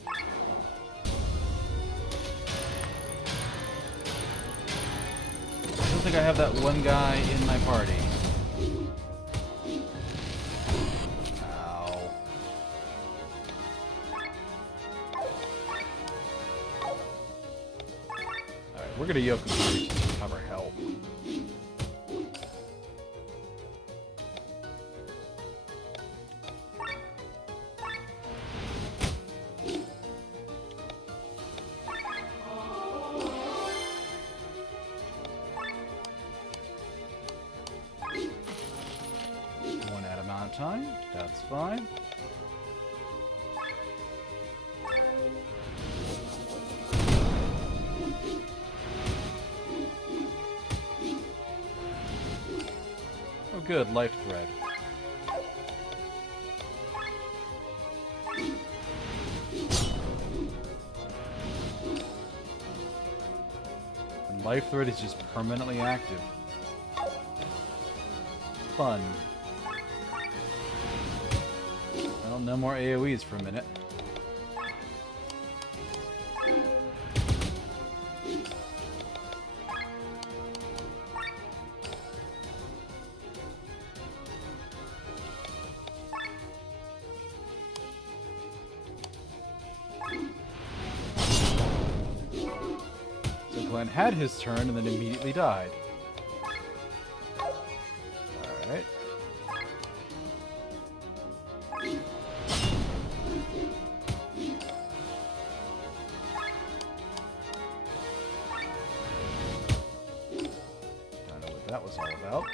I don't think I have that one guy in my party. We're gonna yoke him to recover health. One adamantine, that's fine. Good, life thread. And life thread is just permanently active. Fun. Well, no more AoEs for a minute. Glenn had his turn and then immediately died. Alright. was all about.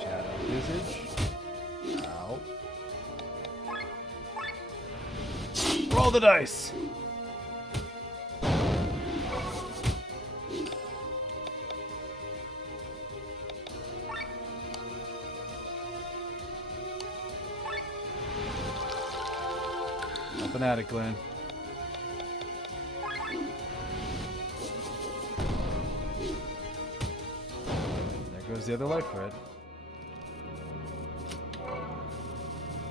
Shadow Visage. Ow. Roll the dice! Up and at it, Glenn. There goes the other life thread.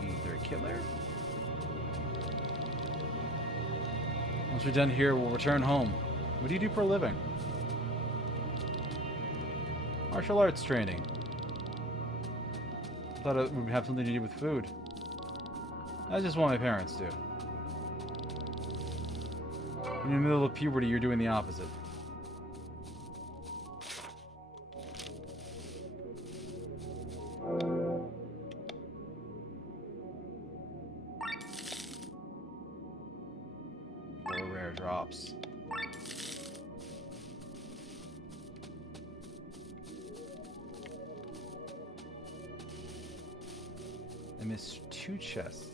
Either a killer. Once we're done here, we'll return home. What do you do for a living? Martial arts training. Thought it would have something to do with food. That's just what my parents do. In the middle of puberty, you're doing the opposite. Four rare drops. I missed 2 chests.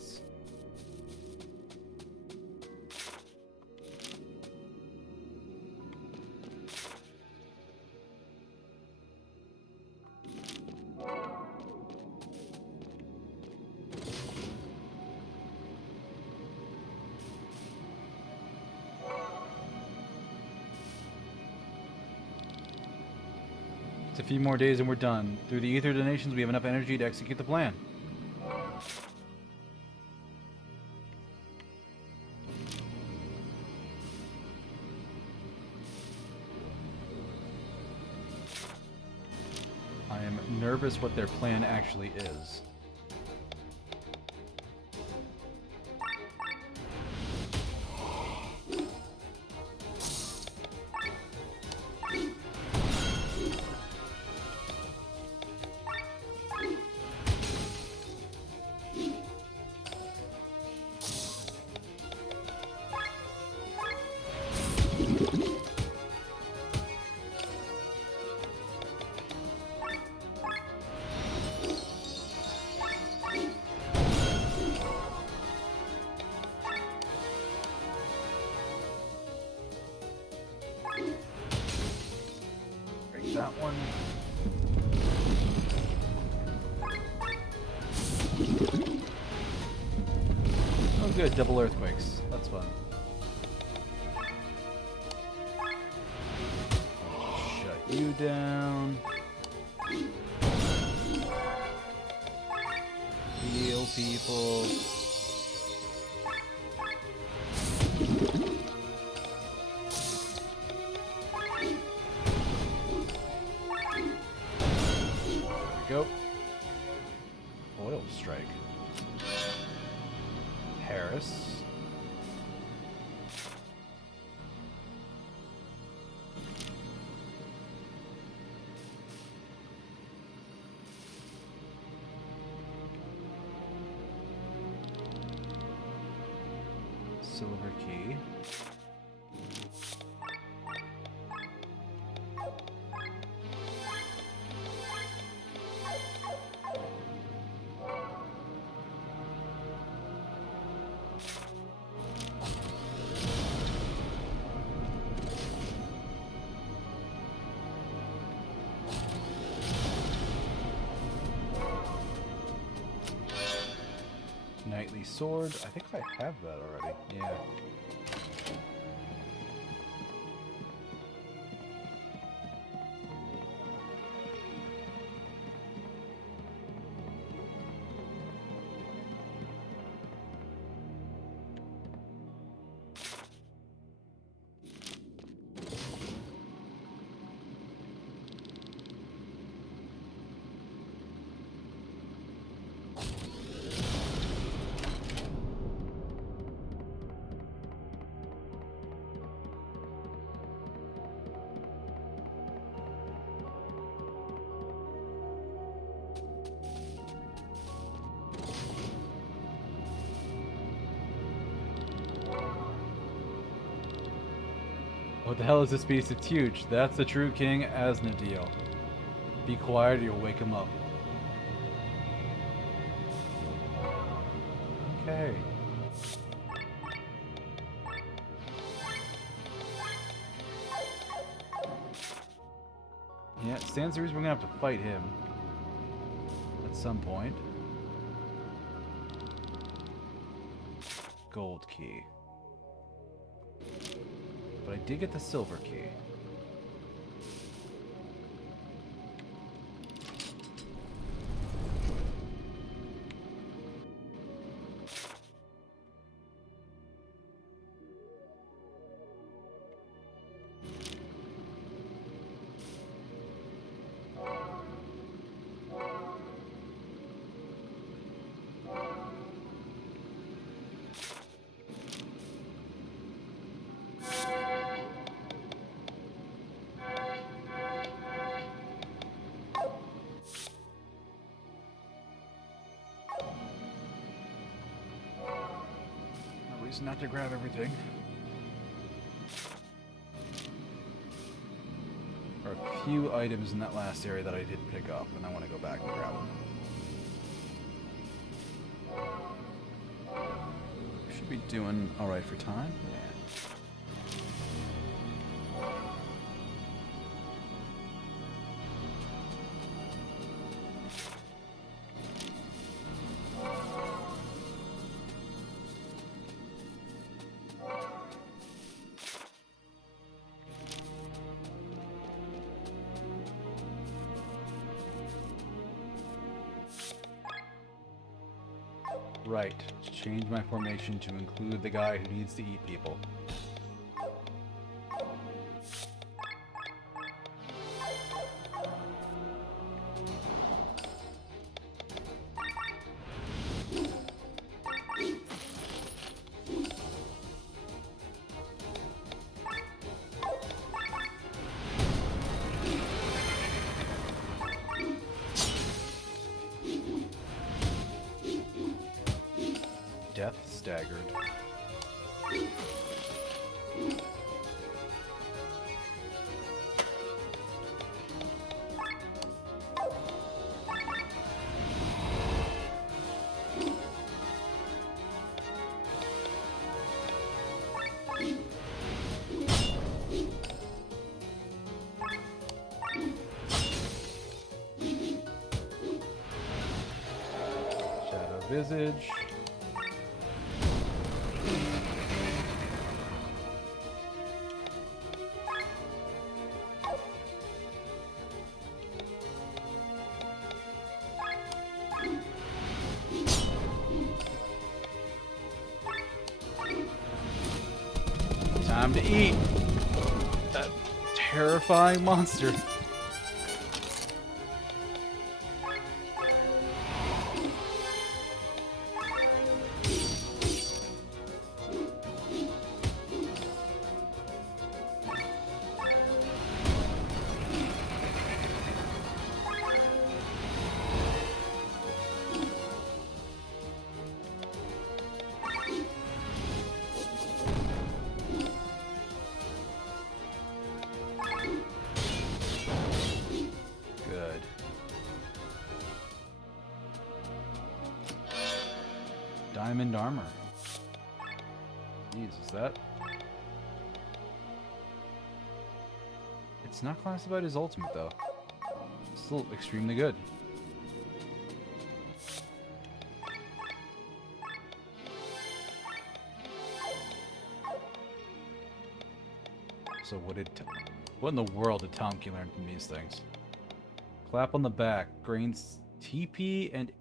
It's a few more days and we're done. Through the ether donations, we have enough energy to execute the plan. I am nervous what their plan actually is. That one. Oh good, double earthquakes. That's fun. Shut you down. Heal people. Go. Oil strike. Harris. Silver key. Knightly sword. I think I have that already. Yeah. What the hell is this beast? It's huge. That's the true King Asnadiel. Be quiet or you'll wake him up. Okay. Yeah, it stands to reason we're gonna have to fight him at some point. Gold key. But I did get the silver key. Not to grab everything. There are a few items in that last area that I didn't pick up, and I want to go back and grab them. Should be doing alright for time. Yeah. Right. Change my formation to include the guy who needs to eat people. Death staggered. Shadow visage. Time to eat that terrifying monster. Diamond armor. Jeez, is that? It's not classified as ultimate though. Still extremely good. So what in the world did Tomke learn from these things? Clap on the back, gains TP and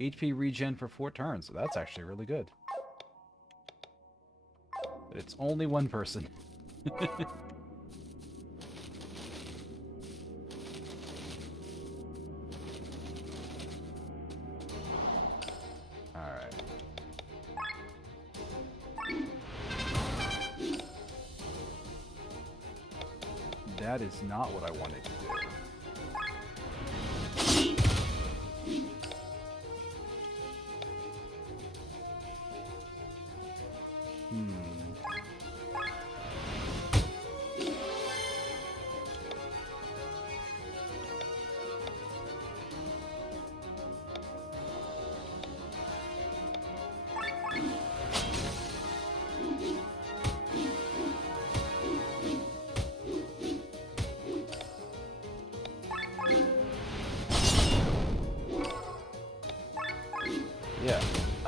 HP regen for 4 turns. So that's actually really good. But it's only one person. Alright. That is not what I wanted to do.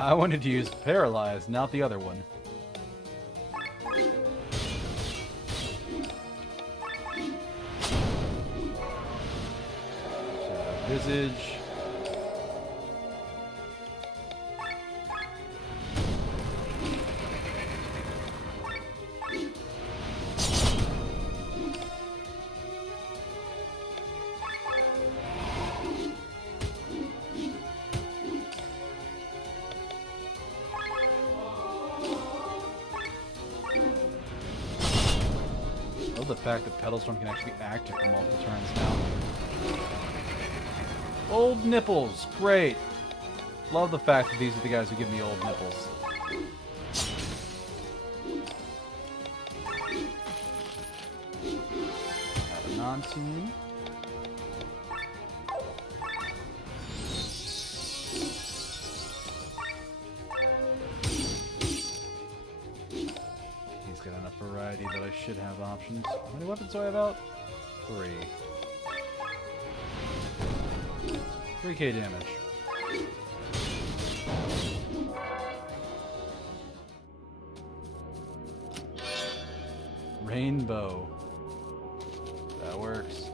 I wanted to use Paralyze, not the other one. Visage. I love the fact that Pedal Storm can actually be active for multiple turns now. Old nipples, great. Love the fact that these are the guys who give me old nipples. Have a non-team. He's got enough variety that I should have options. How many weapons do I have out? 3. 3k damage. Rainbow. That works.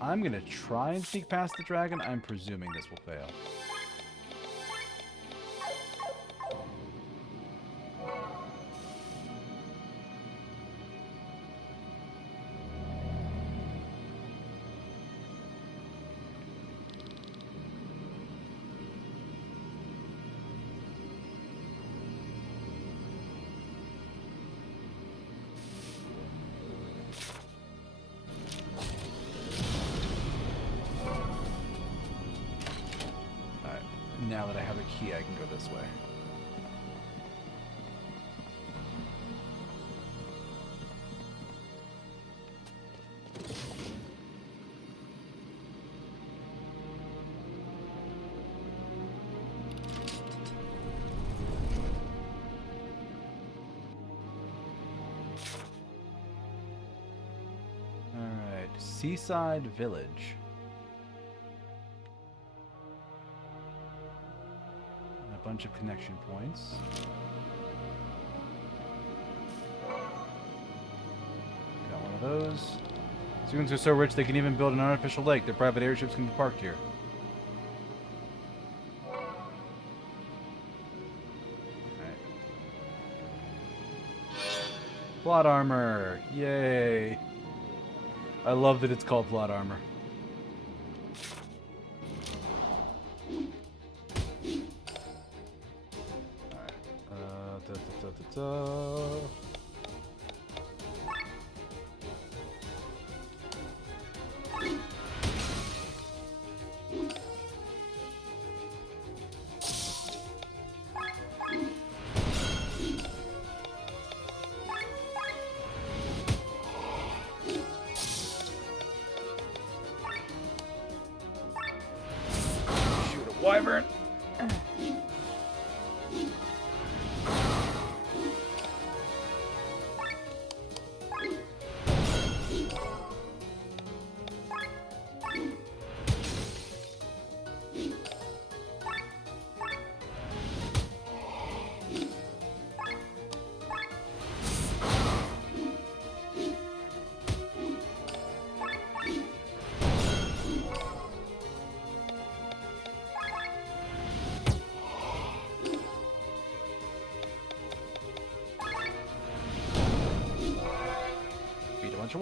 I'm gonna try and sneak past the dragon. I'm presuming this will fail. Now that I have a key, I can go this way. All right, Seaside Village. Bunch of connection points. Got one of those. Students are so rich they can even build an artificial lake. Their private airships can be parked here. Alright. Plot armor! Yay! I love that it's called plot armor. Shoot a wyvern.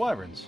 wyverns.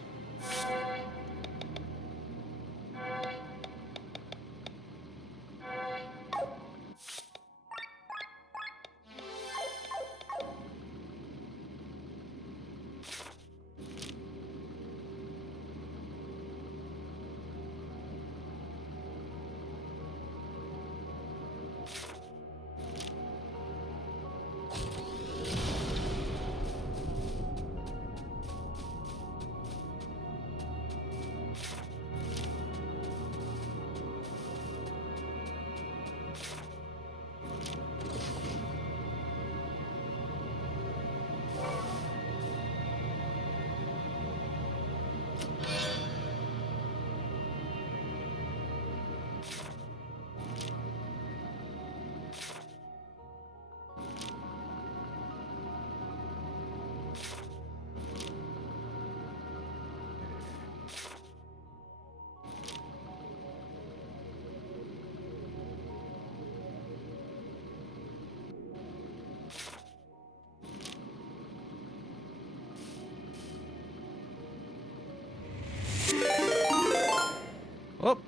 Oh,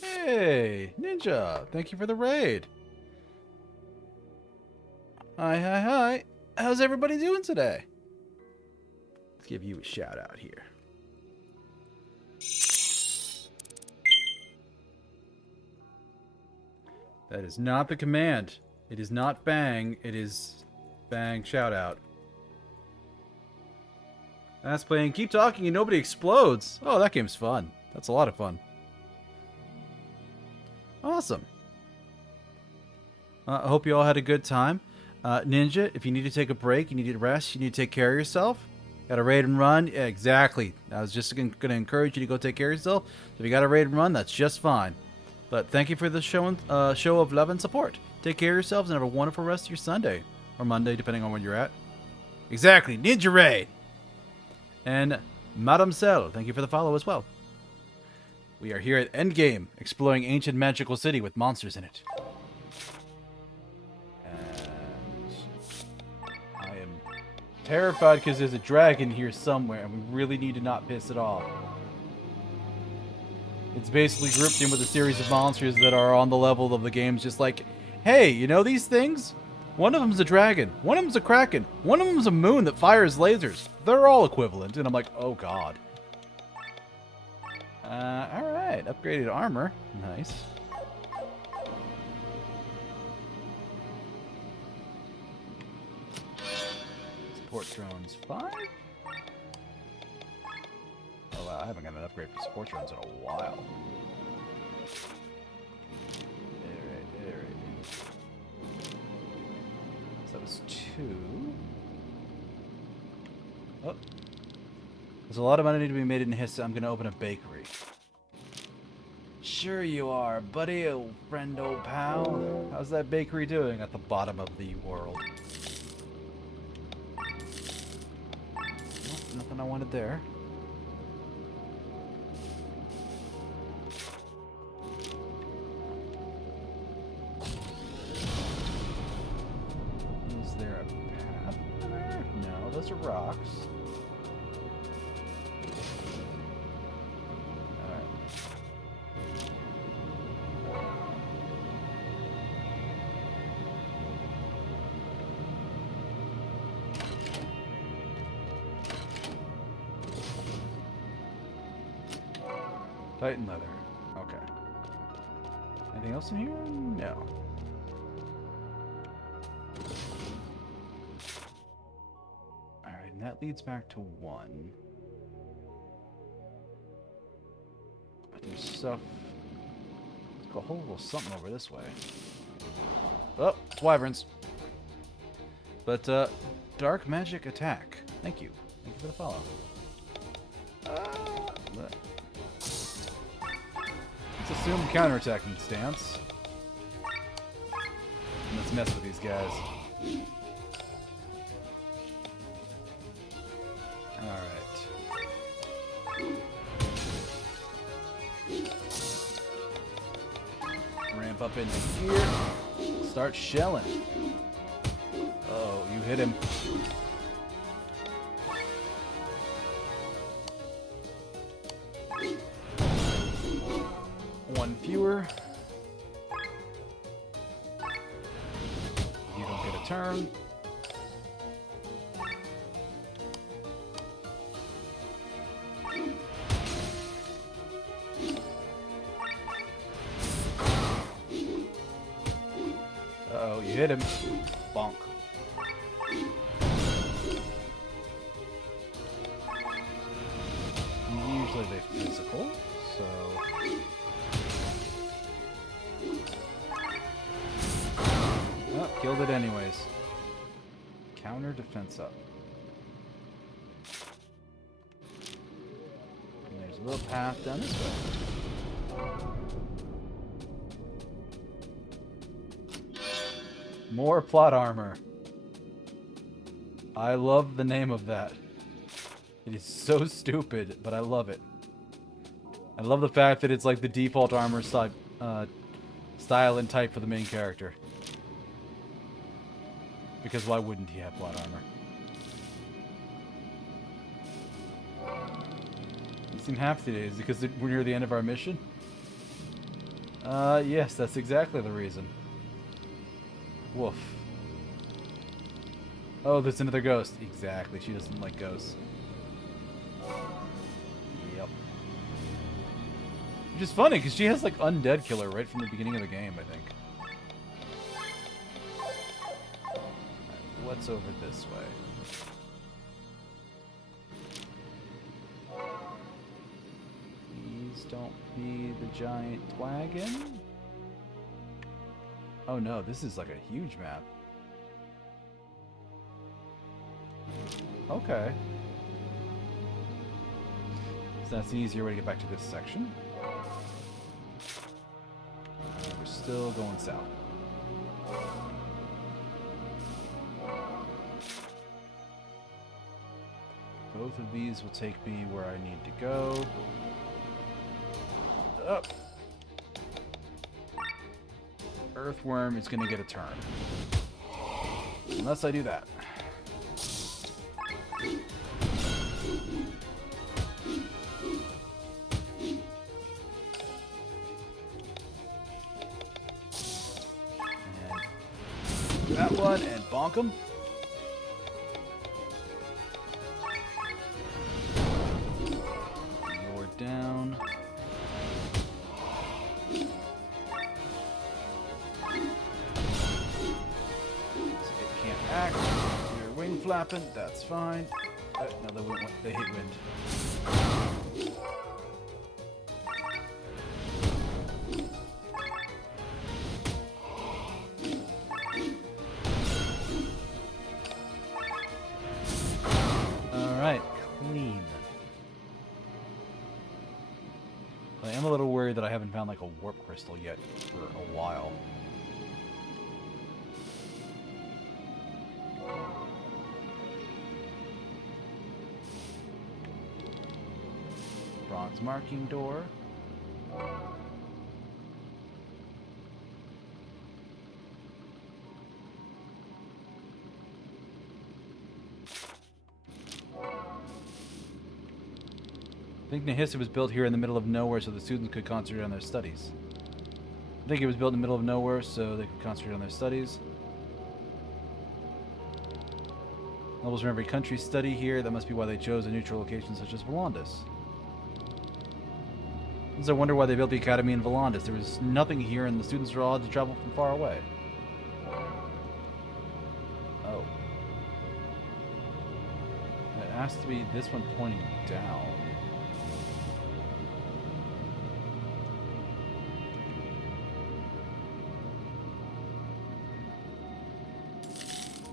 hey, Ninja, thank you for the raid. Hi. How's everybody doing today? Let's give you a shout out here. That is not the command. It is not bang. It is bang shout out. That's playing. Keep talking and nobody explodes. Oh, that game's fun. That's a lot of fun. Awesome. I hope you all had a good time. Ninja, if you need to take a break, you need to rest, you need to take care of yourself. Got a raid and run? Yeah, exactly. I was just going to encourage you to go take care of yourself. So if you got a raid and run, that's just fine. But thank you for the show of love and support. Take care of yourselves and have a wonderful rest of your Sunday. Or Monday, depending on where you're at. Exactly. Ninja raid. And Madame Cell, thank you for the follow as well. We are here at Endgame, exploring ancient magical city with monsters in it. And I am terrified because there's a dragon here somewhere, and we really need to not piss it off. It's basically grouped in with a series of monsters that are on the level of the games, just like, hey, you know these things? One of them's a dragon, one of them's a kraken, one of them's a moon that fires lasers. They're all equivalent, and I'm like, oh god. Alright, upgraded armor. Nice. Support drones 5? Oh wow, I haven't got an upgrade for support drones in a while. Alright. So that was 2. Oh. There's a lot of money to be made in Hissa. I'm gonna open a bakery. Sure you are, buddy, old friend, old pal. How's that bakery doing at the bottom of the world? Nope, nothing I wanted there. Is there a path there? No, those are rocks. Titan leather. Okay. Anything else in here? No. Alright, and that leads back to 1. But there's stuff. Let's go a whole little something over this way. Oh, it's wyverns. But, dark magic attack. Thank you. Thank you for the follow. Let's assume counterattacking stance. And let's mess with these guys. Alright. Ramp up into here. Start shelling. Oh, you hit him. her. You don't get a turn. Uh-oh, you hit him. Bonk. Usually they're physical, so... Oh, killed it anyways. Counter defense up. And there's a little path down this way. More plot armor. I love the name of that. It is so stupid, but I love it. I love the fact that it's like the default armor style and type for the main character. Because why wouldn't he have plot armor? You seem happy today. Is it because we're near the end of our mission? Yes, that's exactly the reason. Woof. Oh, there's another ghost. Exactly, she doesn't like ghosts. Yep. Which is funny, because she has, like, Undead Killer right from the beginning of the game, I think. Right, what's over this way? Please don't be the giant wagon. Oh no, this is like a huge map. Okay. So that's an easier way to get back to this section. We're still going south. Both of these will take me where I need to go. Up. Earthworm is going to get a turn. Unless I do that. And that one and bonk him. You're down. You're wing flapping, that's fine. No, they hit wind. Alright, clean. I am a little worried that I haven't found like a warp crystal yet for a while. Bronze marking door. I think Nahissa was built here in the middle of nowhere so the students could concentrate on their studies. I think it was built in the middle of nowhere so they could concentrate on their studies. Nobles from every country study here. That must be why they chose a neutral location such as Volandis. I wonder why they built the academy in Volandis. There was nothing here and the students were all had to travel from far away. Oh. It has to be this one pointing down.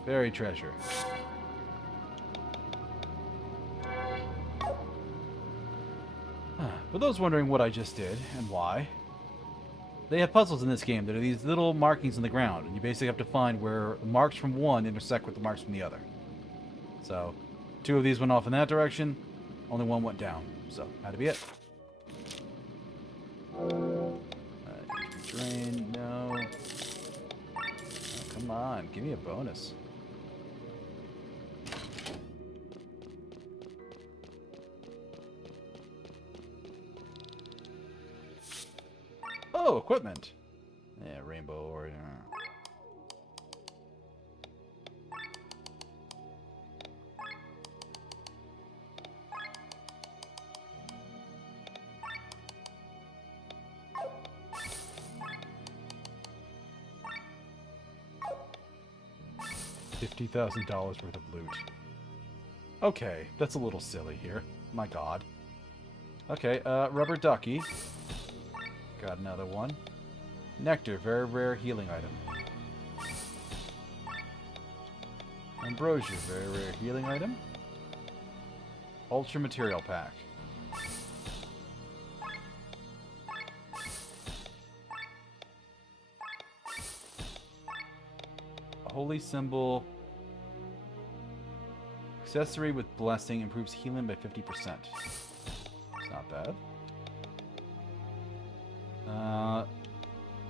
Buried treasure. For those wondering what I just did and why, they have puzzles in this game that are these little markings in the ground, and you basically have to find where the marks from one intersect with the marks from the other. So, 2 of these went off in that direction, only 1 went down, so had to be it. Drain, no. Oh, come on, give me a bonus. Oh, equipment. Yeah, rainbow or... $50,000 worth of loot. Okay, that's a little silly here. My god. Okay, rubber ducky. Got another one. Nectar, very rare healing item. Ambrosia, very rare healing item. Ultra material pack. A holy symbol. Accessory with blessing improves healing by 50%. It's not bad.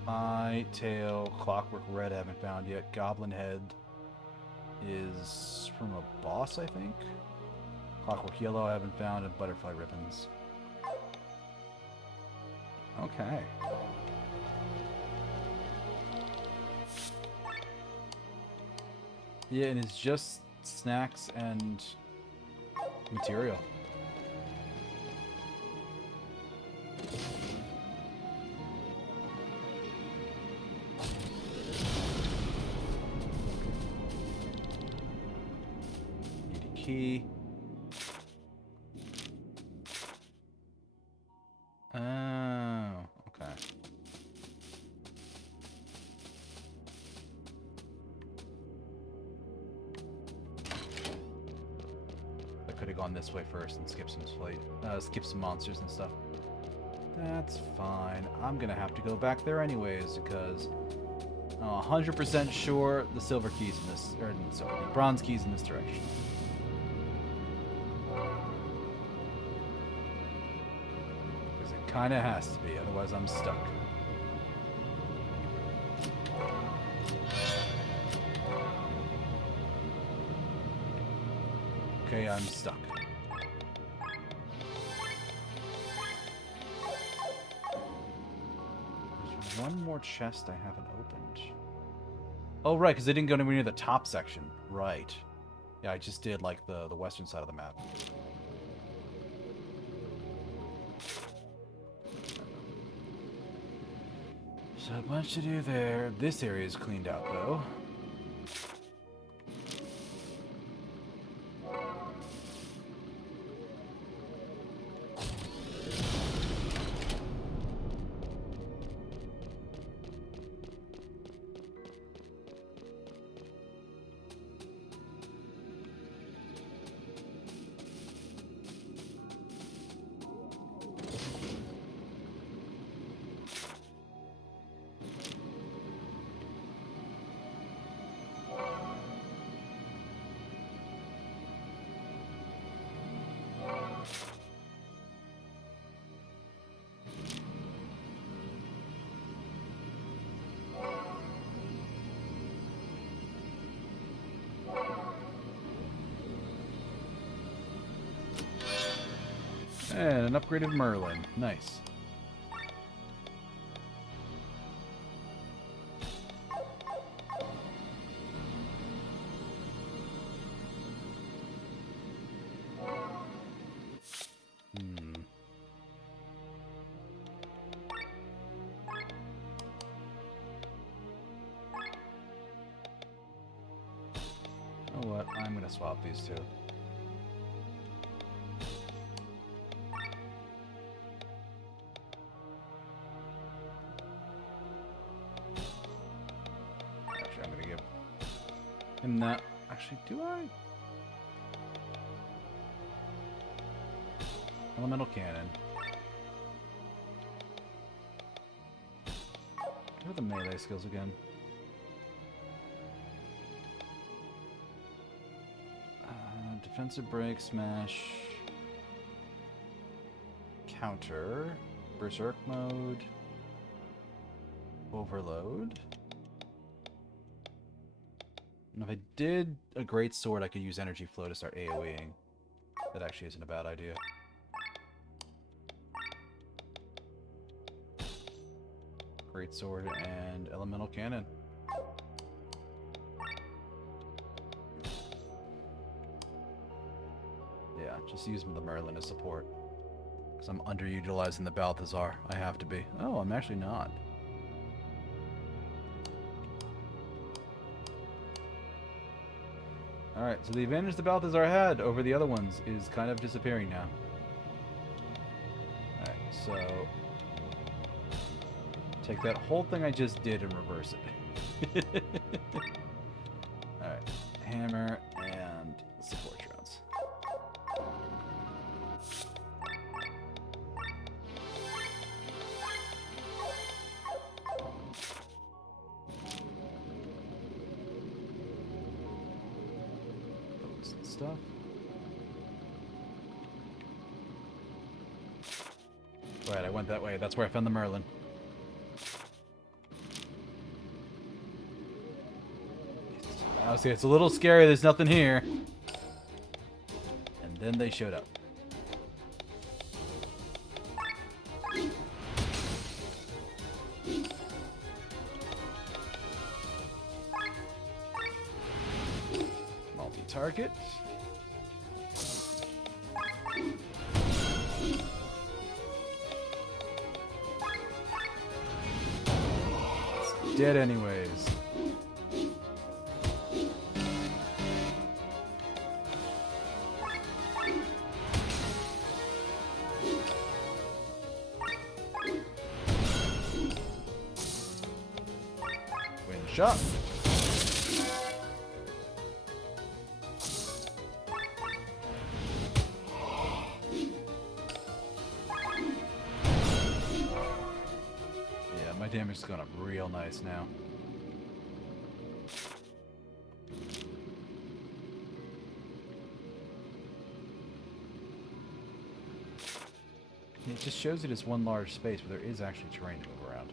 Eye, tail, clockwork red I haven't found yet. Goblin head is from a boss, I think. Clockwork yellow I haven't found, and butterfly ribbons. Okay. Yeah, and it's just snacks and material. Need a key. Oh, okay. I could have gone this way first and skipped some monsters and stuff. That's fine. I'm gonna have to go back there anyways because I'm 100% sure the silver key's in this, or sorry, the bronze key's in this direction. Because it kind of has to be, otherwise I'm stuck. Okay, I'm stuck. There's one more chest I haven't opened. Oh, right, because I didn't go anywhere near the top section. Right. Yeah, I just did, like, the western side of the map. So a bunch to do there. This area is cleaned out, though. And an upgraded Merlin. Nice. Oh, what? I'm gonna swap these two. Actually, I'm gonna give him that. Actually, do I? Elemental cannon. What are the melee skills again? Defensive break, smash, counter, berserk mode, overload. And if I did a great sword, I could use energy flow to start AoEing. That actually isn't a bad idea. Great sword and elemental cannon. Yeah, just use the Merlin as support. Because I'm underutilizing the Balthazar. I have to be. Oh, I'm actually not. Alright, so the advantage the Balthazar had over the other ones is kind of disappearing now. Alright, so... take that whole thing I just did and reverse it. Alright, hammer and support rounds. Stuff. Right, I went that way. That's where I found the Merlin. Honestly, it's a little scary. There's nothing here. And then they showed up. Multi-target. It's dead anyways. Shot. Yeah, my damage is going up real nice now. It just shows it as one large space, but there is actually terrain to move around.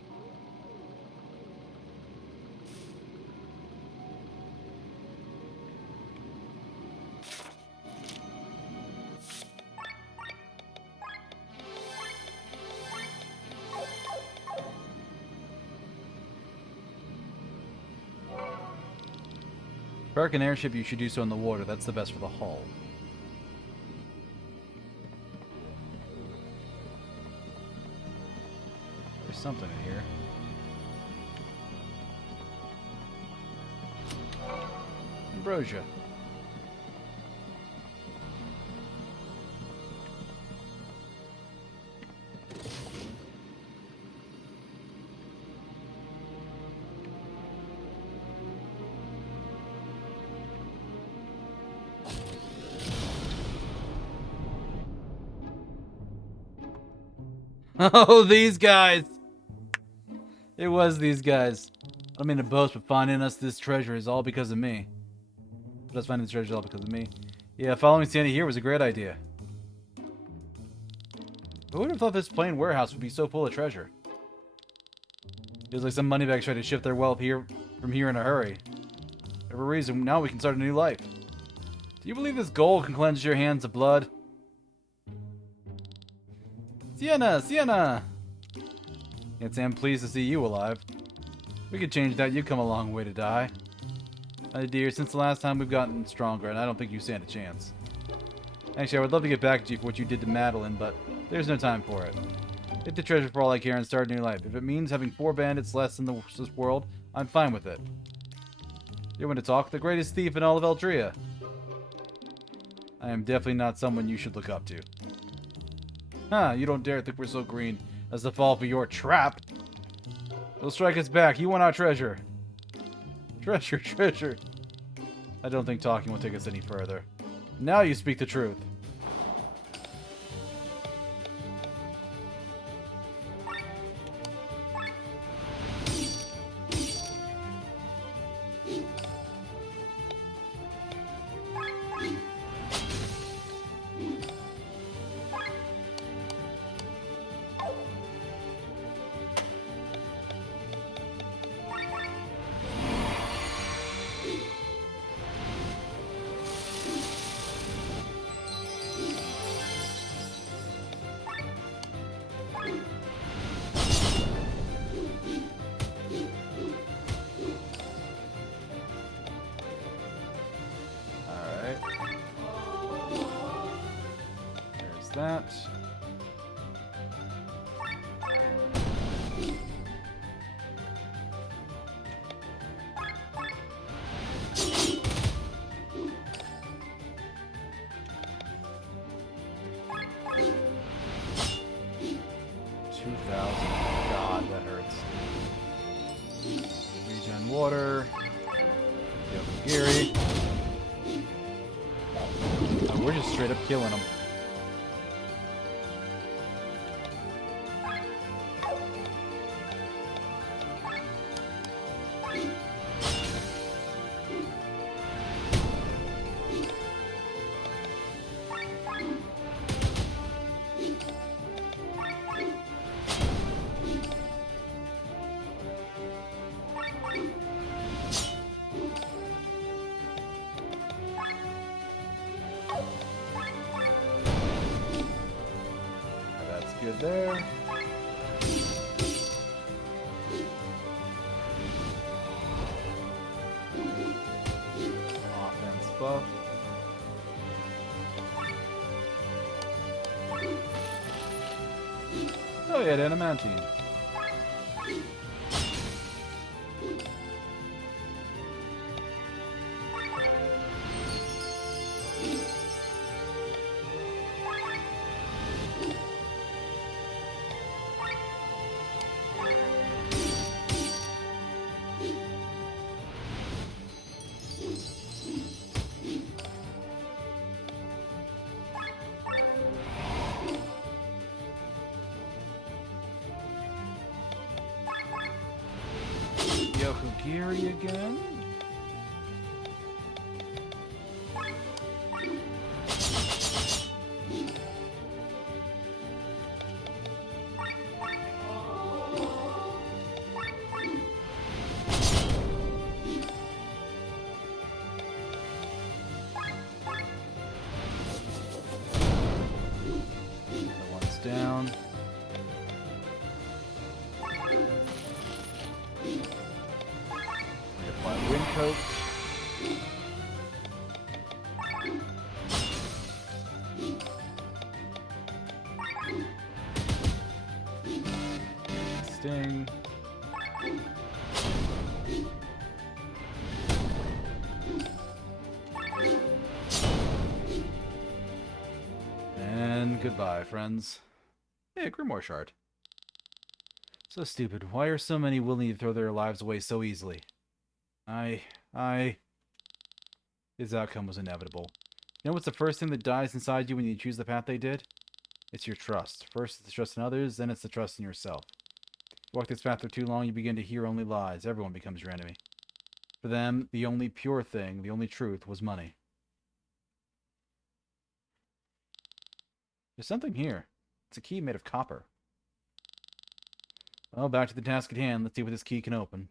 Park an airship, you should do so in the water. That's the best for the hull. There's something in here. Ambrosia. Oh, these guys! It was these guys. I don't mean to boast, but finding us this treasure is all because of me. But us finding this treasure is all because of me. Yeah, following Sandy here was a great idea. Who would have thought this plain warehouse would be so full of treasure? Feels like some moneybags tried to shift their wealth from here in a hurry. For a reason, now we can start a new life. Do you believe this gold can cleanse your hands of blood? Sienna! Sienna! Can't say I'm pleased to see you alive. We could change that. You've come a long way to die. My dear, since the last time we've gotten stronger, and I don't think you stand a chance. Actually, I would love to get back to you for what you did to Madeline, but there's no time for it. Get the treasure for all I care and start a new life. If it means having 4 bandits less in this world, I'm fine with it. You want to talk? The greatest thief in all of Eldria. I am definitely not someone you should look up to. Huh, you don't dare think we're so green as to fall for your trap. It'll strike us back. You want our treasure. Treasure, treasure. I don't think talking will take us any further. Now you speak the truth. Gary. Oh, we're just straight up killing them. Good there. Offense buff. Oh yeah, adamantine. Gary again. Another one's down. Coat. Sting. And goodbye, friends. Hey, Grimoire Shard. So stupid. Why are so many willing to throw their lives away so easily? His outcome was inevitable. You know what's the first thing that dies inside you when you choose the path they did? It's your trust. First, it's the trust in others, then it's the trust in yourself. You walk this path for too long, you begin to hear only lies. Everyone becomes your enemy. For them, the only pure thing, the only truth, was money. There's something here. It's a key made of copper. Well, back to the task at hand. Let's see what this key can open.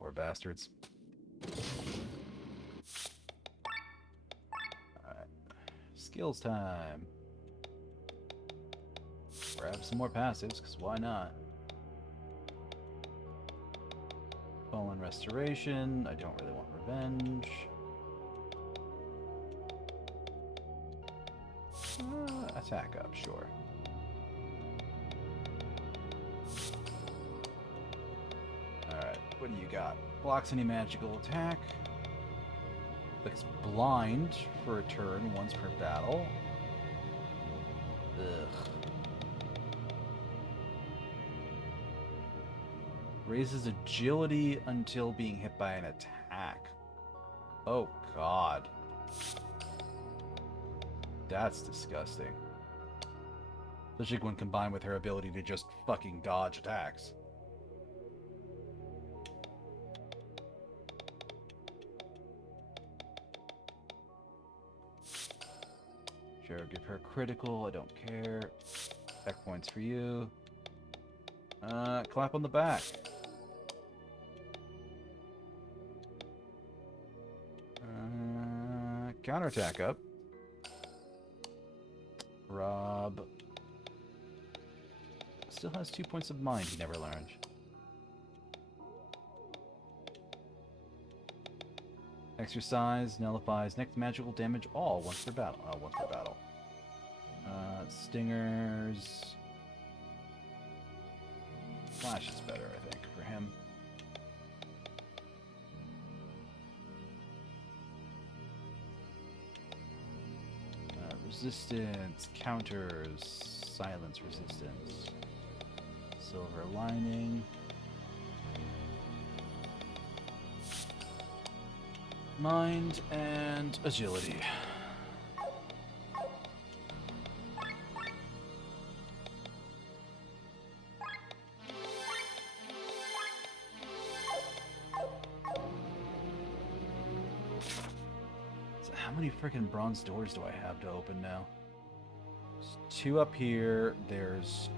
Poor bastards. Alright. Skills time. Grab some more passives, because why not? Fallen Restoration. I don't really want Revenge. Attack up, sure. Alright, what do you got? Blocks any magical attack. Looks blind for a turn once per battle. Ugh. Raises agility until being hit by an attack. Oh god. That's disgusting. Especially when combined with her ability to just fucking dodge attacks. Sure, give her critical, I don't care. Attack points for you. Clap on the back. Counterattack up. Rob still has 2 points of mind he never learned. Exercise nullifies next magical damage all once per battle. Once per battle. Stingers. Flash is better, I think, for him. resistance, counters, silence resistance, silver lining, mind, and agility. How many freaking bronze doors do I have to open now? There's 2 up here. There's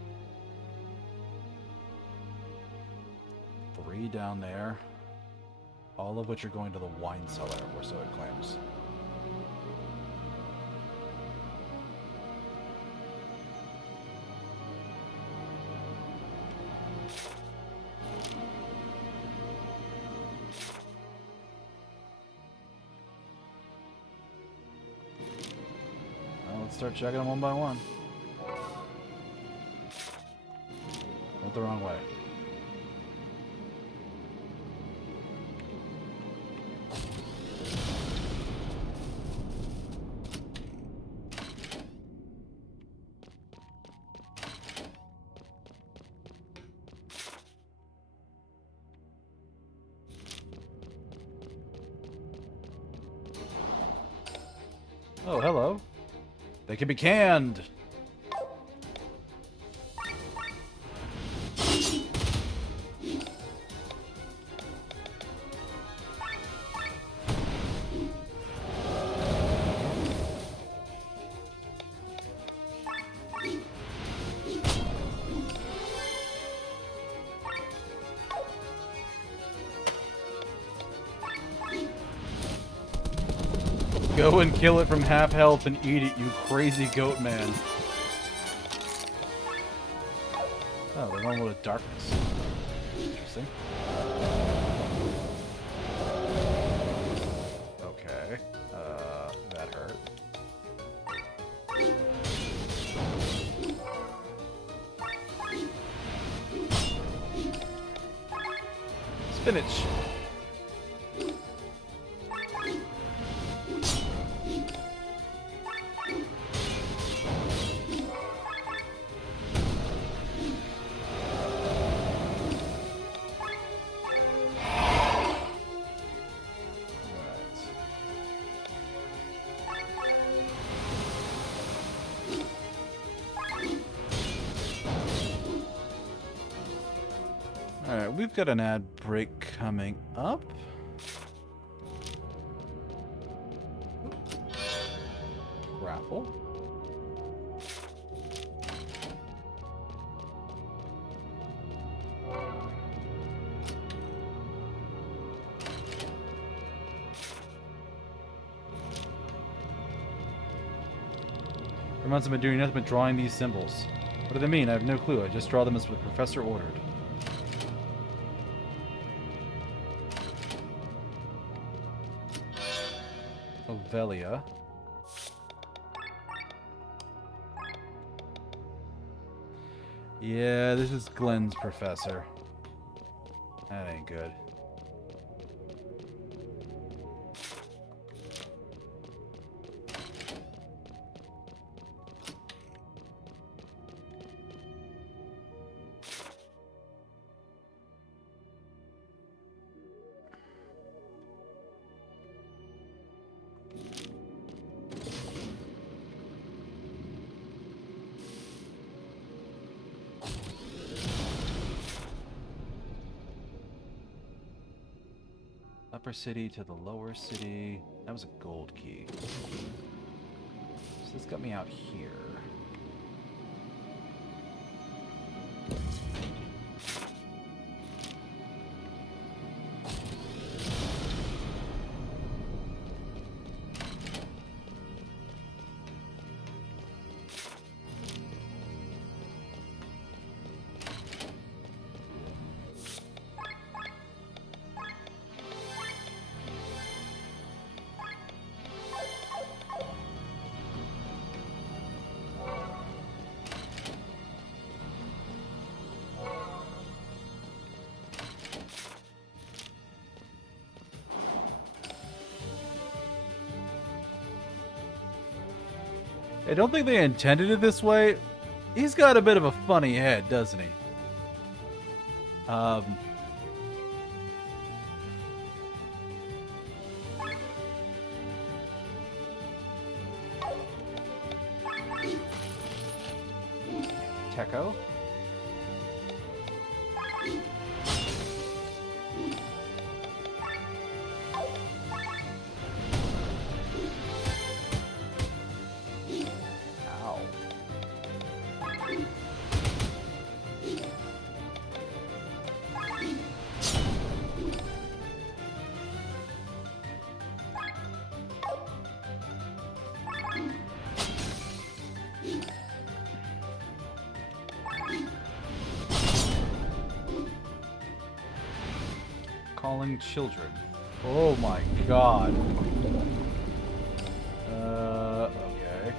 3 down there. All of which are going to the wine cellar, or so it claims. Let's start checking them one by one. Went the wrong way. Oh, hello. They can be canned. Go and kill it from half health and eat it, you crazy goat man. Oh, they're normal to darkness. Interesting. Okay. That hurt. Spinach. Alright, we've got an ad break coming up. Grapple. For months I've been doing nothing but drawing these symbols. What do they mean? I have no clue. I just draw them as the professor ordered. Ovelia. Yeah, this is Glenn's professor. That ain't good. Upper city to the lower city. That was a gold key. So this got me out here. I don't think they intended it this way. He's got a bit of a funny head, doesn't he? Techo? Ow. Calling children. Oh my god. Okay.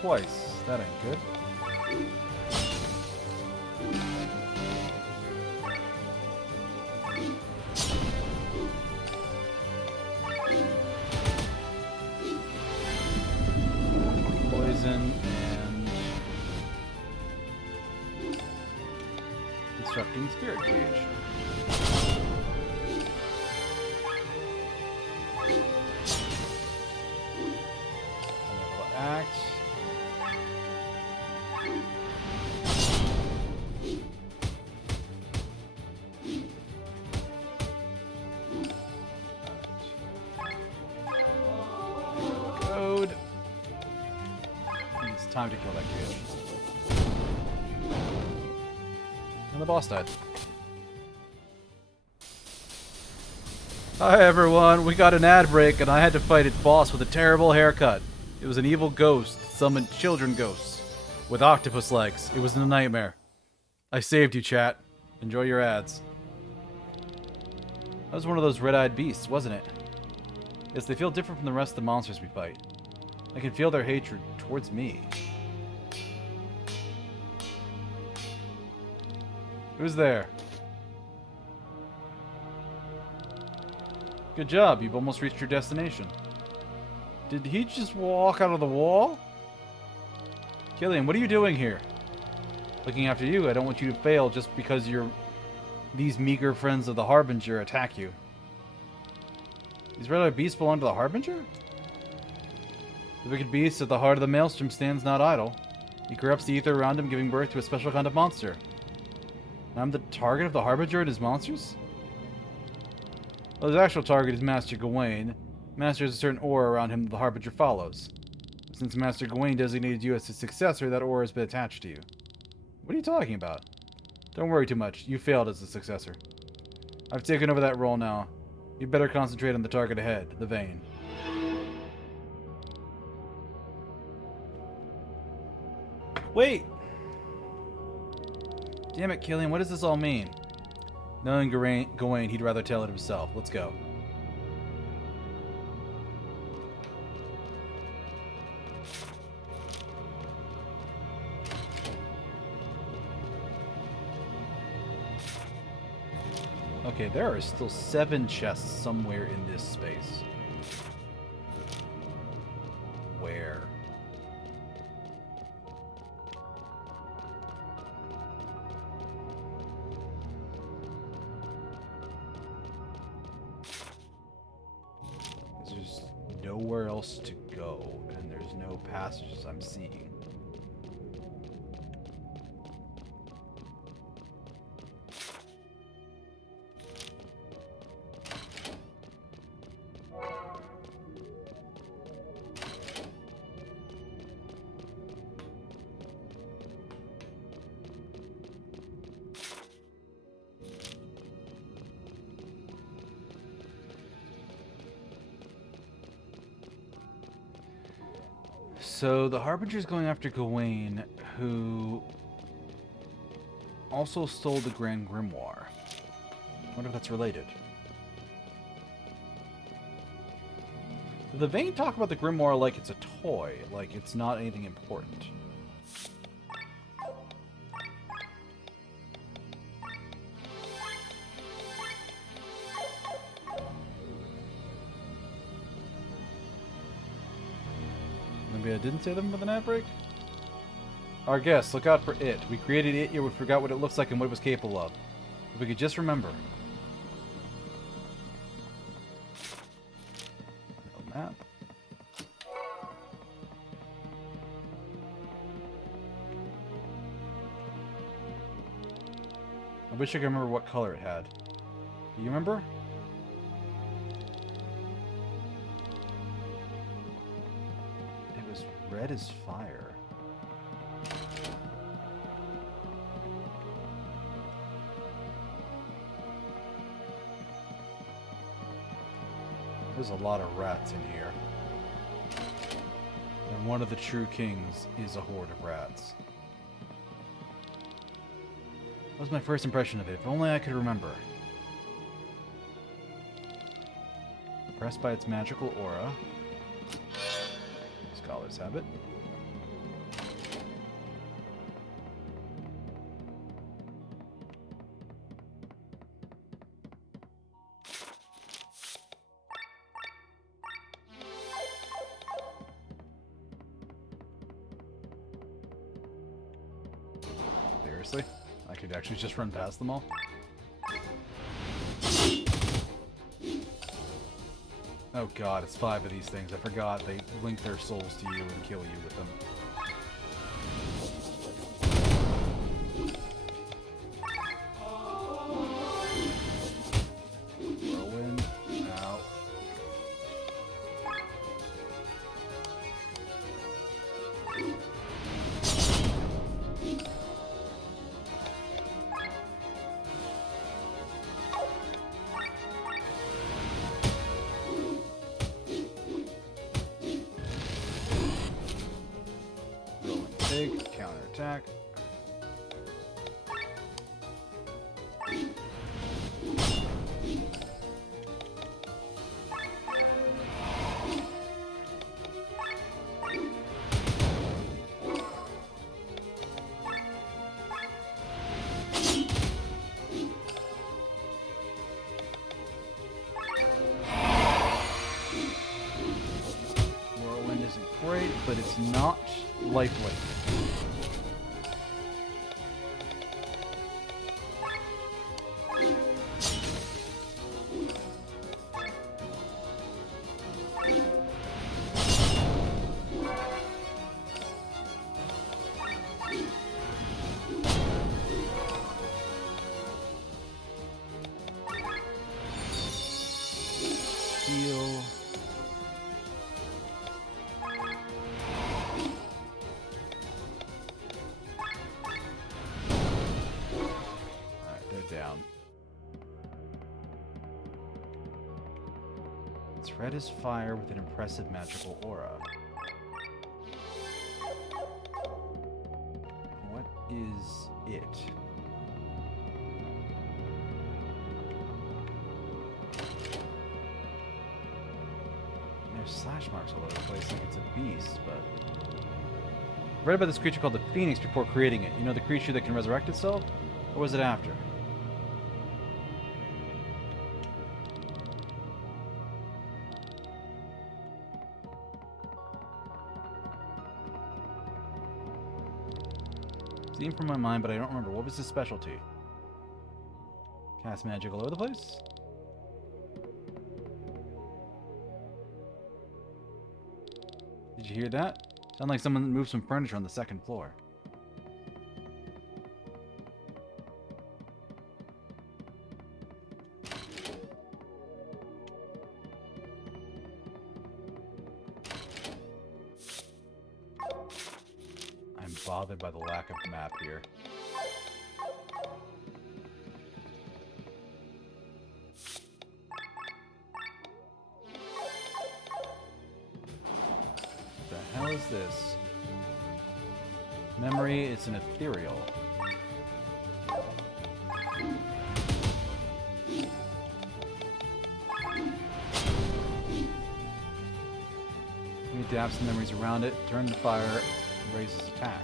Twice. That ain't good. Poison and Disrupting Spirit Cage. Axe. Time to kill that cage. And the boss died. Hi everyone, we got an ad break and I had to fight its boss with a terrible haircut. It was an evil ghost, summoned children ghosts, with octopus legs. It was a nightmare. I saved you, chat. Enjoy your ads. That was one of those red-eyed beasts, wasn't it? Yes, they feel different from the rest of the monsters we fight. I can feel their hatred towards me. Who's there? Good job, you've almost reached your destination. Did he just walk out of the wall? Killian, what are you doing here? Looking after you, I don't want you to fail just because these meager friends of the Harbinger attack you. These red-eyed beasts belong to the Harbinger? The wicked beast at the heart of the maelstrom stands not idle. He corrupts the ether around him, giving birth to a special kind of monster. And I'm the target of the Harbinger and his monsters? Well, his actual target is Master Gawain. Master has a certain aura around him that the Harbinger follows. Since Master Gawain designated you as his successor, that aura has been attached to you. What are you talking about? Don't worry too much. You failed as the successor. I've taken over that role now. You better concentrate on the target ahead, the vein. Wait! Damn it, Killian, what does this all mean? Knowing Gawain, he'd rather tell it himself. Let's go. Okay, there are still 7 chests somewhere in this space. Where? There's nowhere else to go, and there's no passages I'm seeing. So the Harbinger's going after Gawain, who also stole the Grand Grimoire. I wonder if that's related. The Vane talk about the Grimoire like it's a toy, like it's not anything important. Maybe I didn't say them with an ad break? Our guests, look out for it. We created it, yet we forgot what it looks like and what it was capable of. If we could just remember. No map. I wish I could remember what color it had. Do you remember? It was red as fire. There's a lot of rats in here. And one of the true kings is a horde of rats. That was my first impression of it. If only I could remember. Impressed by its magical aura. Scholars have it. Seriously? I could actually just run past them all? Oh god, it's 5 of these things. I forgot they link their souls to you and kill you with them. Whirlwind. Ow. Counterattack. Whirlwind isn't great, but it's not lifelink. It's red as fire with an impressive magical aura. What is it? There's slash marks all over the place like it's a beast, but... I read about this creature called the Phoenix before creating it. You know, the creature that can resurrect itself? Or was it after? Seen from my mind, but I don't remember. What was his specialty? Cast magic all over the place? Did you hear that? Sound like someone moved some furniture on the second floor. I'm bothered by the lack of map here. What the the hell is this? Memory, it's an ethereal. He adapts the memories around it, turn to fire, raises attack.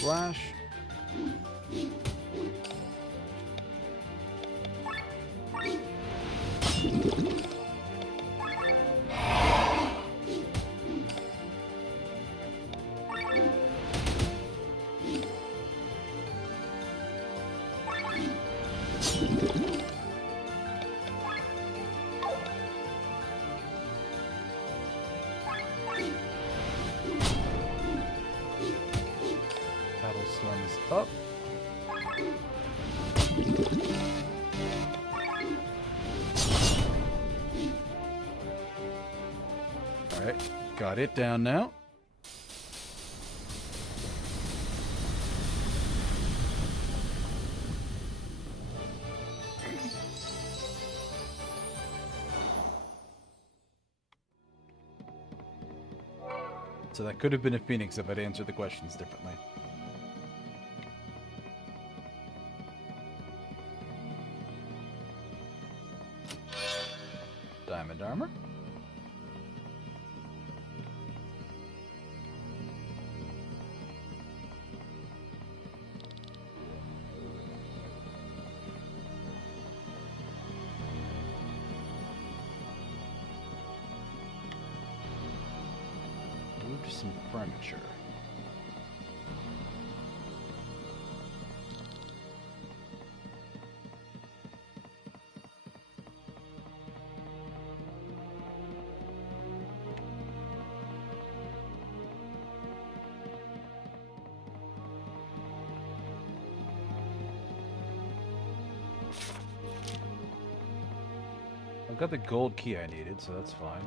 Slash. Storm is up. Alright, got it down now. So that could have been a Phoenix if I'd answered the questions differently. Diamond armor. Move to some furniture. I've got the gold key I needed, so that's fine.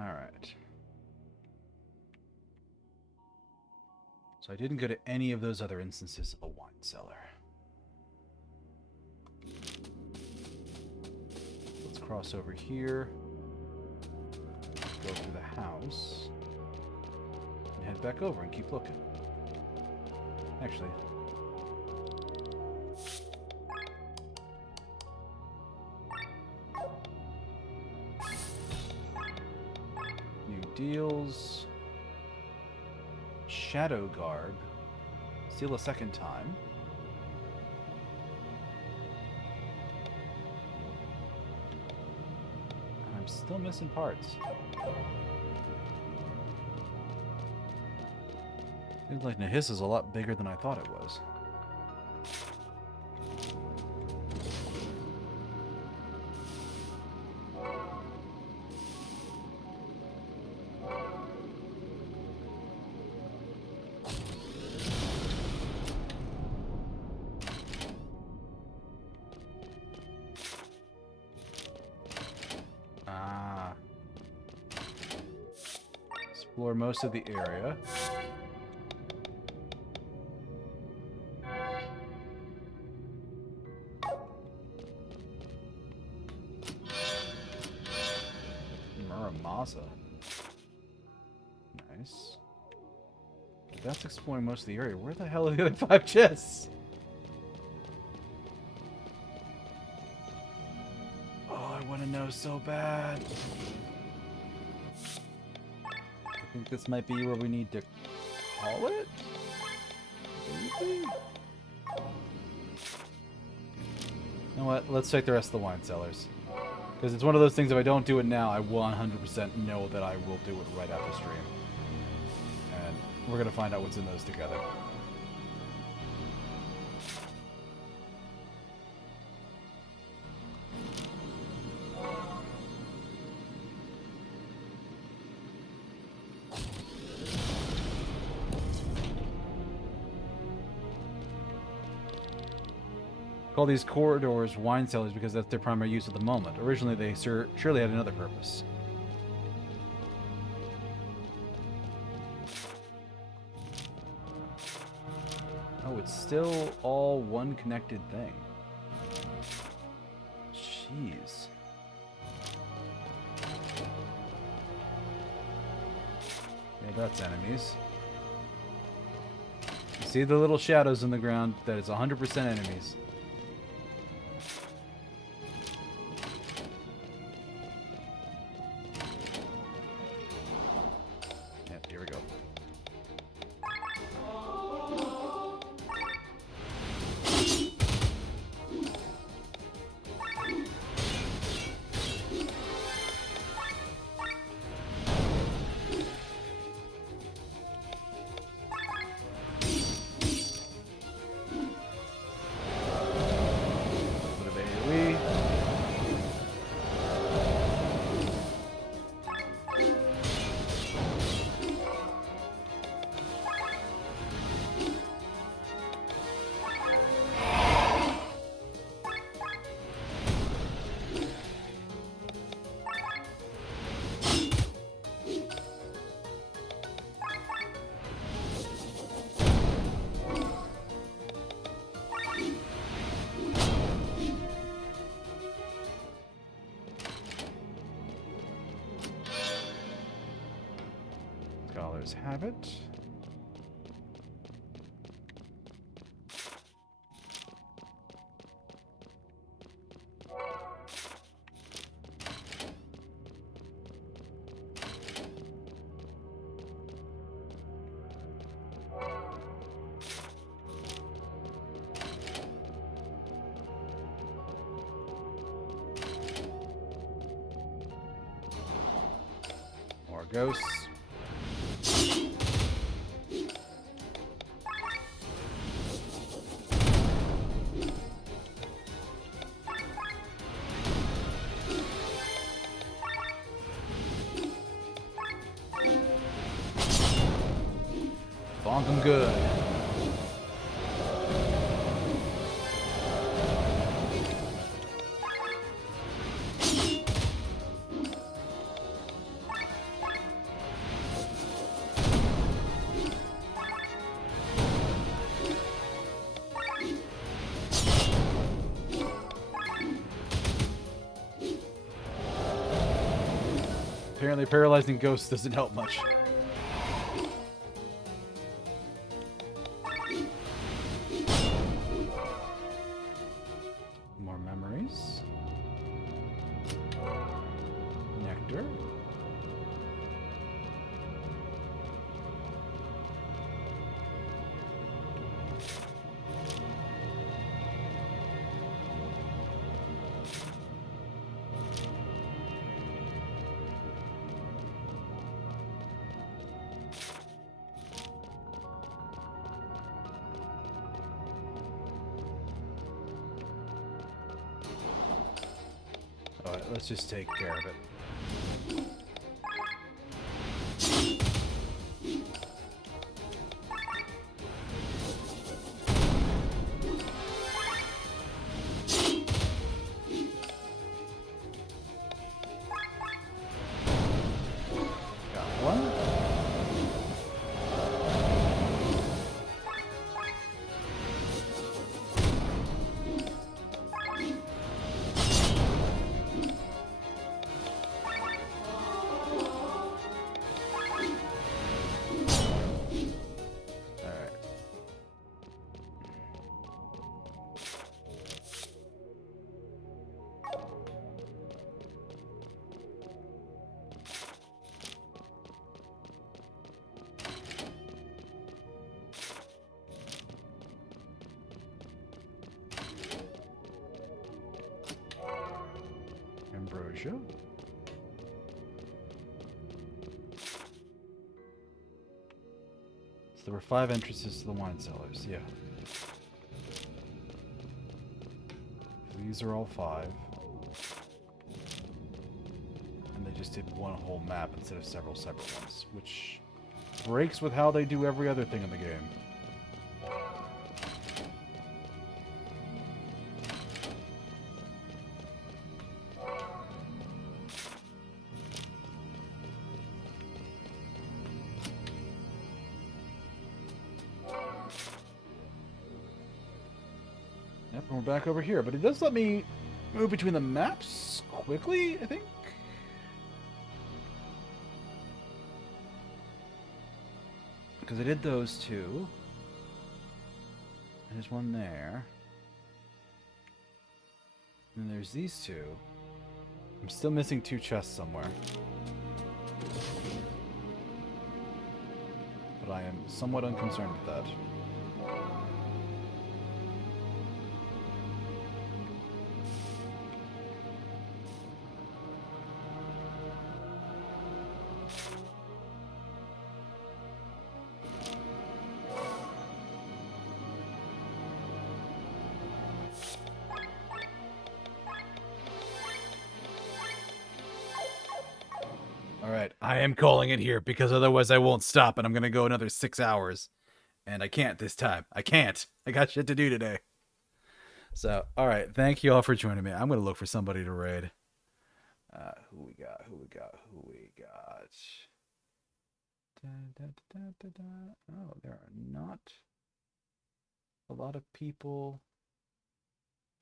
Alright. So I didn't go to any of those other instances of a wine cellar. Let's cross over here. Go through the house. And head back over and keep looking. Actually... deals Shadow Garb. Steal a second time. And I'm still missing parts. Seems like Nahis is a lot bigger than I thought it was. Explore most of the area. Muramasa. Nice. That's exploring most of the area. Where the hell are the other 5 chests? Oh, I want to know so bad. I think this might be where we need to call it? Maybe? You know what? Let's check the rest of the wine cellars. Because it's one of those things, if I don't do it now, I 100% know that I will do it right after stream. And we're going to find out what's in those together. Call these corridors wine cellars because that's their primary use at the moment. Originally, they surely had another purpose. Oh, it's still all one connected thing. Jeez. Yeah, that's enemies. You see the little shadows in the ground? That is 100% enemies. Have it. More ghosts. Bonk them good. Apparently paralyzing ghosts doesn't help much. More memories. Nectar. Alright, let's just take care of it. Got one. show. So there were 5 entrances to the wine cellars, yeah. These are all 5. And they just did one whole map instead of several separate ones, which breaks with how they do every other thing in the game. Yep, and we're back over here, but it does let me move between the maps quickly, I think. Because I did those 2. And there's one there. And there's these 2. I'm still missing 2 chests somewhere. But I am somewhat unconcerned with that. Alright, I am calling it here because otherwise I won't stop and I'm gonna go another 6 hours. And I can't this time. I can't. I got shit to do today. So, alright, thank you all for joining me. I'm gonna look for somebody to raid. Who we got? Oh, there are not a lot of people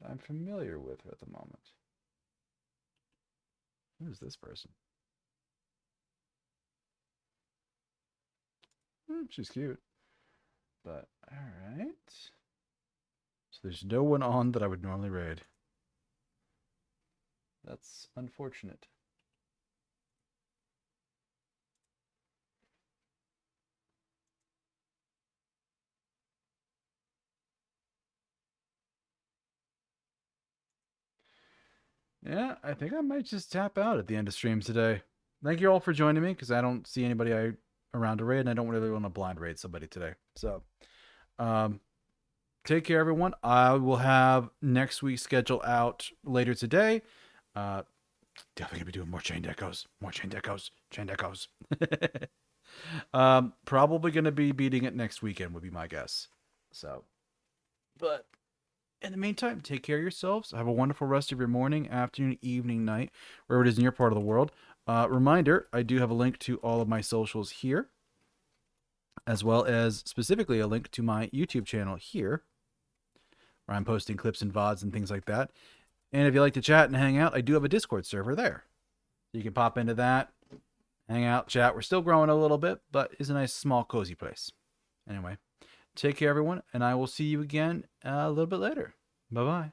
I'm familiar with at the moment. Who's this person? She's cute. But, alright. So there's no one on that I would normally raid. That's unfortunate. Yeah, I think I might just tap out at the end of stream today. Thank you all for joining me, because I don't see anybody around to raid, and I don't really want to blind raid somebody today. So, take care, everyone. I will have next week's schedule out later today. Definitely gonna be doing more chain decos. Probably gonna be beating it next weekend would be my guess. So, but in the meantime, take care of yourselves. Have a wonderful rest of your morning, afternoon, evening, night, wherever it is in your part of the world. Reminder, I do have a link to all of my socials here, as well as specifically a link to my YouTube channel here, where I'm posting clips and VODs and things like that. And if you like to chat and hang out, I do have a Discord server there. You can pop into that, hang out, chat. We're still growing a little bit, but it's a nice, small, cozy place. Anyway, take care, everyone, and I will see you again a little bit later. Bye-bye.